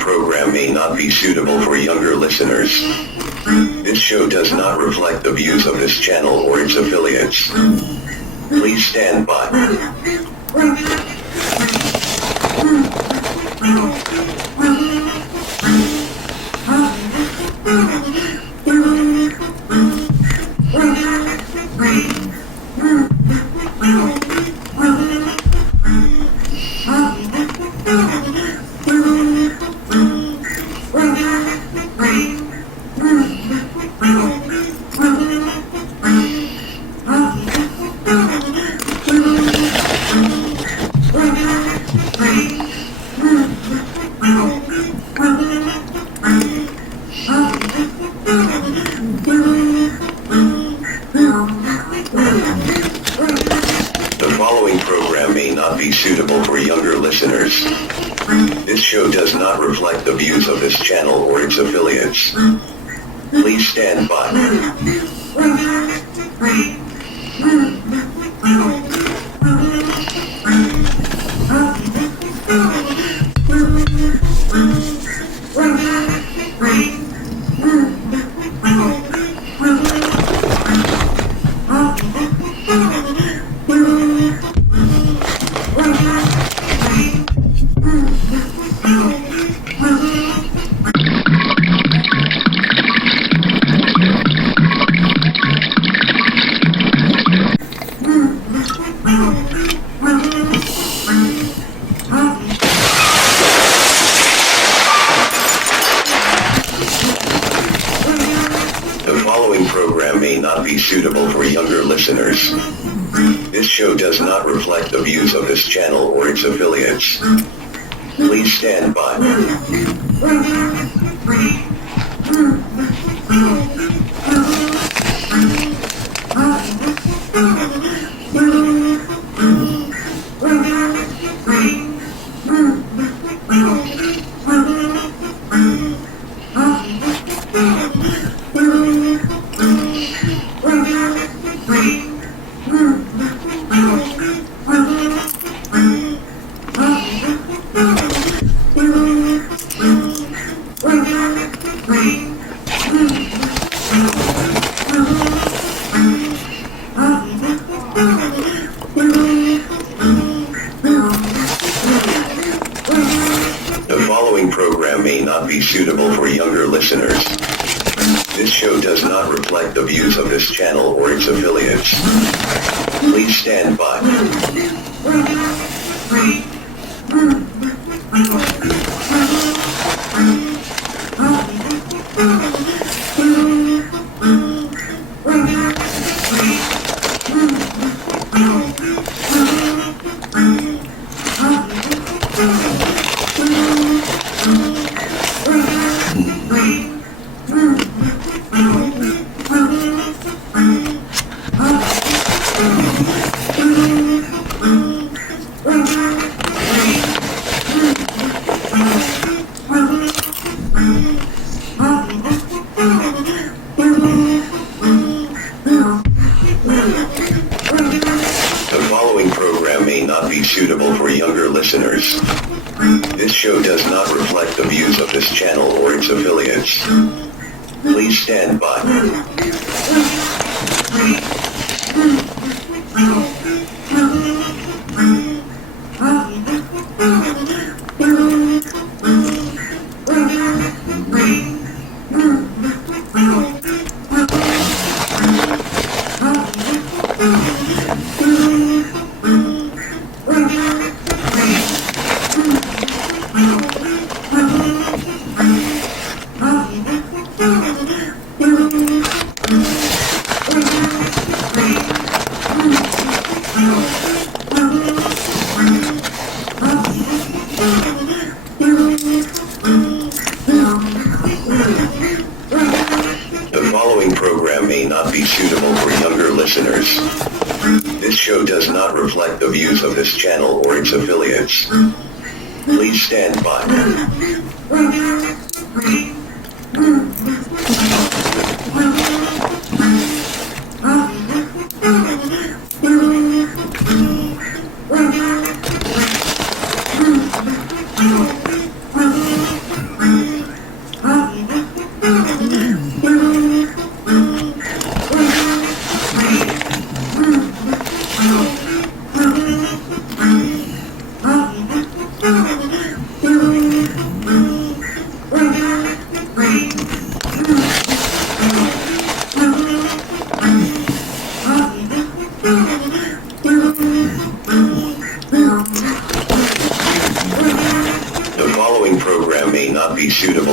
program may not be suitable for younger listeners. This show does not reflect the views of this channel or its affiliates. Please stand by. The following program may not be suitable for younger listeners. This show does not reflect the views of this channel or its affiliates. Please stand by. The following program may not be suitable for younger listeners. This show does not reflect the views of this channel or its affiliates. Please stand by. The following program may not be suitable for younger listeners. This show does not reflect the views of this channel or its affiliates. Please stand by. The following program may not be suitable for younger listeners. This show does not reflect the views of this channel or its affiliates. Please stand by. The following program may not be suitable for younger listeners. This show does not reflect the views of this channel or its affiliates. Please stand by.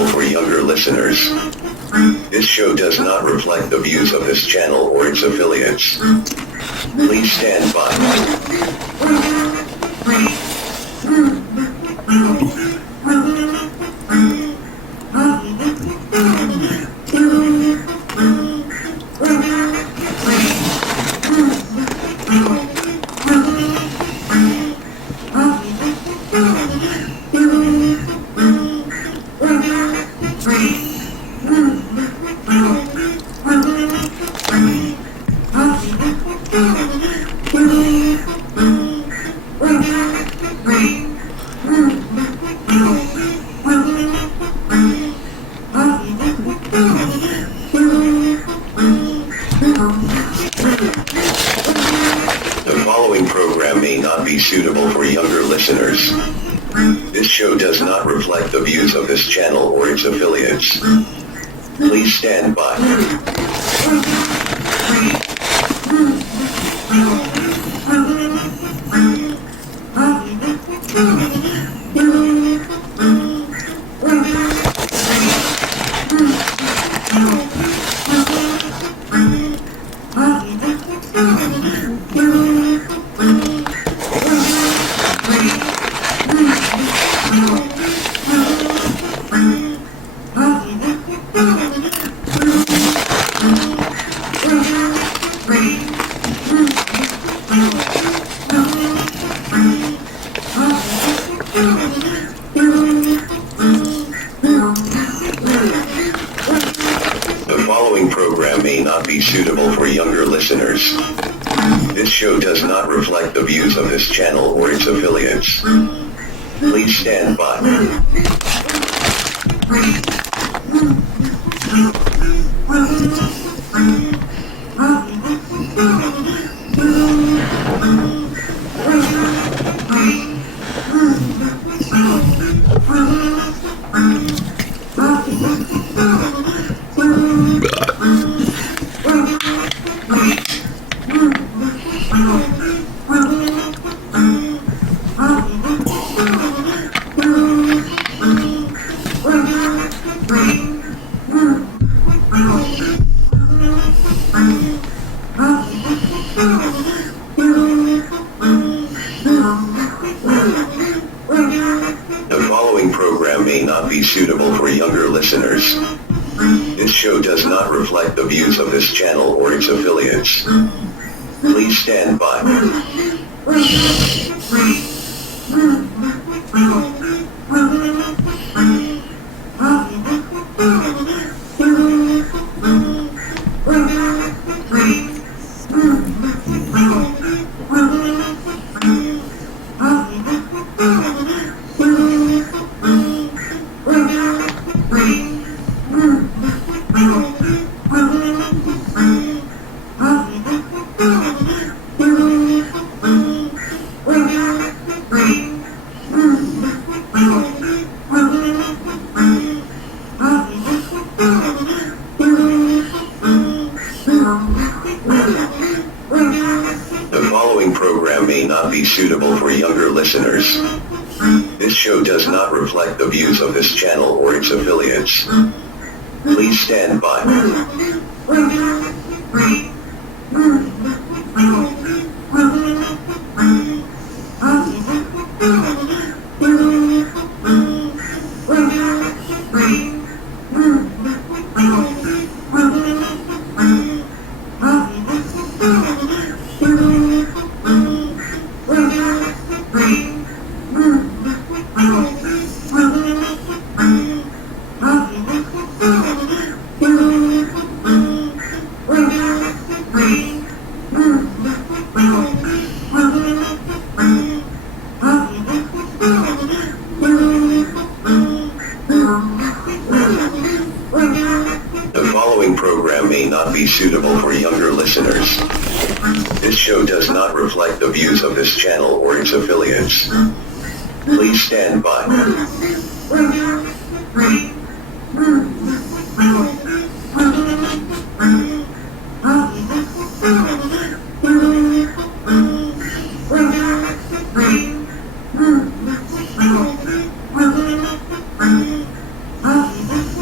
for younger listeners. This show does not reflect the views of this channel or its affiliates. Please stand by. The following program may not be suitable for younger listeners. This show does not reflect the views of this channel or its affiliates. Please stand by. The following program may not be suitable for younger listeners. This show does not reflect the views of this channel or its affiliates. Please stand by. The following program may not be suitable for younger listeners. This show does not reflect the views of this channel or its affiliates. Please stand by. The following program may not be suitable for younger listeners. This show does not reflect the views of this channel or its affiliates. Please stand by. The following program may not be suitable for younger listeners. This show does not reflect the views of this channel or its affiliates. Please stand by.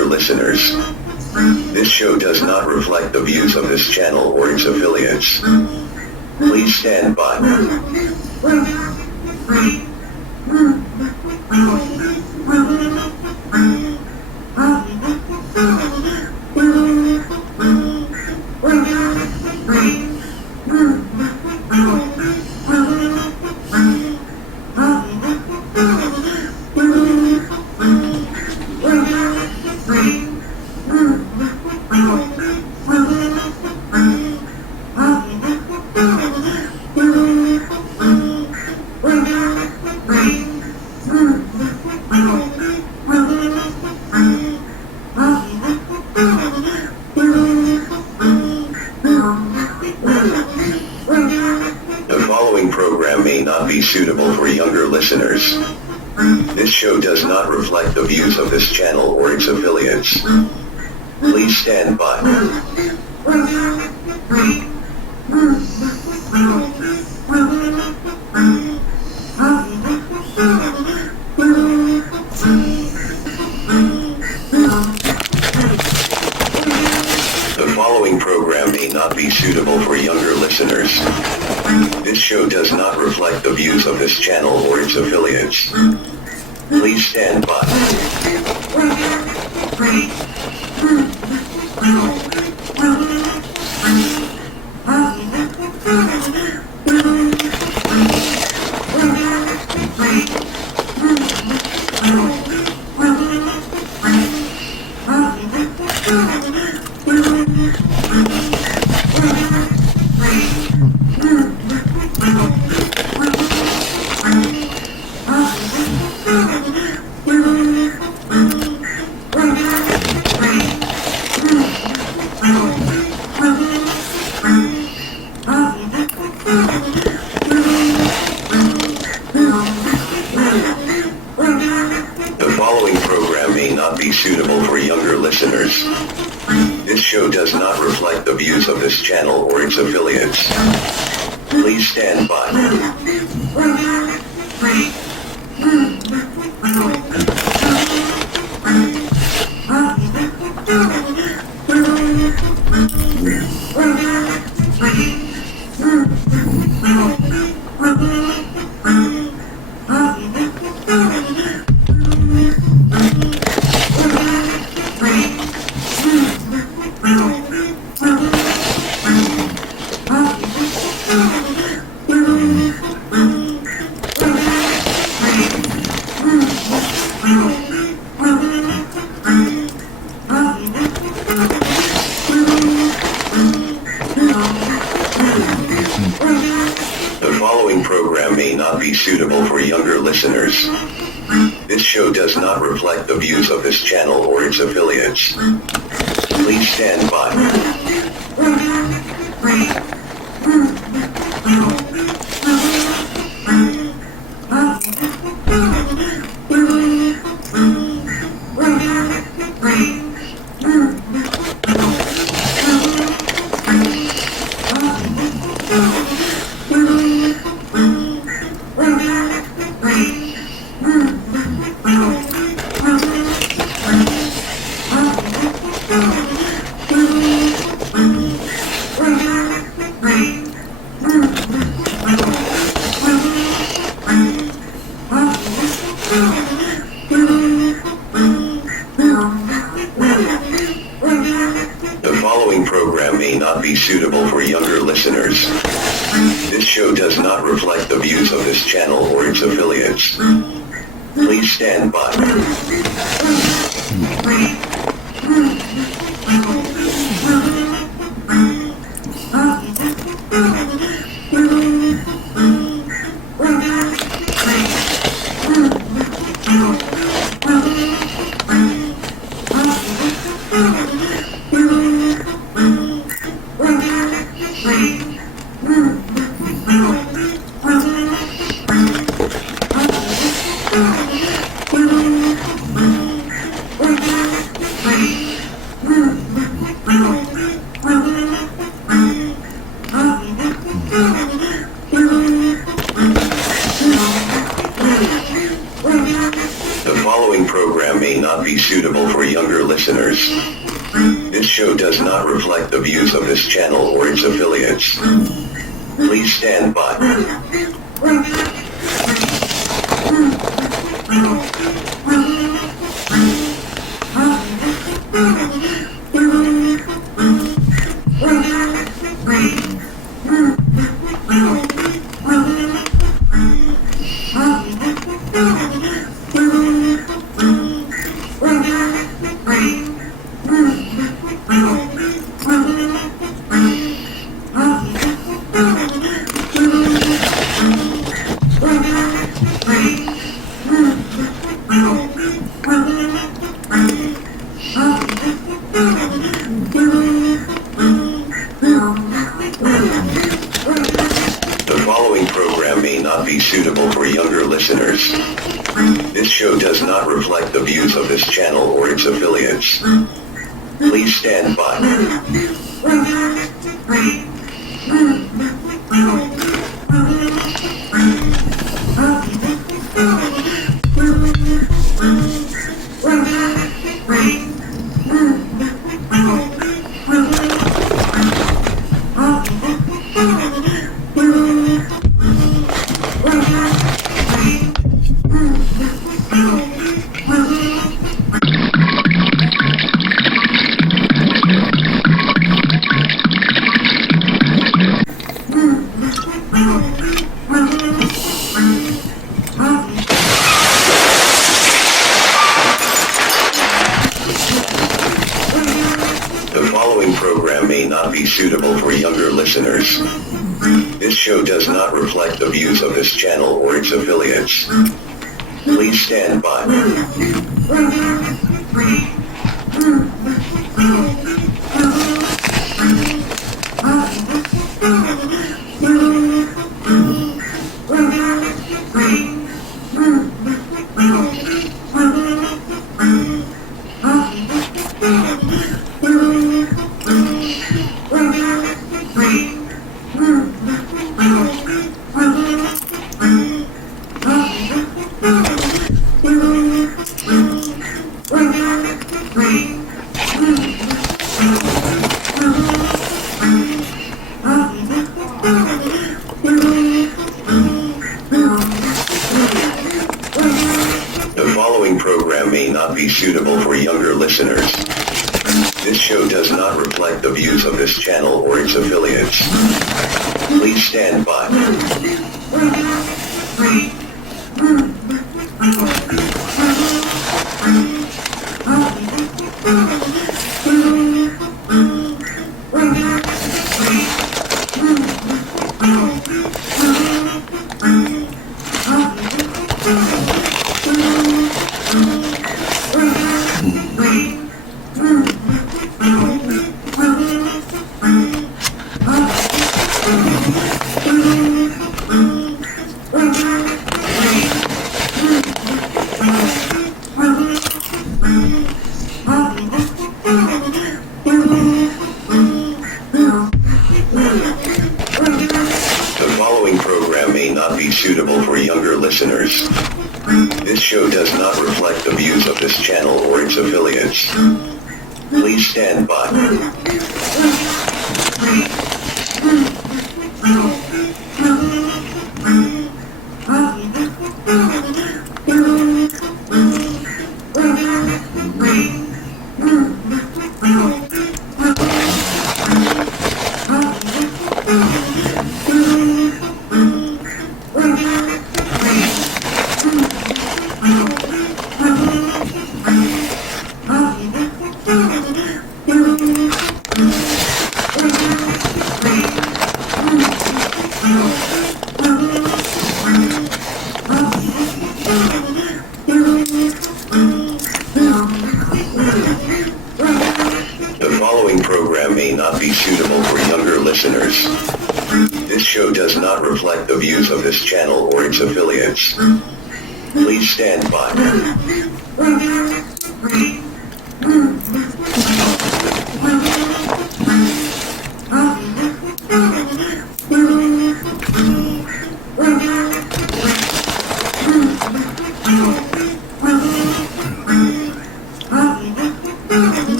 listeners. This show does not reflect the views of this channel or its affiliates. Please stand by. The following program may not be suitable for younger listeners. This show does not reflect the views of this channel or its affiliates. Please stand by. The following program may not be suitable for younger listeners. This show does not reflect the views of this channel or its affiliates. Please stand by. The following program may not be suitable for younger listeners. This show does not reflect the views of this channel or its affiliates. Please stand by. The following program may not be suitable for younger listeners. This show does not reflect the views of this channel or its affiliates. Please stand by. The following program may not be suitable for younger listeners. This show does not reflect the views of this channel or its affiliates. Please stand by. The following program may not be suitable for younger listeners. listeners. This show does not reflect the views of this channel or its affiliates. Please stand by. The following program may not be suitable for younger listeners. This show does not reflect the views of this channel or its affiliates. Please stand by. The following program may not be suitable for younger listeners. This show does not reflect the views of this channel or its affiliates. Please stand by. The following program may not be suitable for younger listeners. This show does not reflect the views of this channel or its affiliates. Please stand by. The following program may not be suitable for younger listeners. This show does not reflect the views of this channel or its affiliates. Please stand by. The following program may not be suitable for younger listeners. This show does not reflect the views of this channel or its affiliates. Please stand by.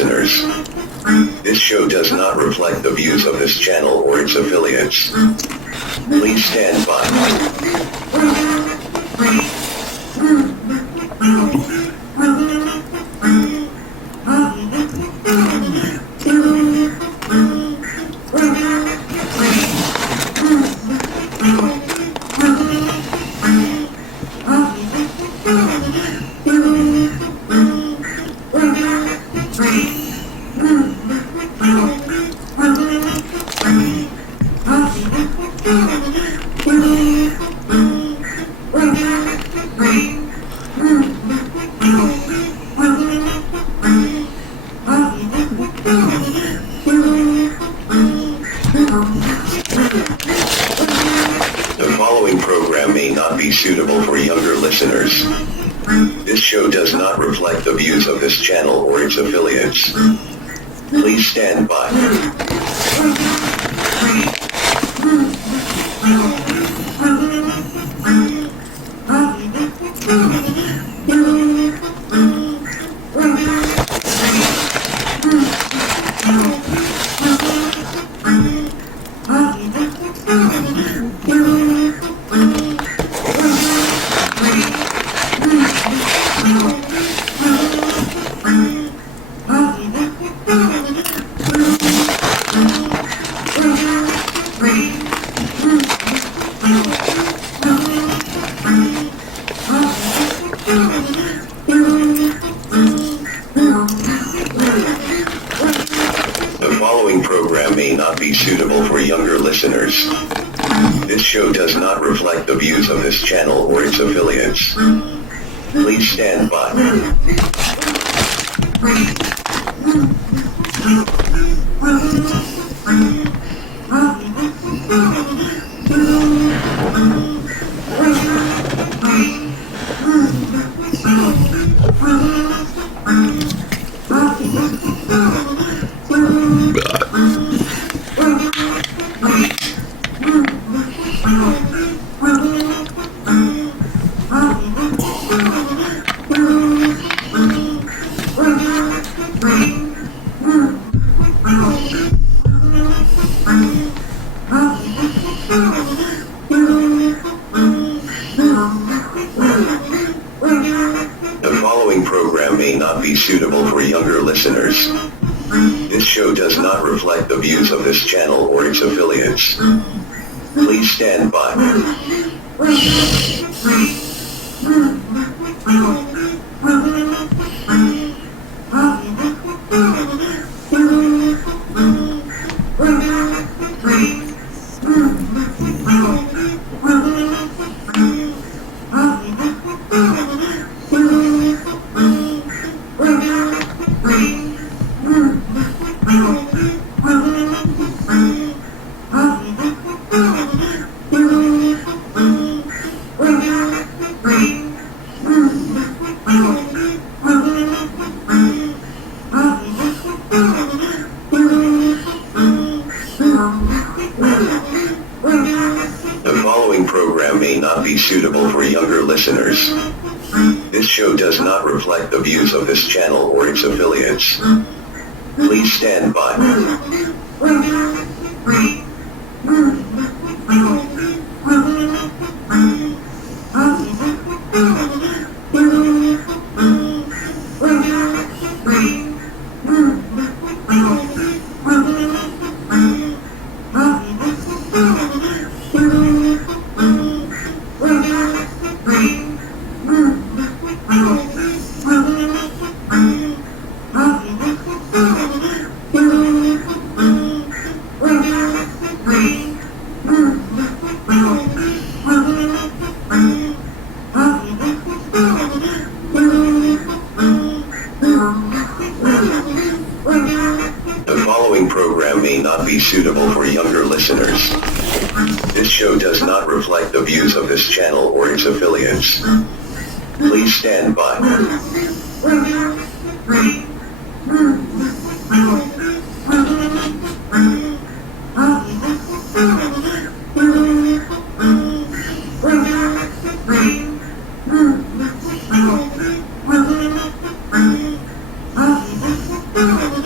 listeners. This show does not reflect the views of this channel or its affiliates. Please stand by. The following program may not be suitable for younger listeners. This show does not reflect the views of this channel or its affiliates. Please stand by. The following program may not be suitable for younger listeners. This show does not reflect the views of this channel or its affiliates. Please stand by. The following program may not be suitable for younger listeners. This show does not reflect the views of this channel or its affiliates. Please stand by. The following program may not be suitable for younger listeners. This show does not reflect the views of this channel or its affiliates. Please stand by. The following program may not be suitable for younger listeners. This show does not reflect the views of this channel or its affiliates. Please stand by.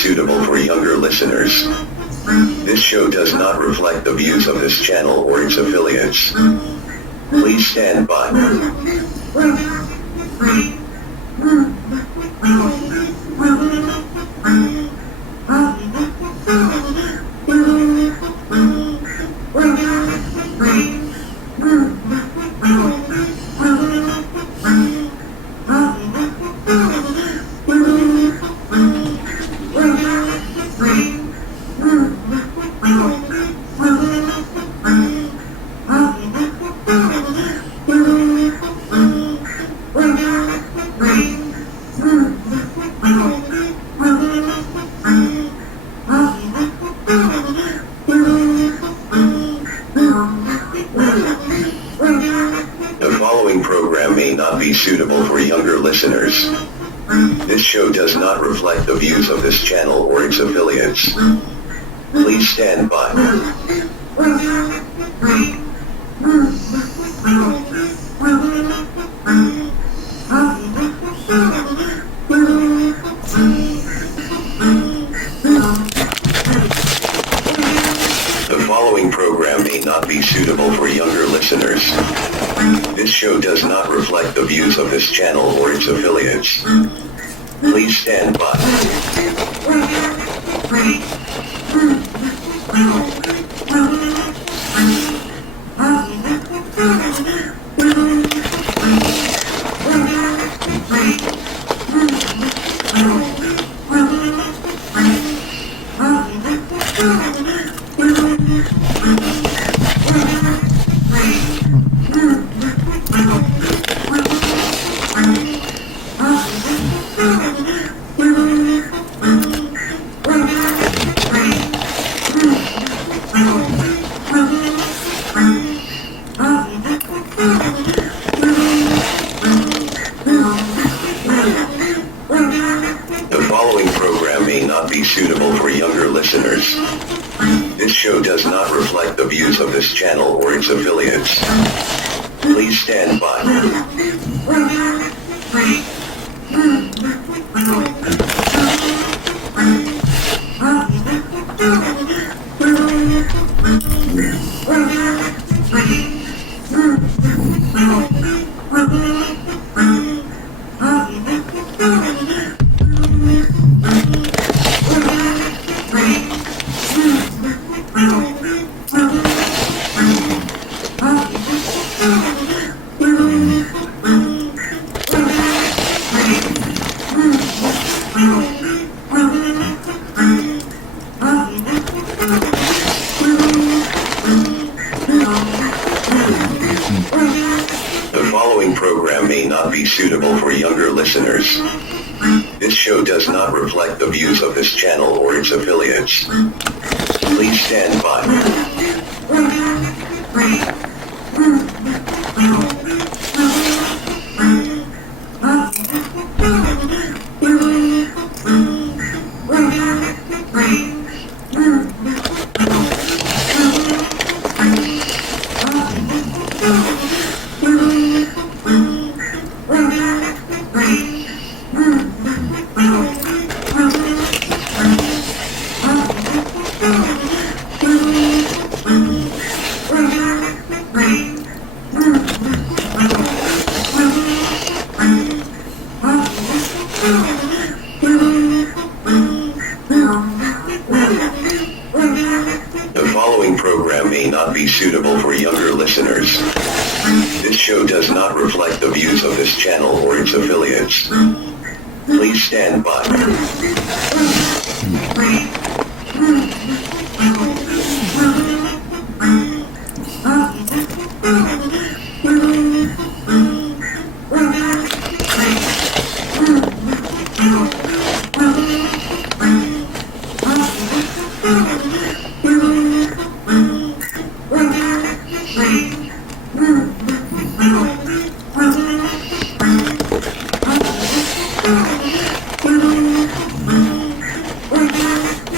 suitable for younger listeners. This show does not reflect the views of this channel or its affiliates. Please stand by. The following program may not be suitable for younger listeners. This show does not reflect the views of this channel or its affiliates. Please stand by. The following program may not be suitable for younger listeners. This show does not reflect the views of this channel or its affiliates. Please stand by. The following program may not be suitable for younger listeners. This show does not reflect the views of this channel or its affiliates. Please stand by. The following program may not be suitable for younger listeners. This show does not reflect the views of this channel or its affiliates. Please stand by. The following program may not be suitable for younger listeners. This show does not reflect the views of this channel or its affiliates. Please stand by.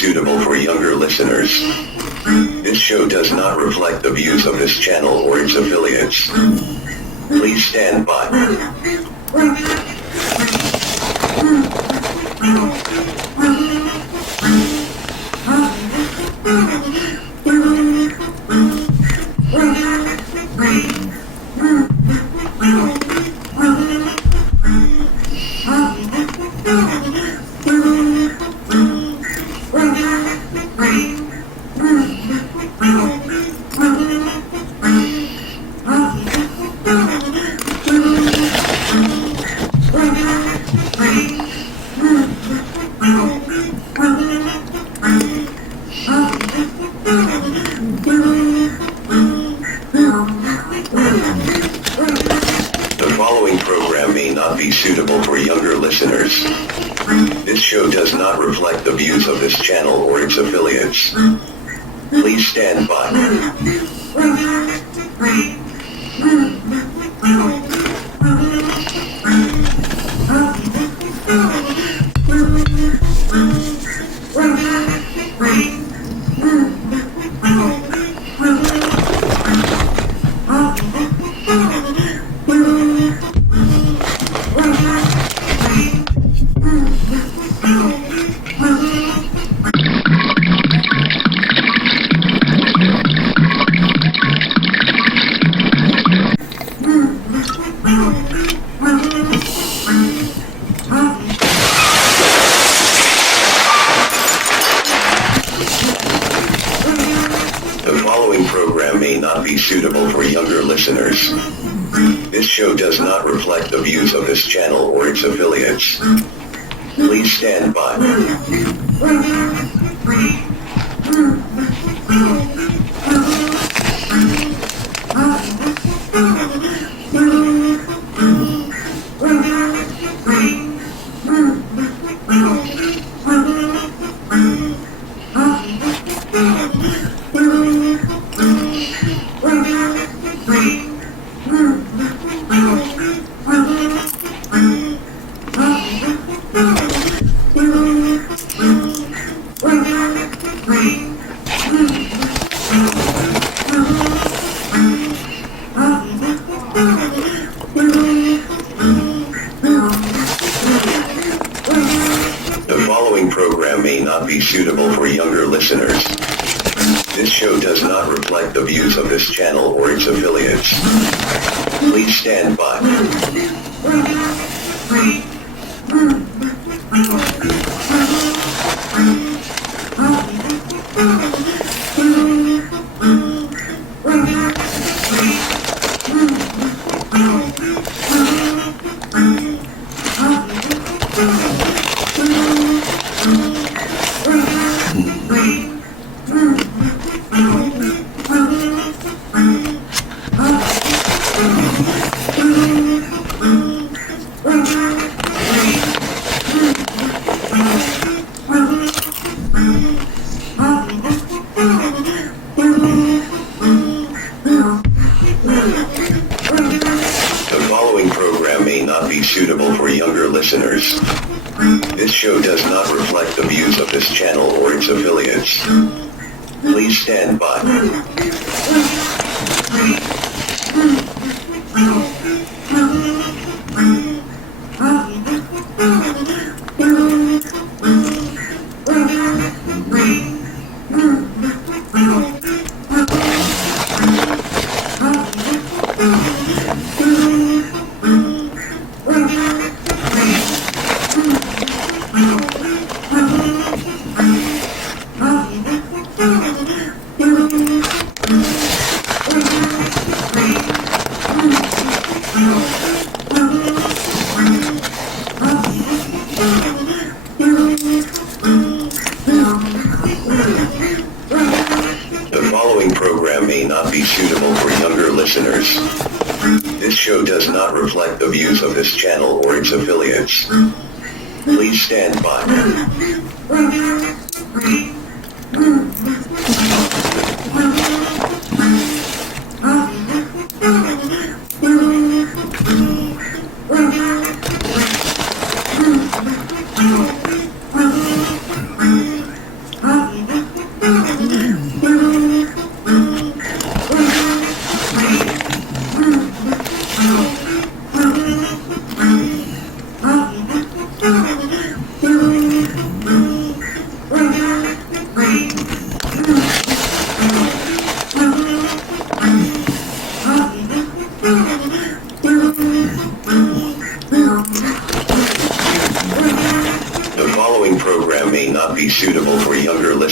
suitable for younger listeners. This show does not reflect the views of this channel or its affiliates. Please stand by. The following program may not be suitable for younger listeners. This show does not reflect the views of this channel or its affiliates. Please stand by. The following program may not be suitable for younger listeners. This show does not reflect the views of this channel or its affiliates. Please stand by. The following program may not be suitable for younger listeners. This show does not reflect the views of this channel or its affiliates. Please stand by. The following program may not be suitable for younger listeners. This show does not reflect the views of this channel or its affiliates. Please stand by. The following program may not be suitable for younger listeners. This show does not reflect the views of this channel or its affiliates. Please stand by.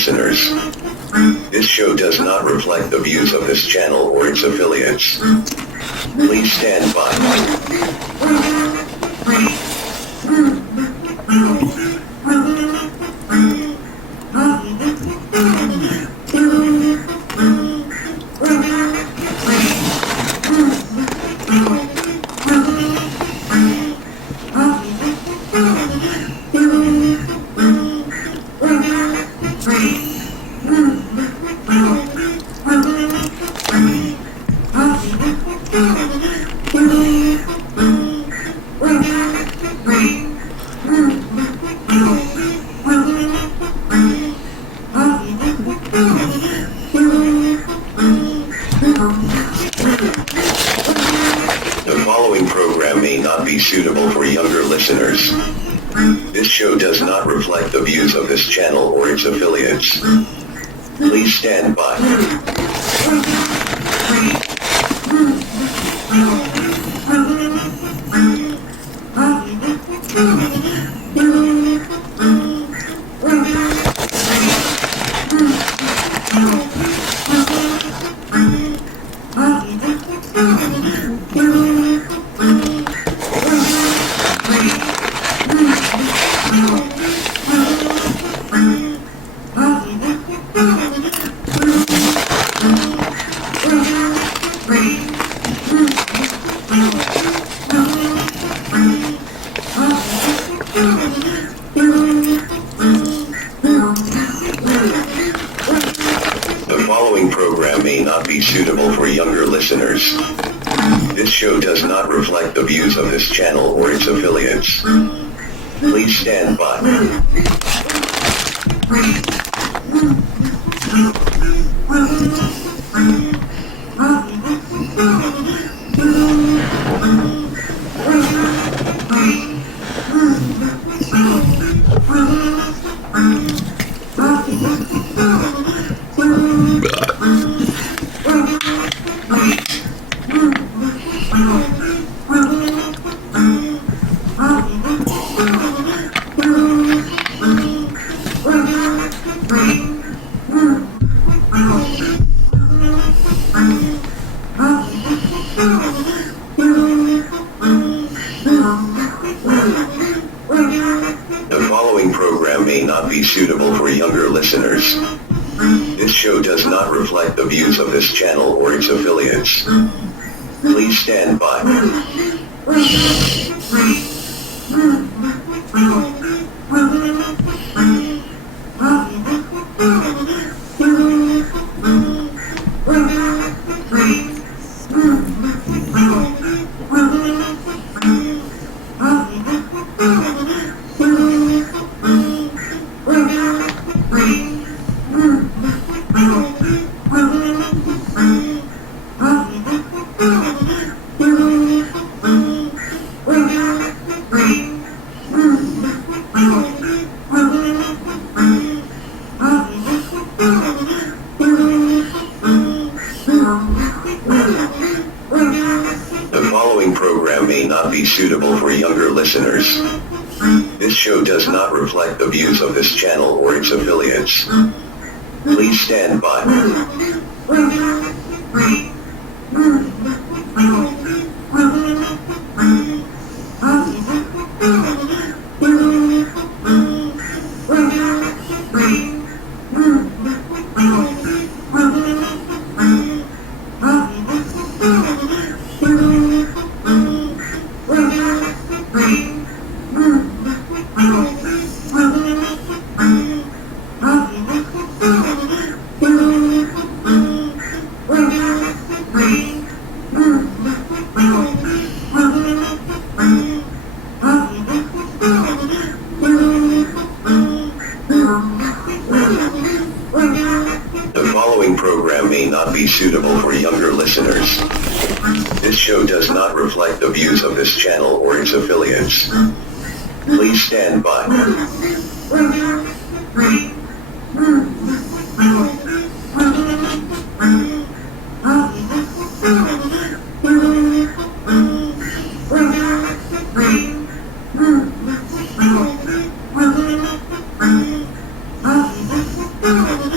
listeners. This show does not reflect the views of this channel or its affiliates. Please stand by. The following program may not be suitable for younger listeners. This show does not reflect the views of this channel or its affiliates. Please stand by. The following program may not be suitable for younger listeners. This show does not reflect the views of this channel or its affiliates. Please stand by. The following program may not be suitable for younger listeners. This show does not reflect the views of this channel or its affiliates. Please stand by. The following program may not be suitable for younger listeners. This show does not reflect the views of this channel or its affiliates. Please stand by. The following program may not be suitable for younger listeners. This show does not reflect the views of this channel or its affiliates. Please stand by.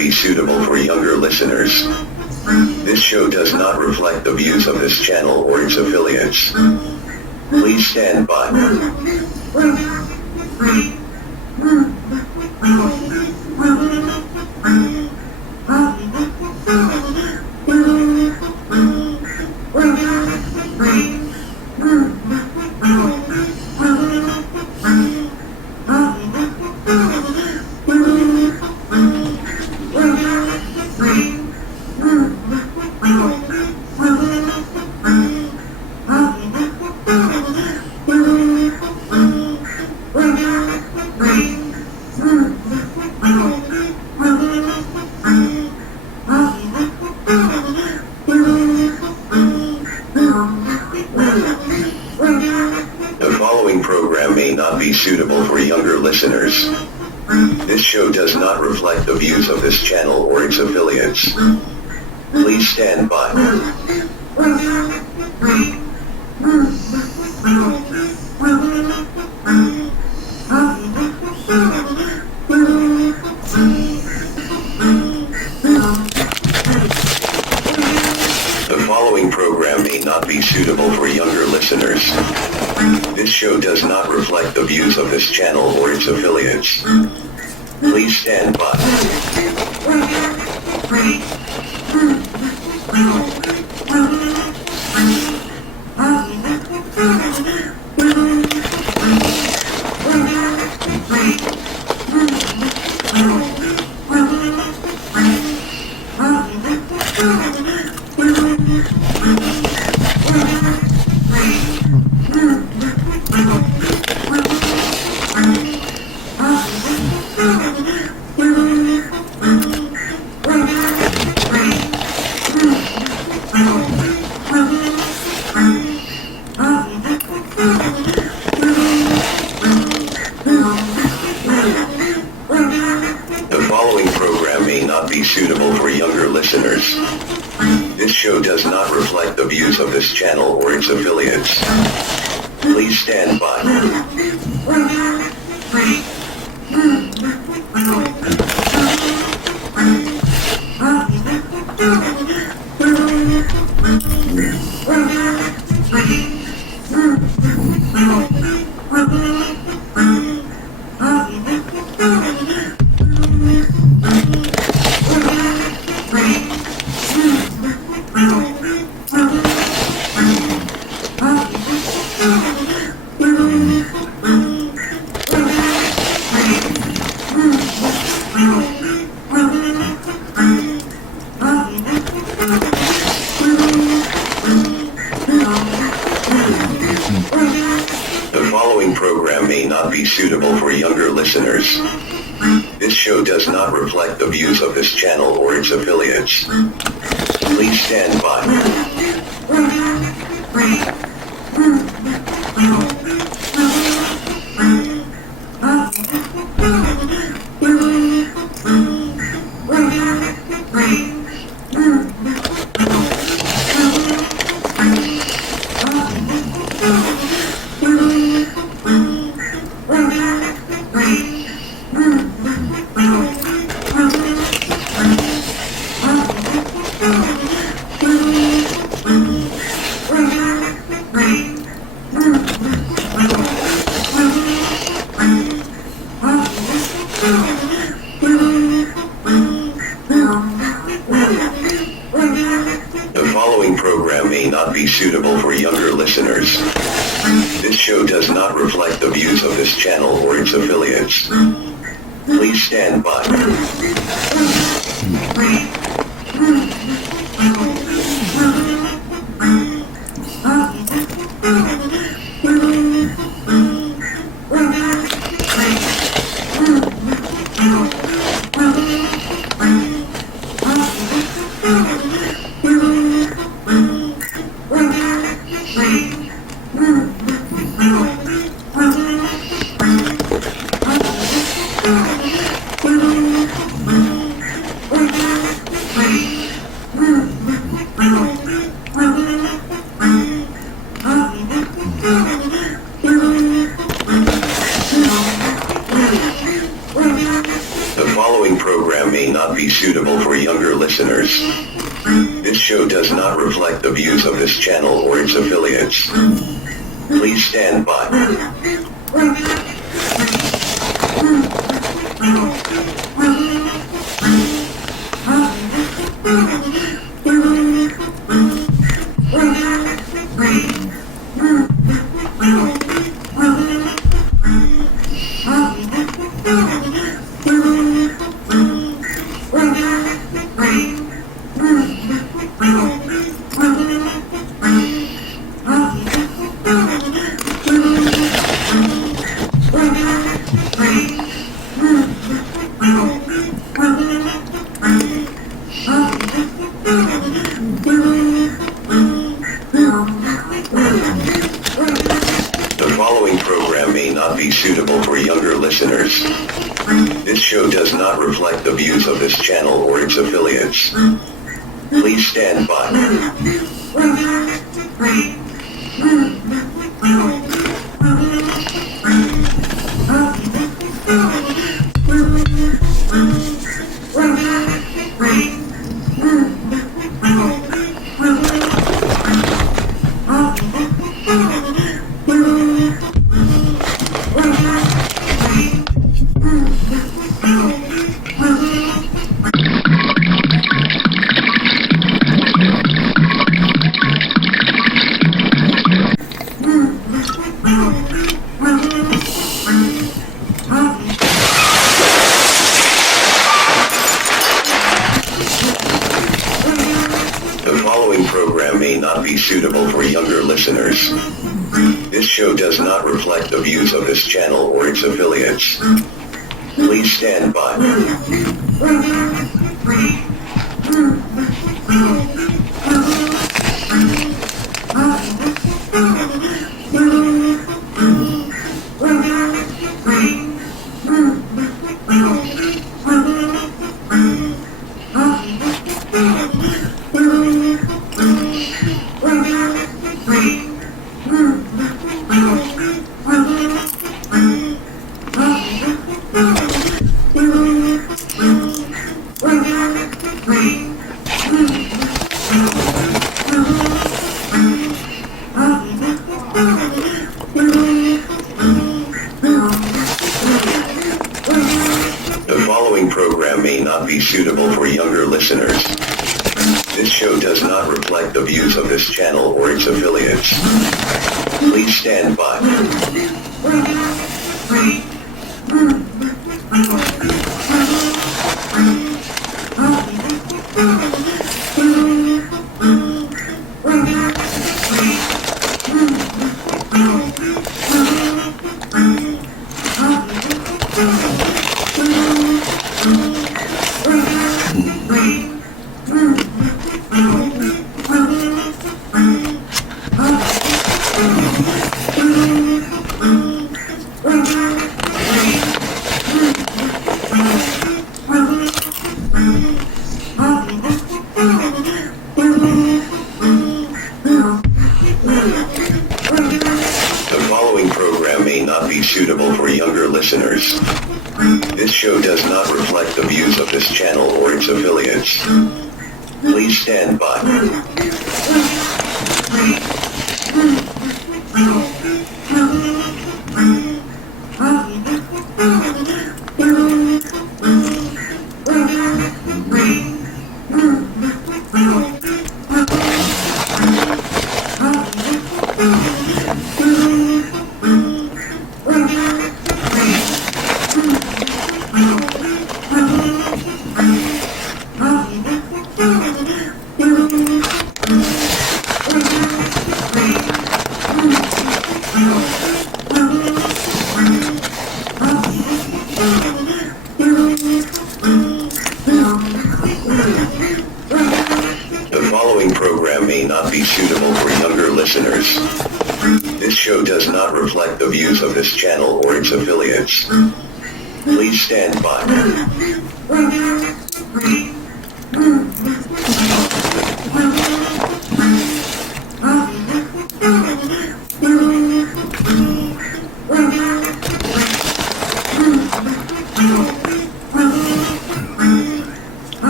be suitable for younger listeners. This show does not reflect the views of this channel or its affiliates. Please stand by. The following program may not be suitable for younger listeners. This show does not reflect the views of this channel or its affiliates. Please stand by. The following program may not be suitable for younger listeners. This show does not reflect the views of this channel or its affiliates. Please stand by. The following program may not be suitable for younger listeners. This show does not reflect the views of this channel or its affiliates. Please stand by. The following program may not be suitable for younger listeners. This show does not reflect the views of this channel or its affiliates. Please stand by. The following program may not be suitable for younger listeners. This show does not reflect the views of this channel or its affiliates. Please stand by. The following program may not be be suitable for younger listeners. This show does not reflect the views of this channel or its affiliates. Please stand by. The following program may not be suitable for younger listeners. This show does not reflect the views of this channel or its affiliates. Please stand by. The following program may not be suitable for younger listeners. This show does not reflect the views of this channel or its affiliates. Please stand by. The following program may not be suitable for younger listeners. This show does not reflect the views of this channel or its affiliates. Please stand by. The following program may not be suitable for younger listeners. This show does not reflect the views of this channel or its affiliates. Please stand by. The following program may not be suitable for younger listeners. This show does not reflect the views of this channel or its affiliates. Please stand by.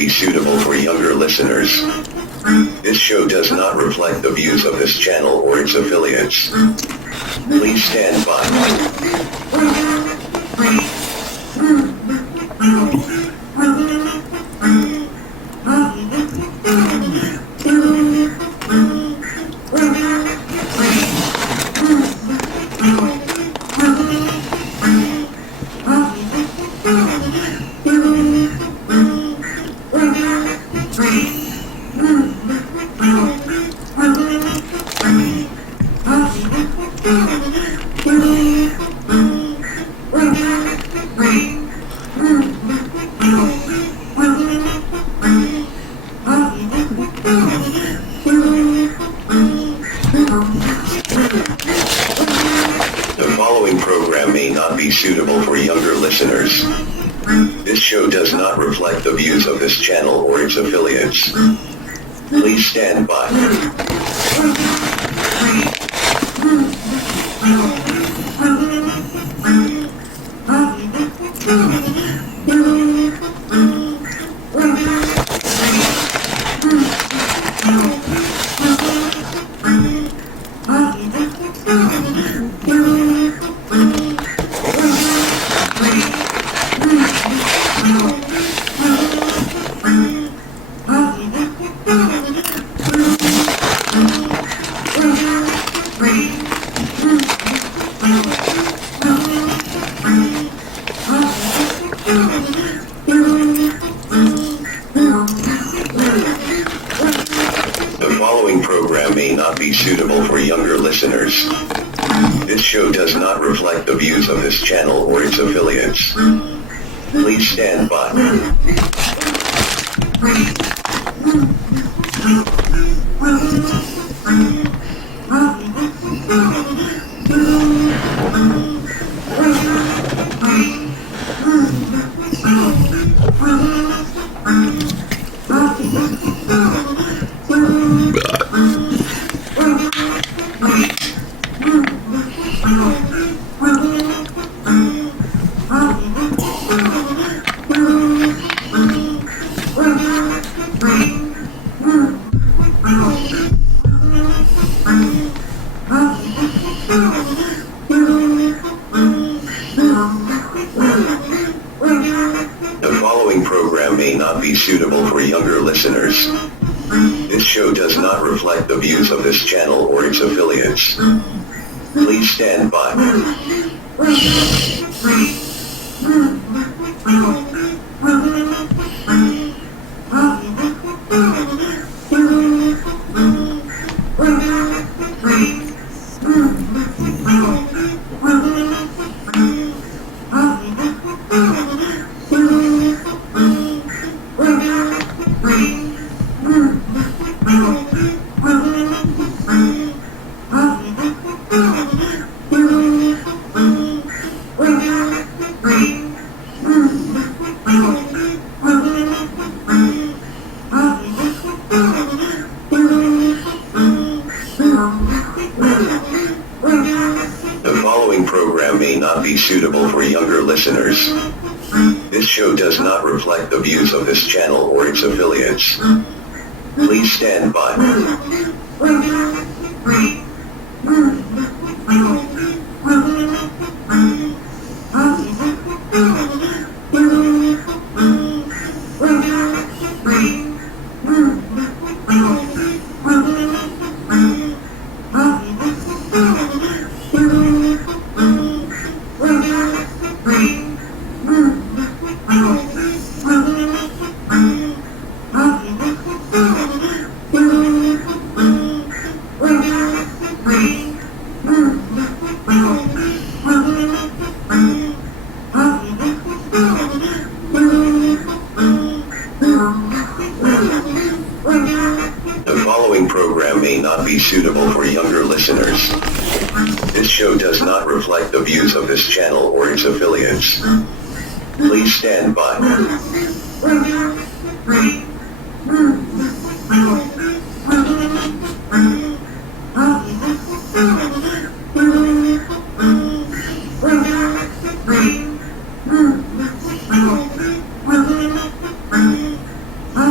be suitable for younger listeners. This show does not reflect the views of this channel or its affiliates. Please stand by. The following program may not be suitable for younger listeners. This show does not reflect the views of this channel or its affiliates. Please stand by. The following program may not be suitable for younger listeners. This show does not reflect the views of this channel or its affiliates. Please stand by. The following program may not be suitable for younger listeners. This show does not reflect the views of this channel or its affiliates. Please stand by. The following program may not be suitable for younger listeners. This show does not reflect the views of this channel or its affiliates. Please stand by. The following program may not be suitable for younger listeners. This show does not reflect the views of this channel or its affiliates. Please stand by.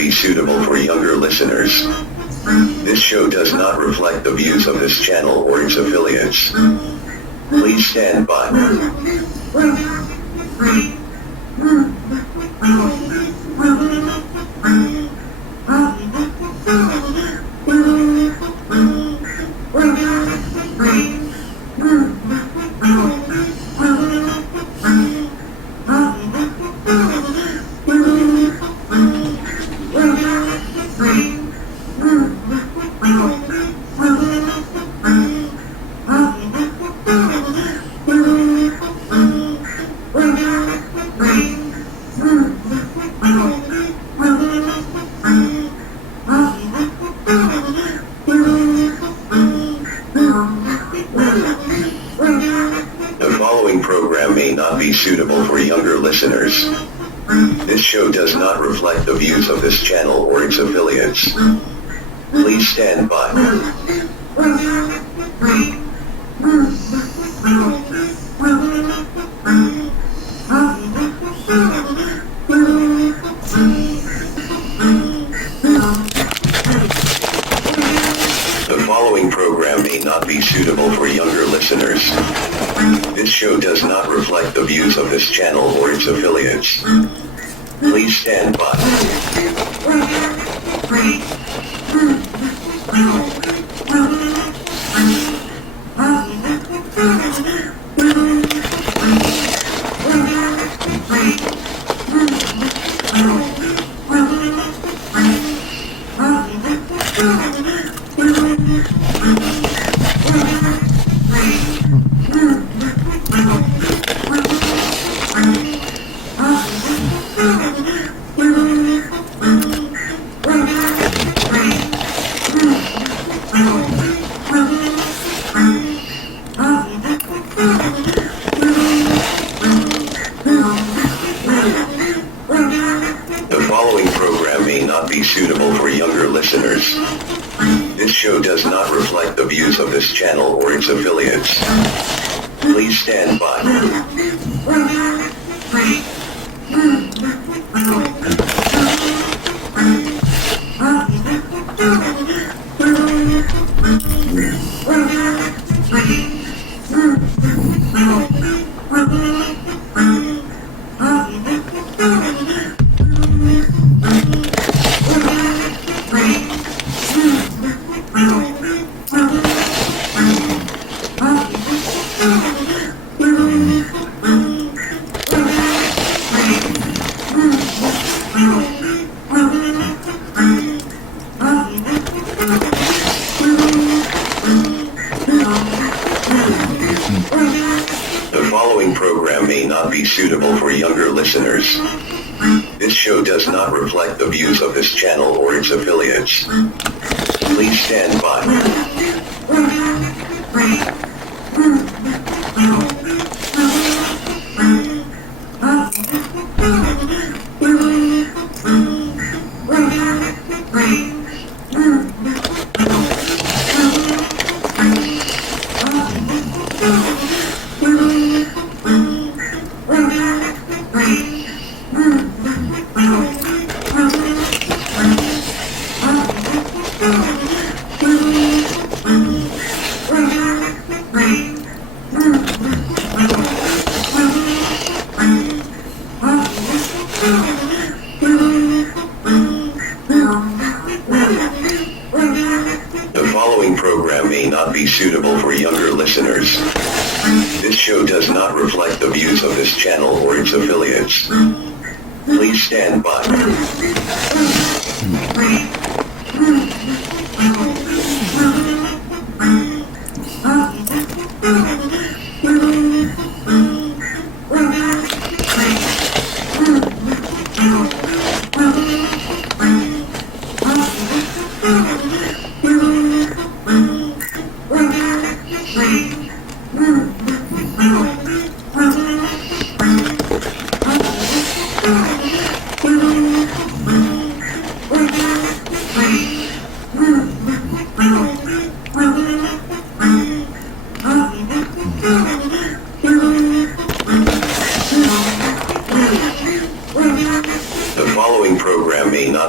be suitable for younger listeners. This show does not reflect the views of this channel or its affiliates. Please stand by. The following program may not be suitable for younger listeners. This show does not reflect the views of this channel or its affiliates. Please stand by. The following program may not be suitable for younger listeners. This show does not reflect the views of this channel or its affiliates. Please stand by. The following program may not be suitable for younger listeners. This show does not reflect the views of this channel or its affiliates. Please stand by. The following program may not be suitable for younger listeners. This show does not reflect the views of this channel or its affiliates. Please stand by. The following program may not be suitable for younger listeners. This show does not reflect the views of this channel or its affiliates. Please stand by.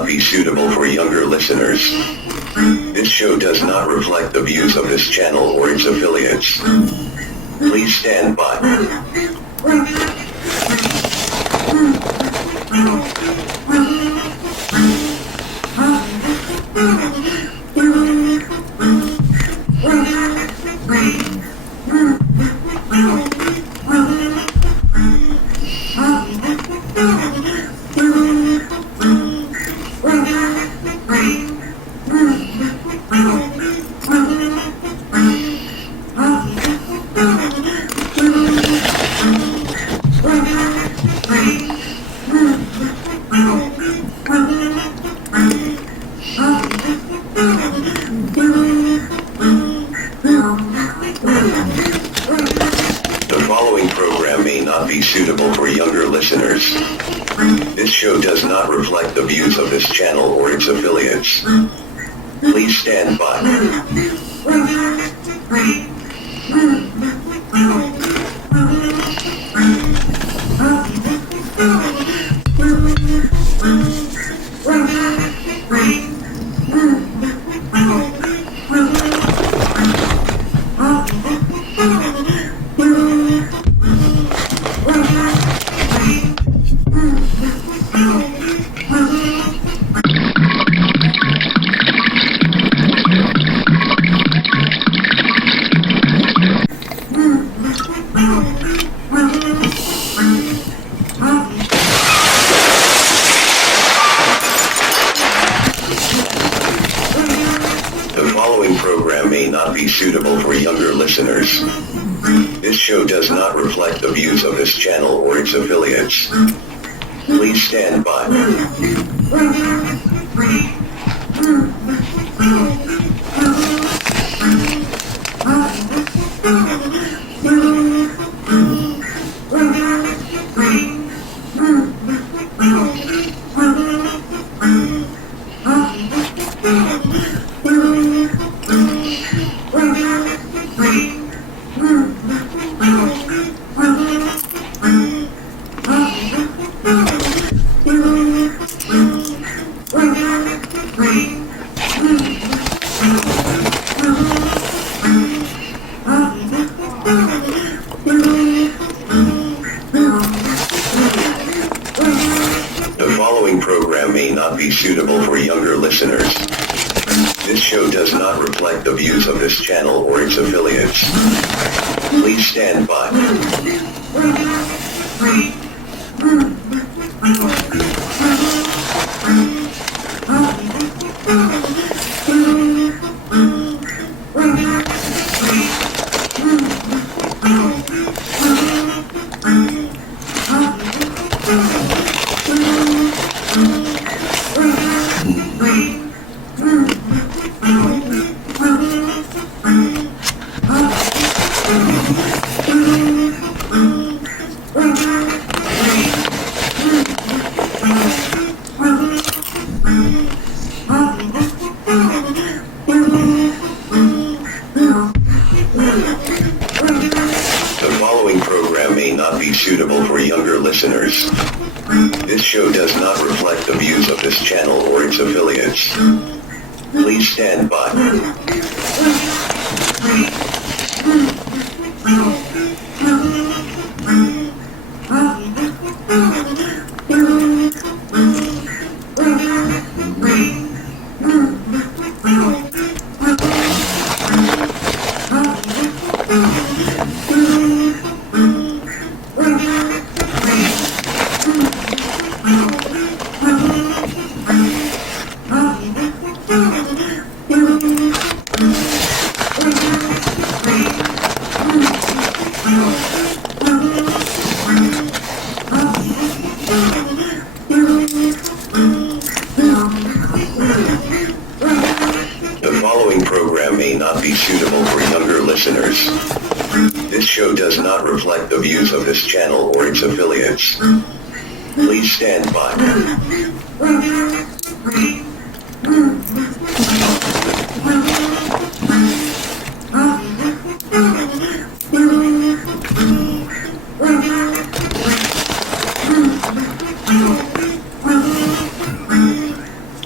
not be suitable for younger listeners. This show does not reflect the views of this channel or its affiliates. Please stand by. The following program may not be suitable for younger listeners. This show does not reflect the views of this channel or its affiliates. Please stand by. The following program may not be suitable for younger listeners. This show does not reflect the views of this channel or its affiliates. Please stand by. The following program may not be suitable for younger listeners. This show does not reflect the views of this channel or its affiliates. Please stand by. The following program may not be suitable for younger listeners. This show does not reflect the views of this channel or its affiliates. Please stand by. The following program may not be suitable for younger listeners. This show does not reflect the views of this channel or its affiliates. Please stand by.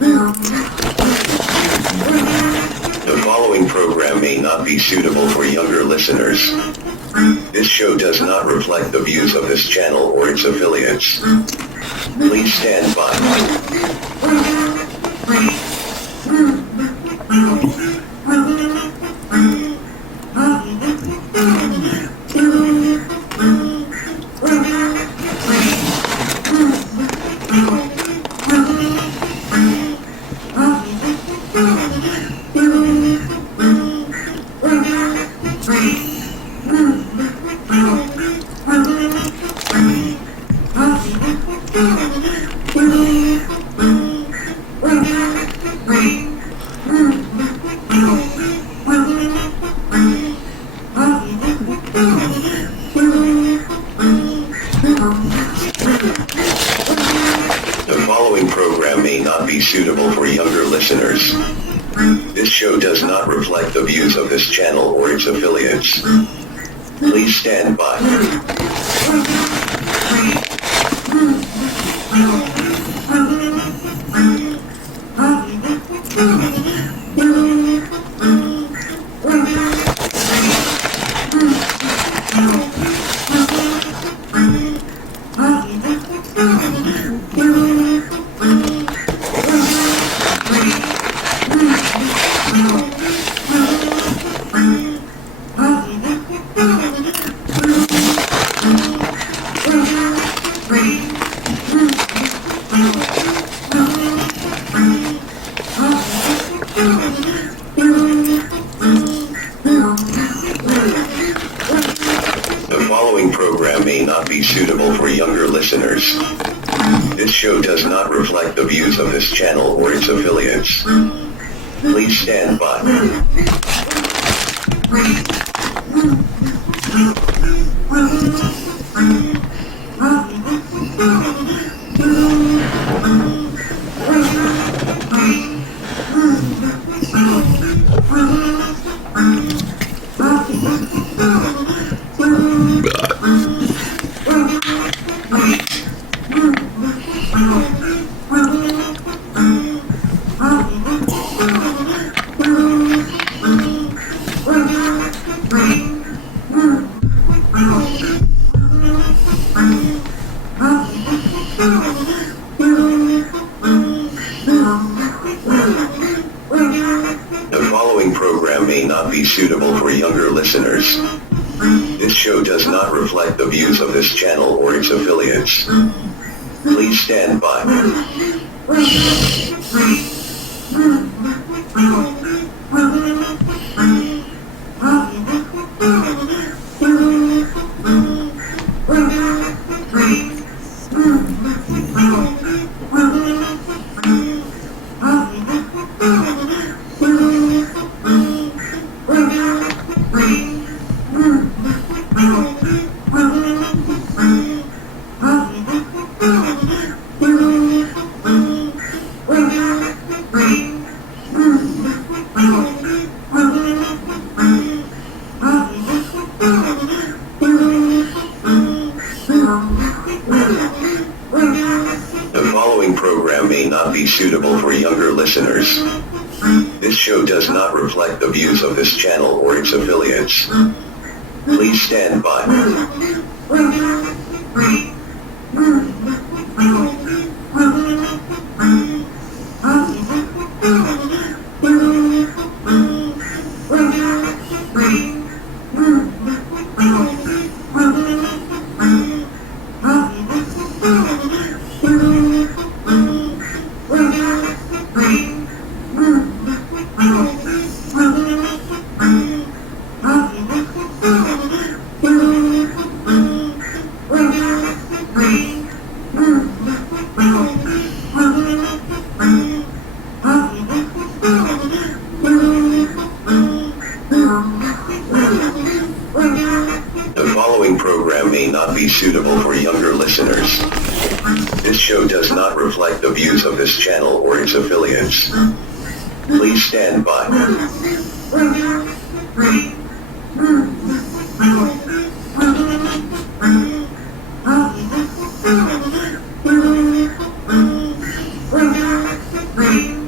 The following program may not be suitable for younger listeners. This show does not reflect the views of this channel or its affiliates. Please stand by. The following program may not be suitable for younger listeners. This show does not reflect the views of this channel or its affiliates. Please stand by. The following program may not be suitable for younger listeners. This show does not reflect the views of this channel or its affiliates. Please stand by. The following program may not be suitable for younger listeners. This show does not reflect the views of this channel or its affiliates. Please stand by. The following program may not be suitable for younger listeners. This show does not reflect the views of this channel or its affiliates. Please stand by. The following program may not be suitable for younger listeners. This show does not reflect the views of this channel or its affiliates. Please stand by.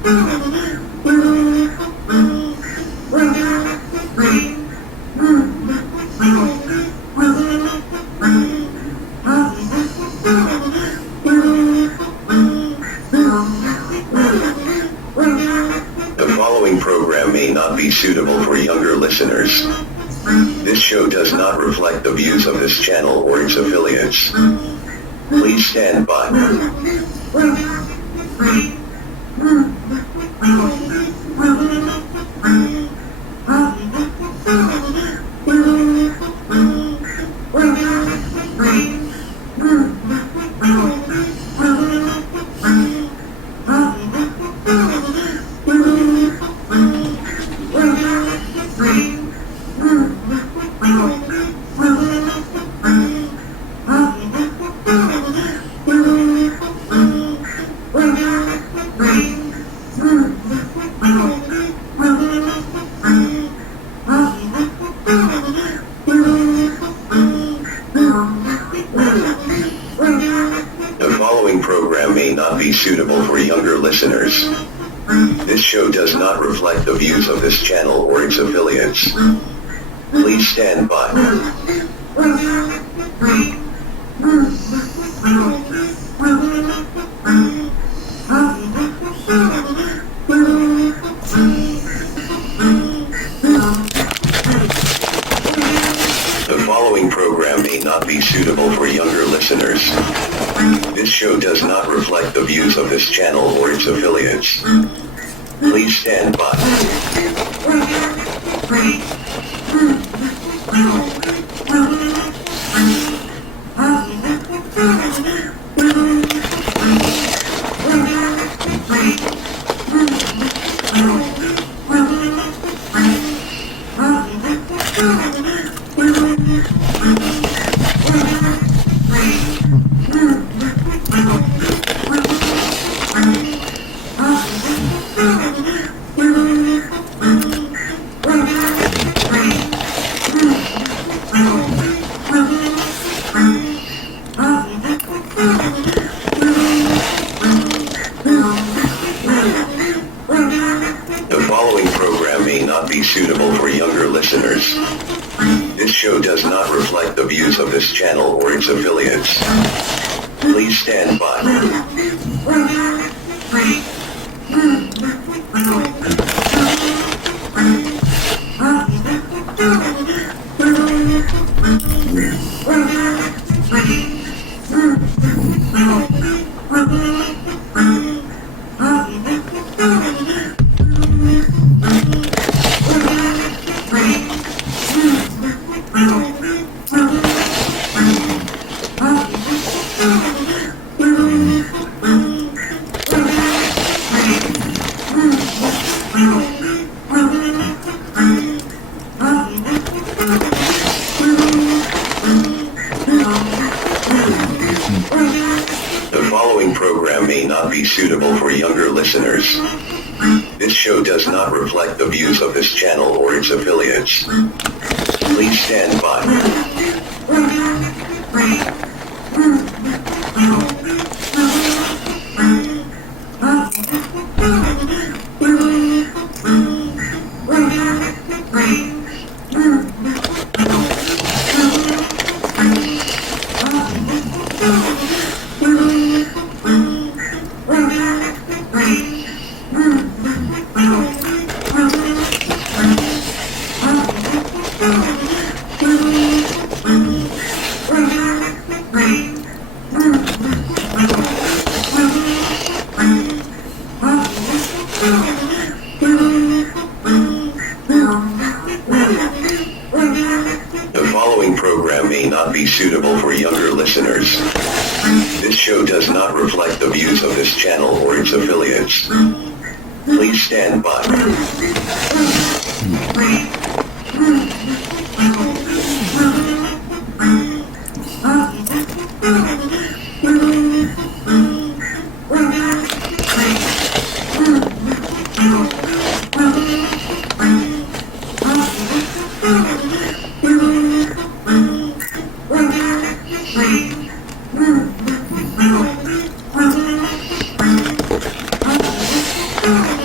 The following program may not be suitable for younger listeners. This show does not reflect the views of this channel or its affiliates. Please stand by. The following program may not be suitable for younger listeners. This show does not reflect the views of this channel or its affiliates. Please stand by. The following program may not be suitable for younger listeners. This show does not reflect the views of this channel or its affiliates. Please stand by. The following program may not be suitable for younger listeners. This show does not reflect the views of this channel or its affiliates. Please stand by. The following program may not be suitable for younger listeners. This show does not reflect the views of this channel or its affiliates. Please stand by. The following program may not be suitable for younger listeners. This show does not reflect the views of this channel or its affiliates. Please stand by.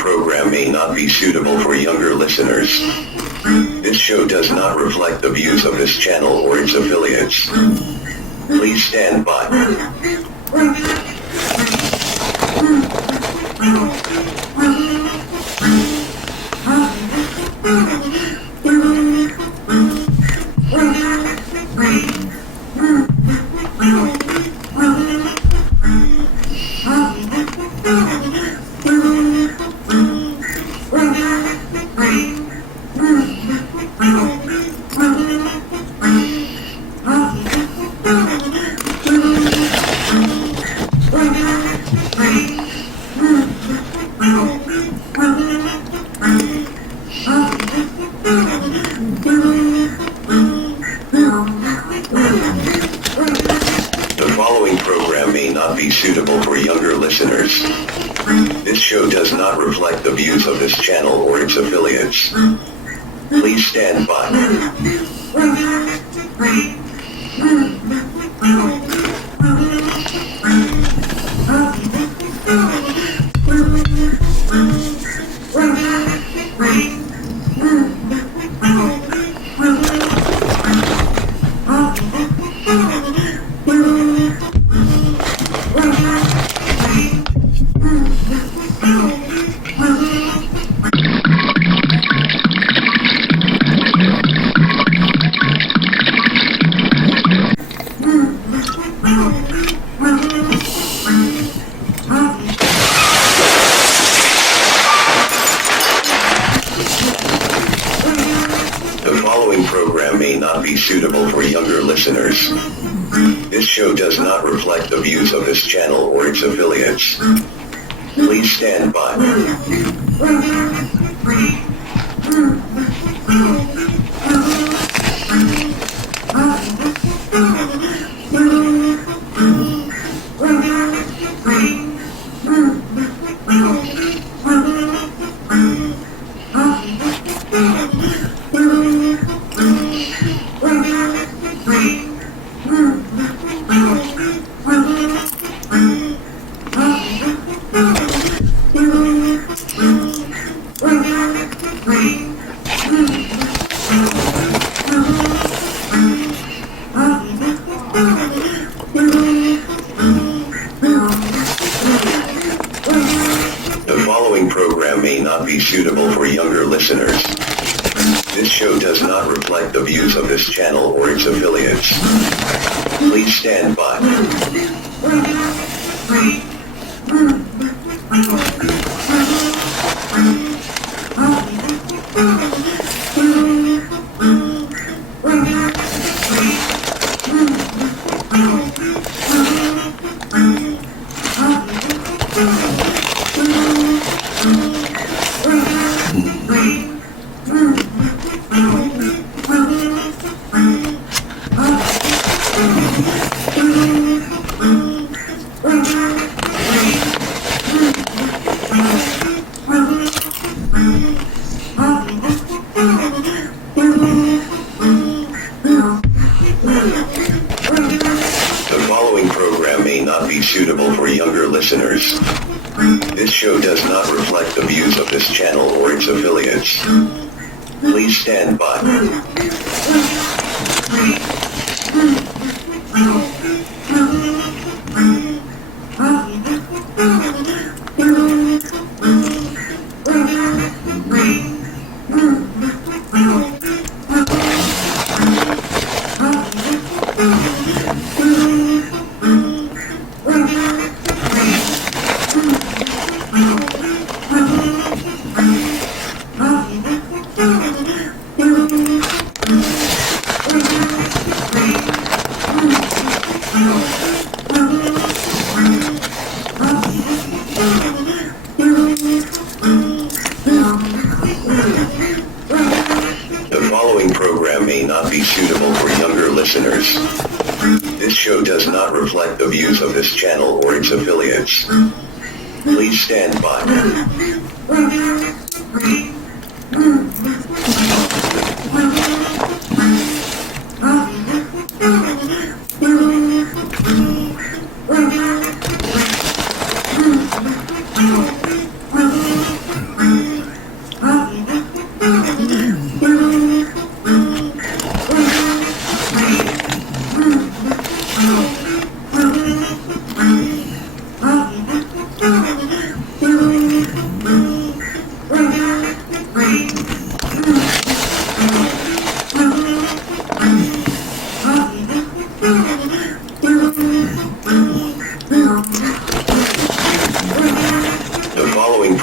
program may not be suitable for younger listeners. This show does not reflect the views of this channel or its affiliates. Please stand by. The following program may not be suitable for younger listeners. This show does not reflect the views of this channel or its affiliates. Please stand by. The following program may not be suitable for younger listeners. This show does not reflect the views of this channel or its affiliates. Please stand by. The following program may not be suitable for younger listeners. This show does not reflect the views of this channel or its affiliates. Please stand by. The following program may not be suitable for younger listeners. This show does not reflect the views of this channel or its affiliates. Please stand by. The following program may not be suitable for younger listeners. This show does not reflect the views of this channel or its affiliates. Please stand by.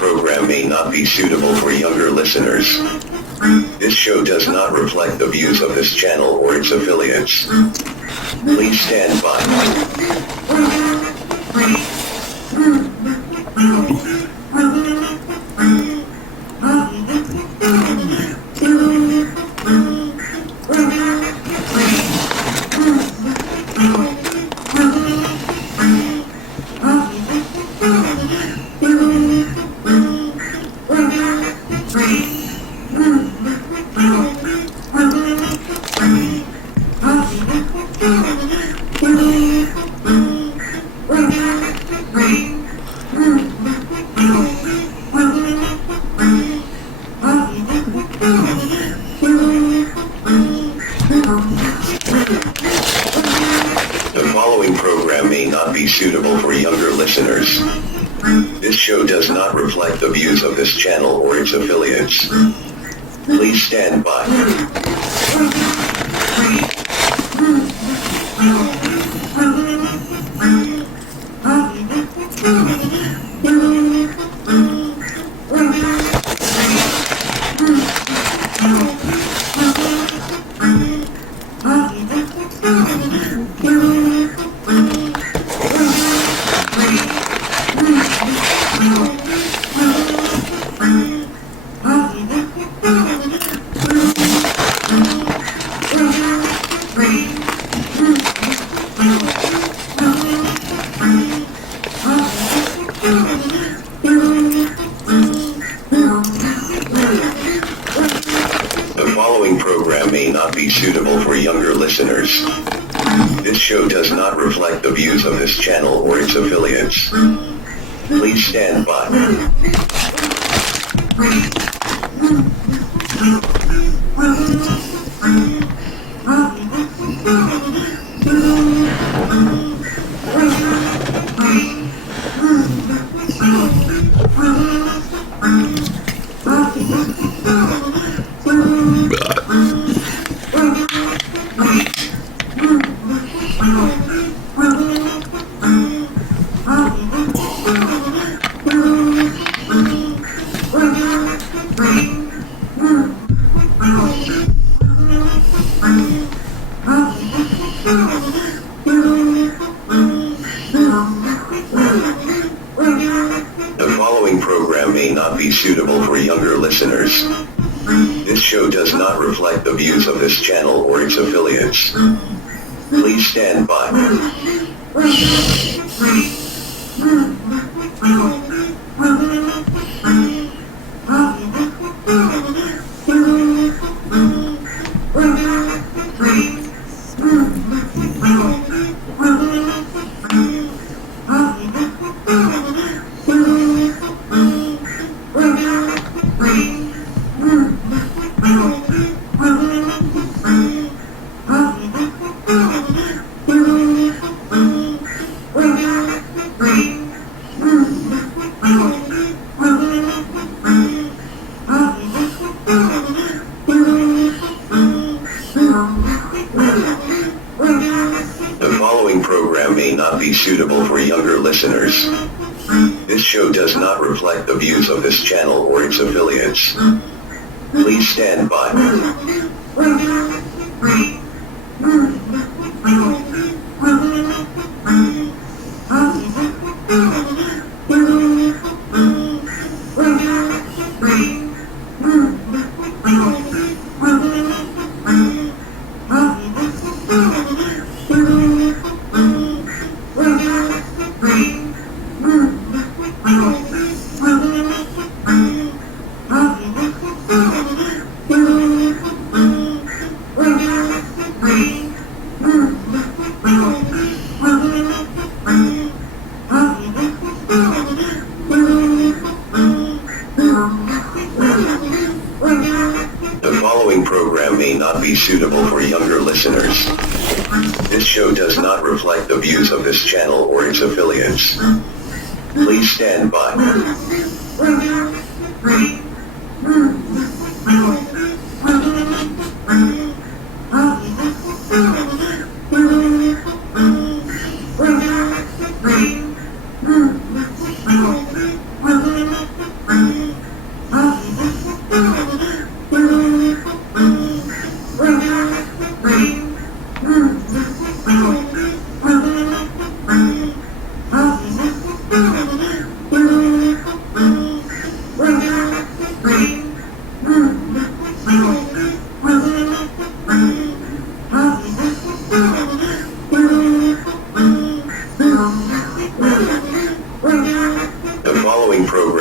program may not be suitable for younger listeners. This show does not reflect the views of this channel or its affiliates. Please stand by. The following program may not be suitable for younger listeners. This show does not reflect the views of this channel or its affiliates. Please stand by. The following program may not be suitable for younger listeners. This show does not reflect the views of this channel or its affiliates. Please stand by. The following program may not be suitable for younger listeners. This show does not reflect the views of this channel or its affiliates. Please stand by. The following program may not be suitable for younger listeners. This show does not reflect the views of this channel or its affiliates. Please stand by. The following program may not be suitable for younger listeners. This show does not reflect the views of this channel or its affiliates. Please stand by.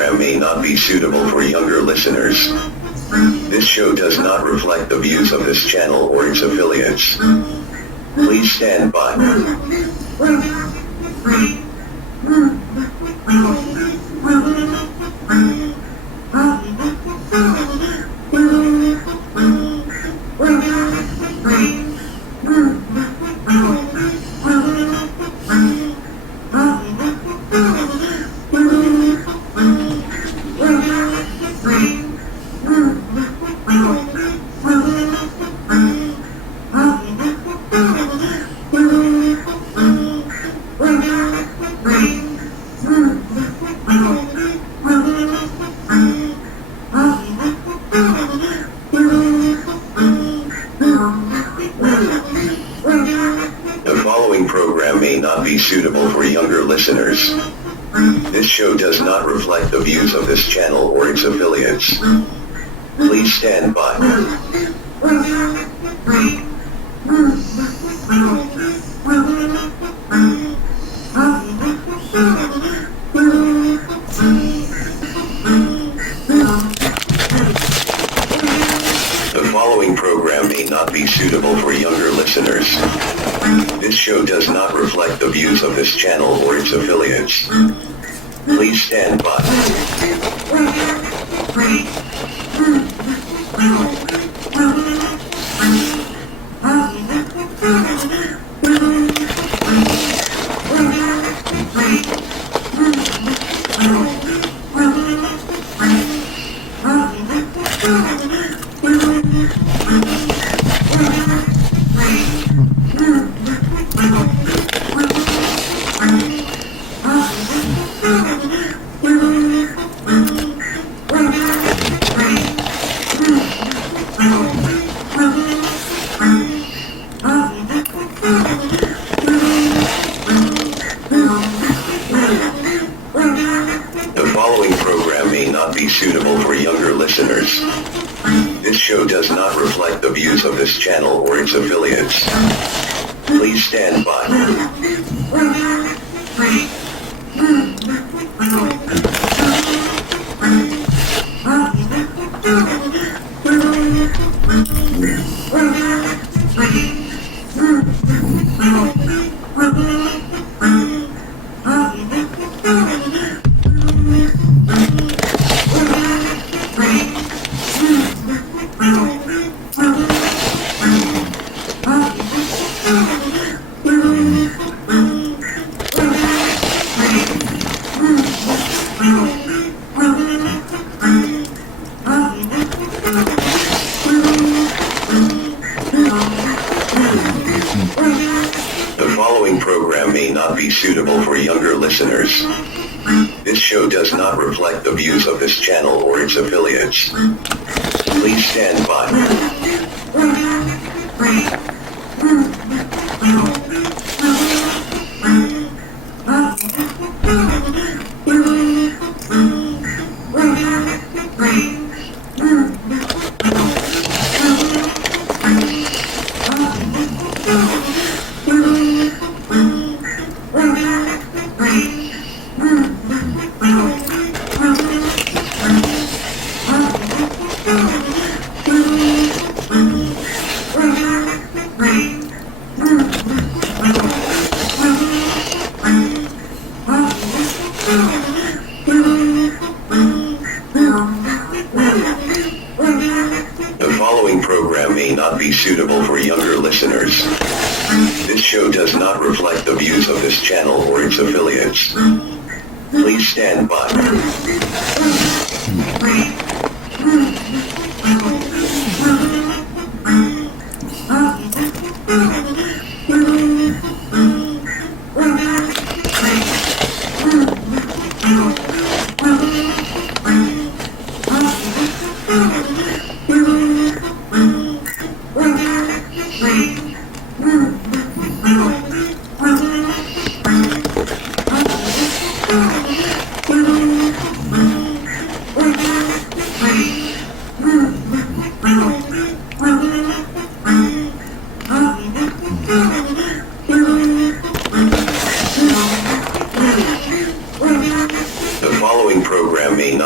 program may not be suitable for younger listeners. This show does not reflect the views of this channel or its affiliates. Please stand by. The following program may not be suitable for younger listeners. This show does not reflect the views of this channel or its affiliates. Please stand by. The following program may not be suitable for younger listeners. This show does not reflect the views of this channel or its affiliates. Please stand by. The following program may not be suitable for younger listeners. This show does not reflect the views of this channel or its affiliates. Please stand by. The following program may not be suitable for younger listeners. This show does not reflect the views of this channel or its affiliates. Please stand by. The following program may not be suitable for younger listeners. This show does not reflect the views of this channel or its affiliates. Please stand by.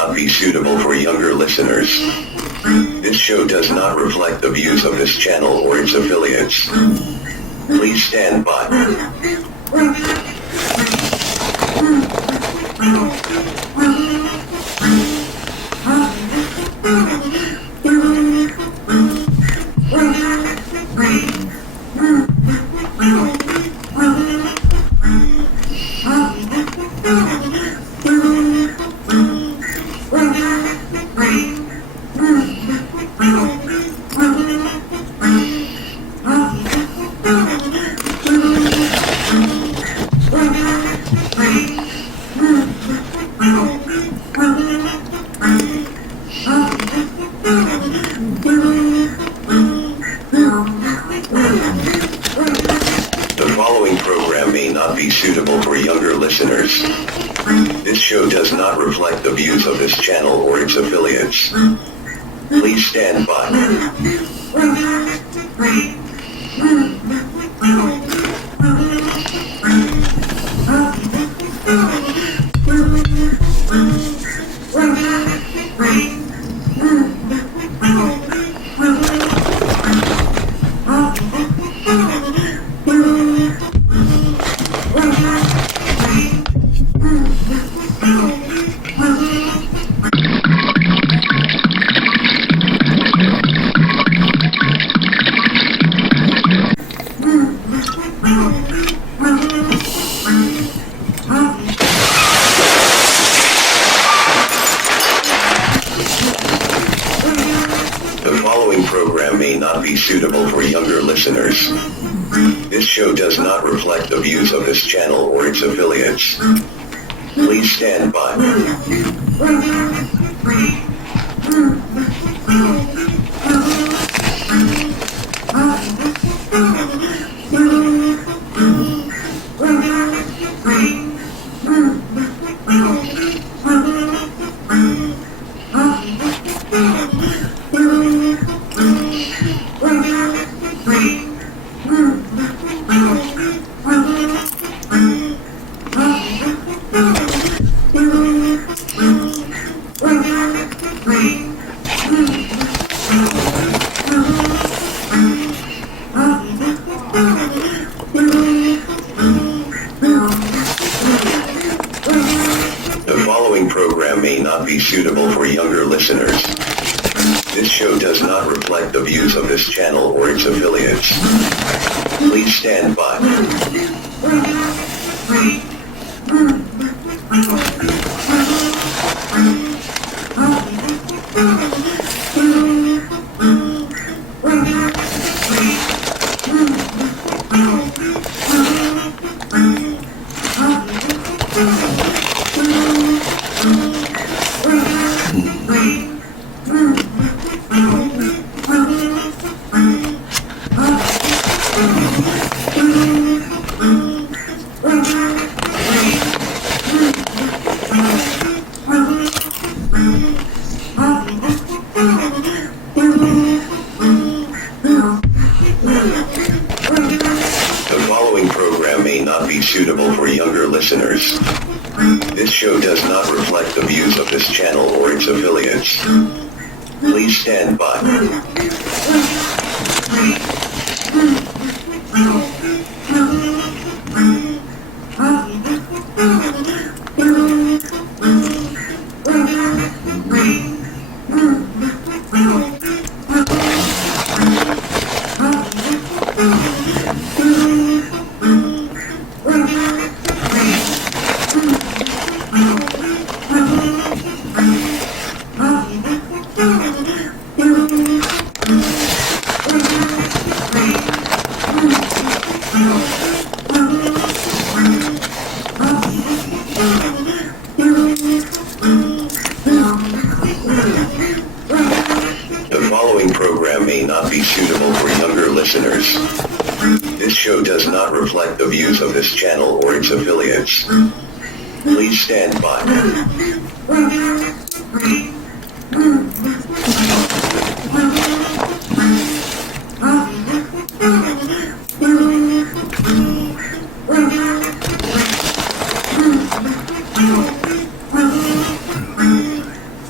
not be suitable for younger listeners. This show does not reflect the views of this channel or its affiliates. Please stand by. The following program may not be suitable for younger listeners. This show does not reflect the views of this channel or its affiliates. Please stand by. The following program may not be suitable for younger listeners. This show does not reflect the views of this channel or its affiliates. Please stand by. The following program may not be suitable for younger listeners. This show does not reflect the views of this channel or its affiliates. Please stand by. The following program may not be suitable for younger listeners. This show does not reflect the views of this channel or its affiliates. Please stand by. The following program may not be suitable for younger listeners. This show does not reflect the views of this channel or its affiliates. Please stand by.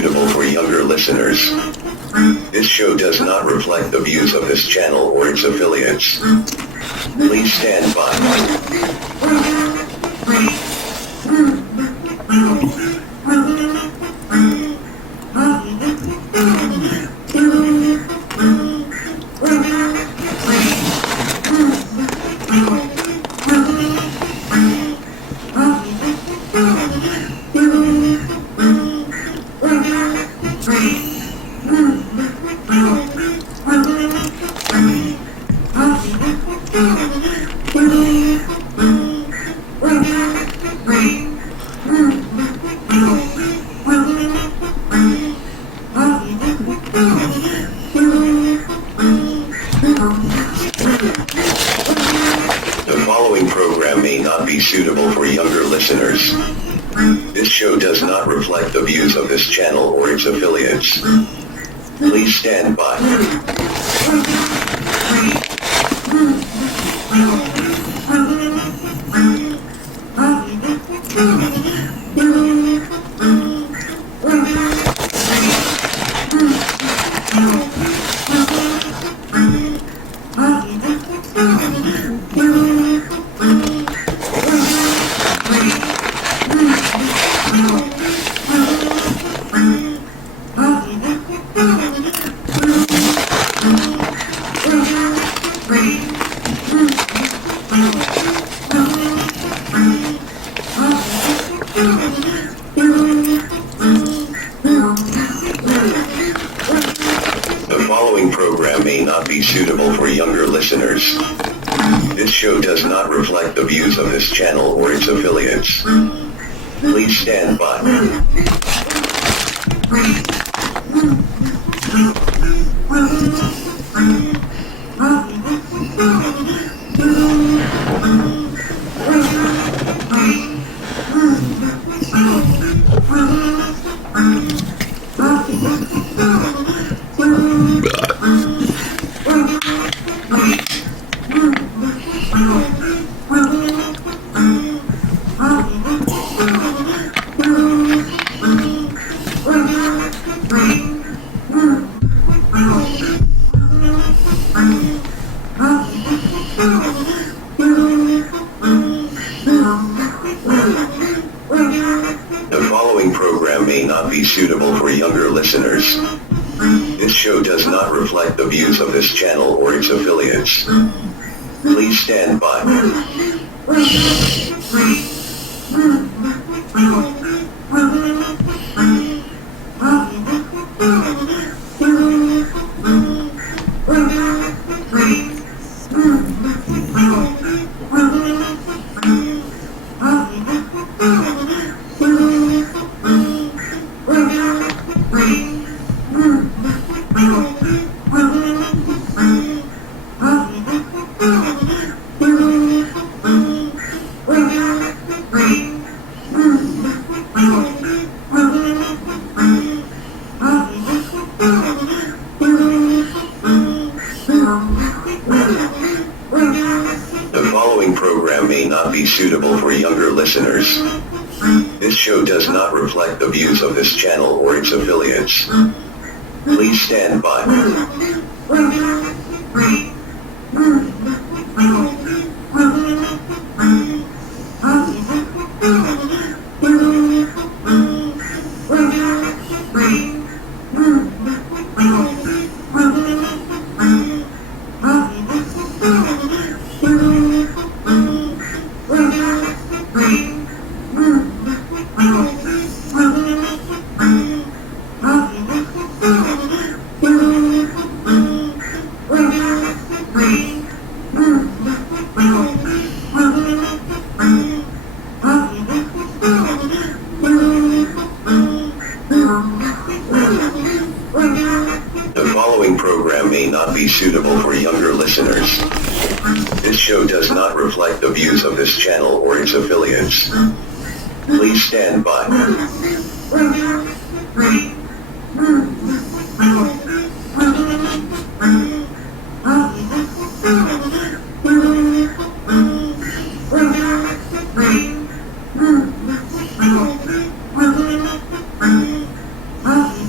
suitable for younger listeners. This show does not reflect the views of this channel or its affiliates. Please stand by. The following program may not be suitable for younger listeners. This show does not reflect the views of this channel or its affiliates. Please stand by. The following program may not be suitable for younger listeners. This show does not reflect the views of this channel or its affiliates. Please stand by. The following program may not be suitable for younger listeners. This show does not reflect the views of this channel or its affiliates. Please stand by. The following program may not be suitable for younger listeners. This show does not reflect the views of this channel or its affiliates. Please stand by. The following program may not be suitable for younger listeners. This show does not reflect the views of this channel or its affiliates. Please stand by.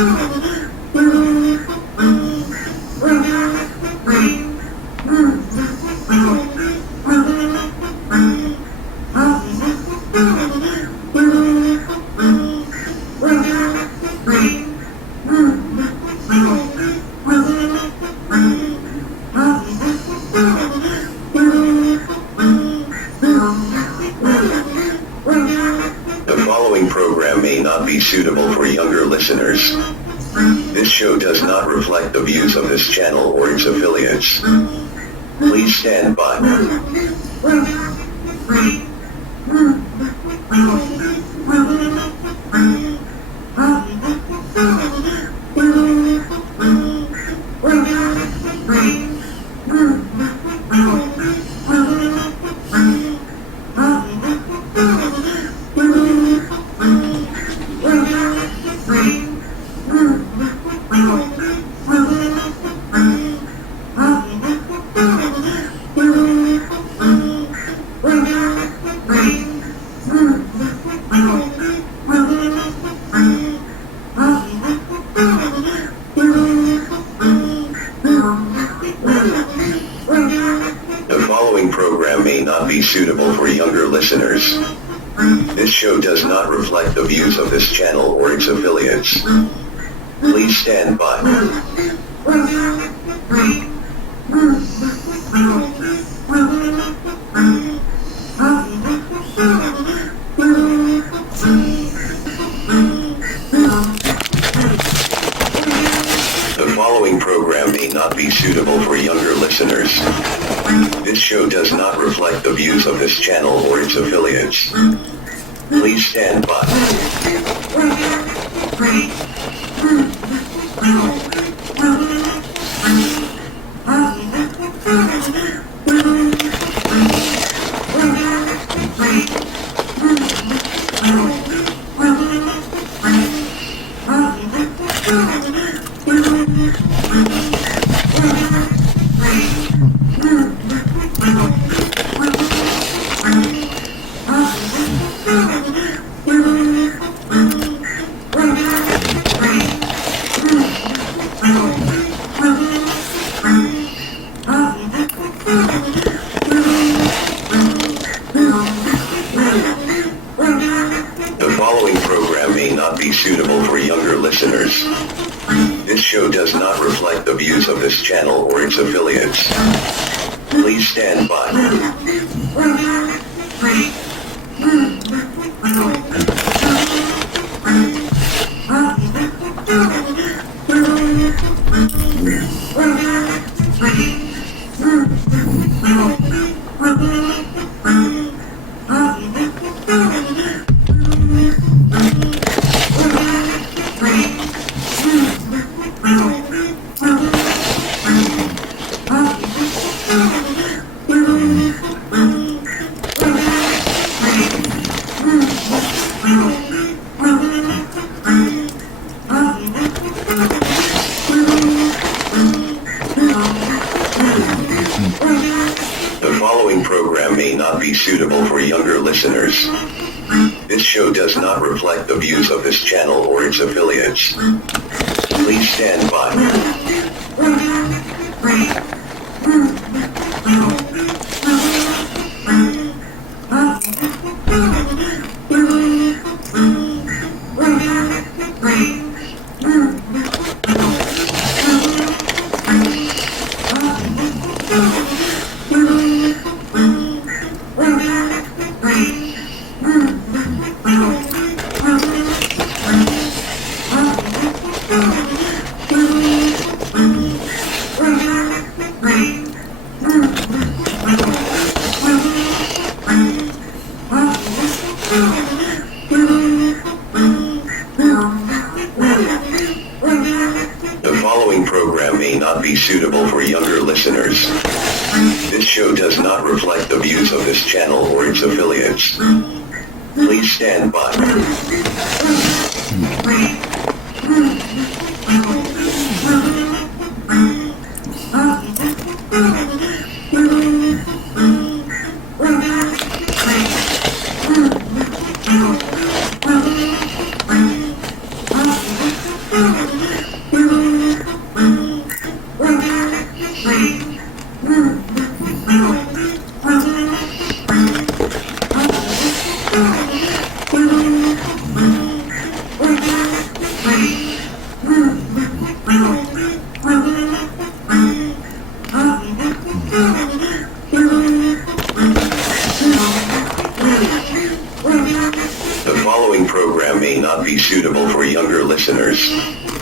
The following program may not be suitable for younger listeners. This show does not reflect the views of this channel or its affiliates. Please stand by. The following program may not be suitable for younger listeners. This show does not reflect the views of this channel or its affiliates. Please stand by. The following program may not be suitable for younger listeners. This show does not reflect the views of this channel or its affiliates. Please stand by. The following program may not be suitable for younger listeners. This show does not reflect the views of this channel or its affiliates. Please stand by. The following program may not be suitable for younger listeners. This show does not reflect the views of this channel or its affiliates. Please stand by. The following program may not be suitable for younger listeners. This show does not reflect the views of this channel or its affiliates. Please stand by.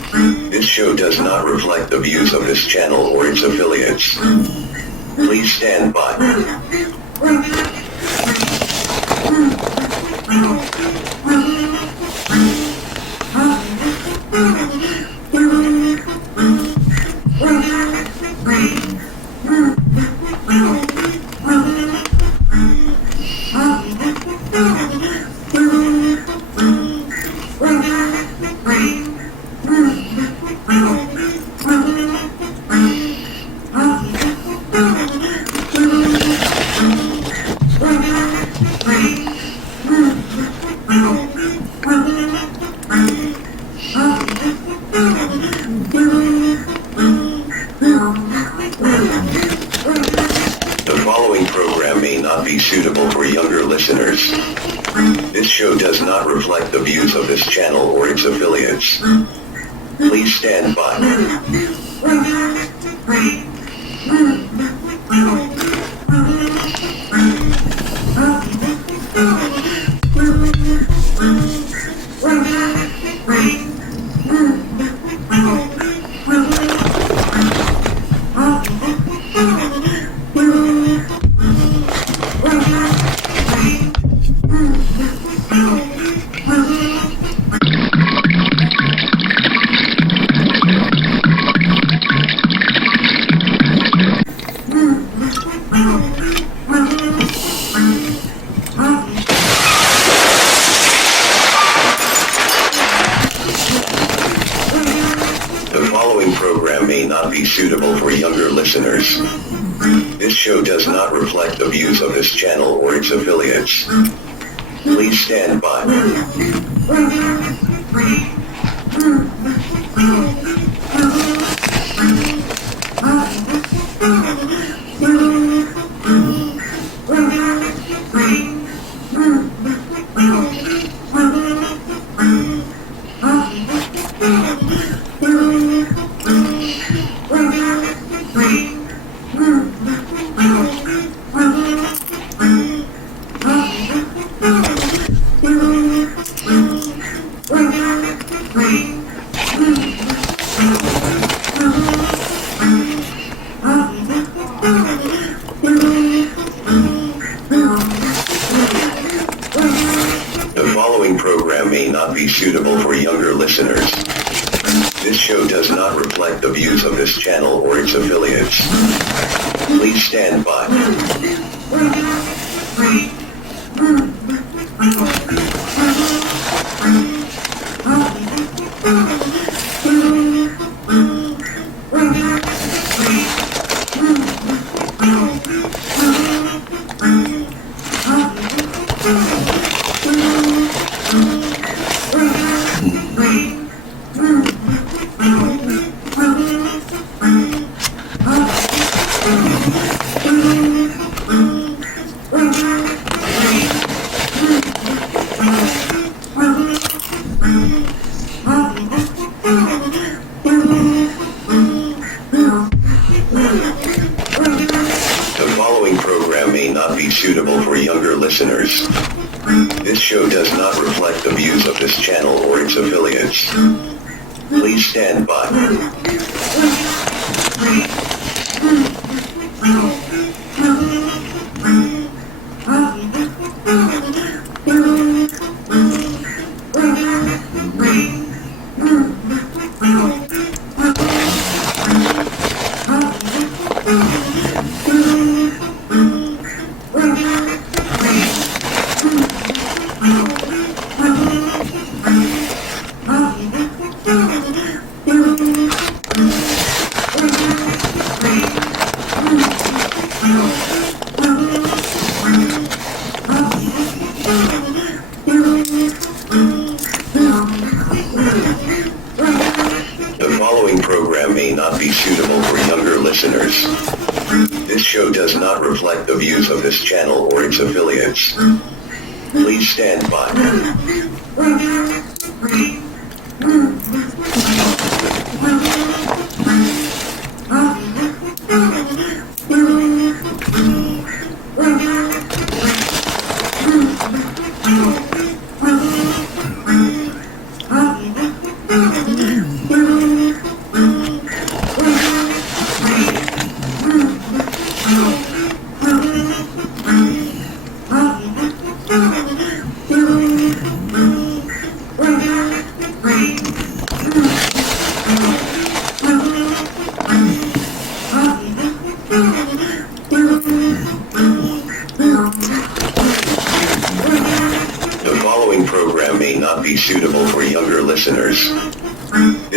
This show does not reflect the views of this channel or its affiliates. Please stand by. The following program may not be suitable for younger listeners. This show does not reflect the views of this channel or its affiliates. Please stand by. The following program may not be suitable for younger listeners. This show does not reflect the views of this channel or its affiliates. Please stand by. The following program may not be suitable for younger listeners. This show does not reflect the views of this channel or its affiliates. Please stand by. The following program may not be suitable for younger listeners. This show does not reflect the views of this channel or its affiliates. Please stand by. The following program may not be suitable for younger listeners. This show does not reflect the views of this channel or its affiliates. Please stand by.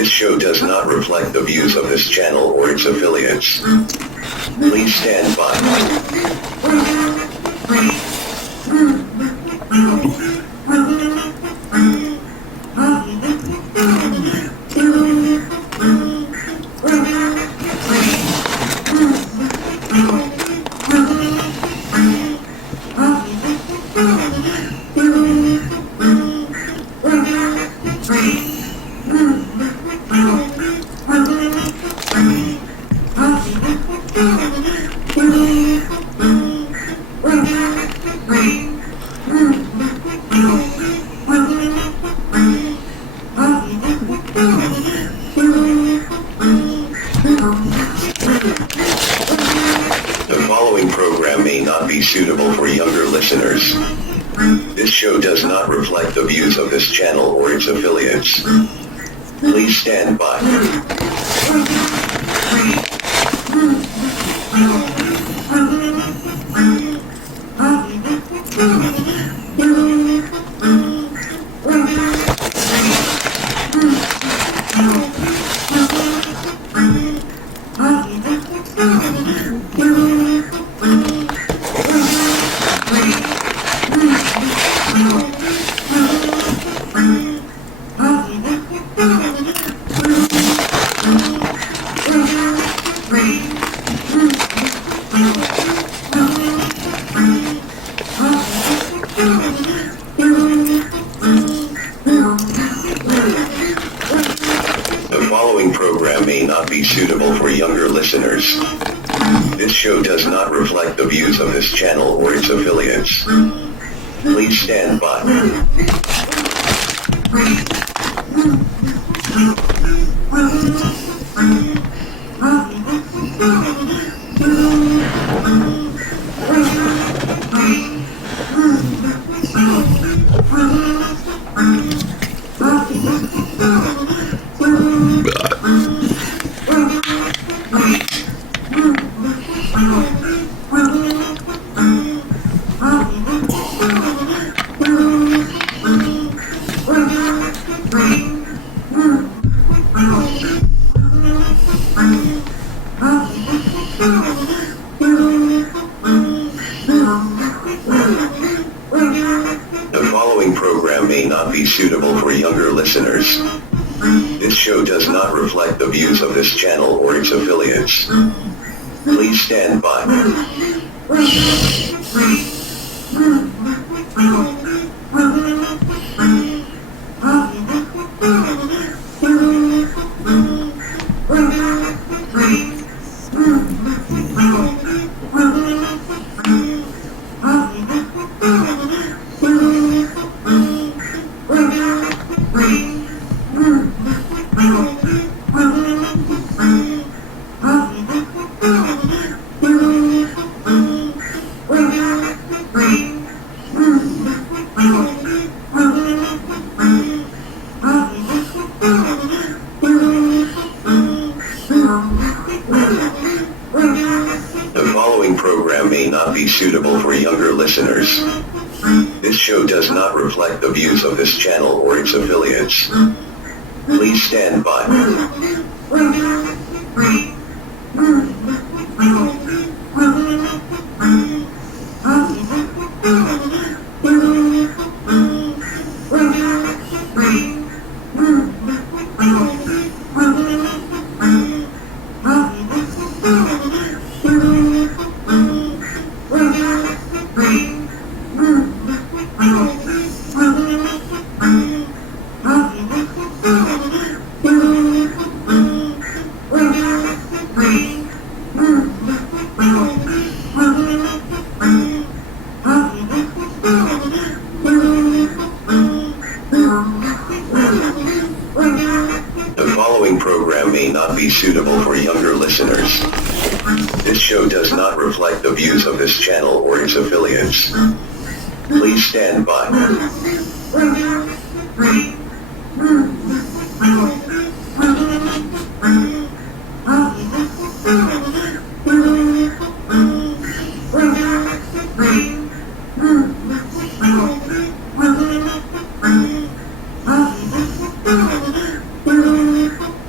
This show does not reflect the views of this channel or its affiliates. Please stand by. The following program may not be suitable for younger listeners. This show does not reflect the views of this channel or its affiliates. Please stand by. The following program may not be suitable for younger listeners. This show does not reflect the views of this channel or its affiliates. Please stand by. The following program may not be suitable for younger listeners. This show does not reflect the views of this channel or its affiliates. Please stand by. The following program may not be suitable for younger listeners. This show does not reflect the views of this channel or its affiliates. Please stand by. The following program may not be suitable for younger listeners. This show does not reflect the views of this channel or its affiliates. Please stand by.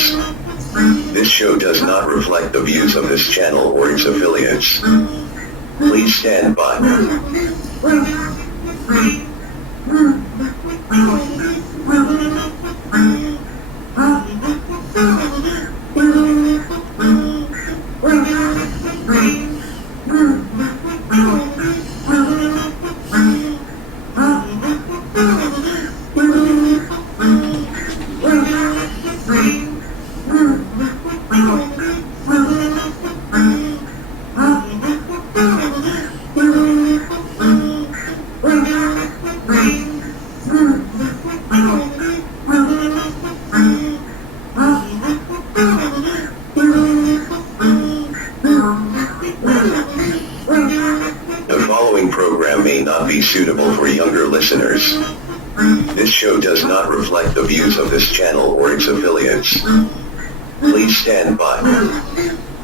listeners. This show does not reflect the views of this channel or its affiliates. Please stand by. The following program may not be suitable for younger listeners. This show does not reflect the views of this channel or its affiliates. Please stand by.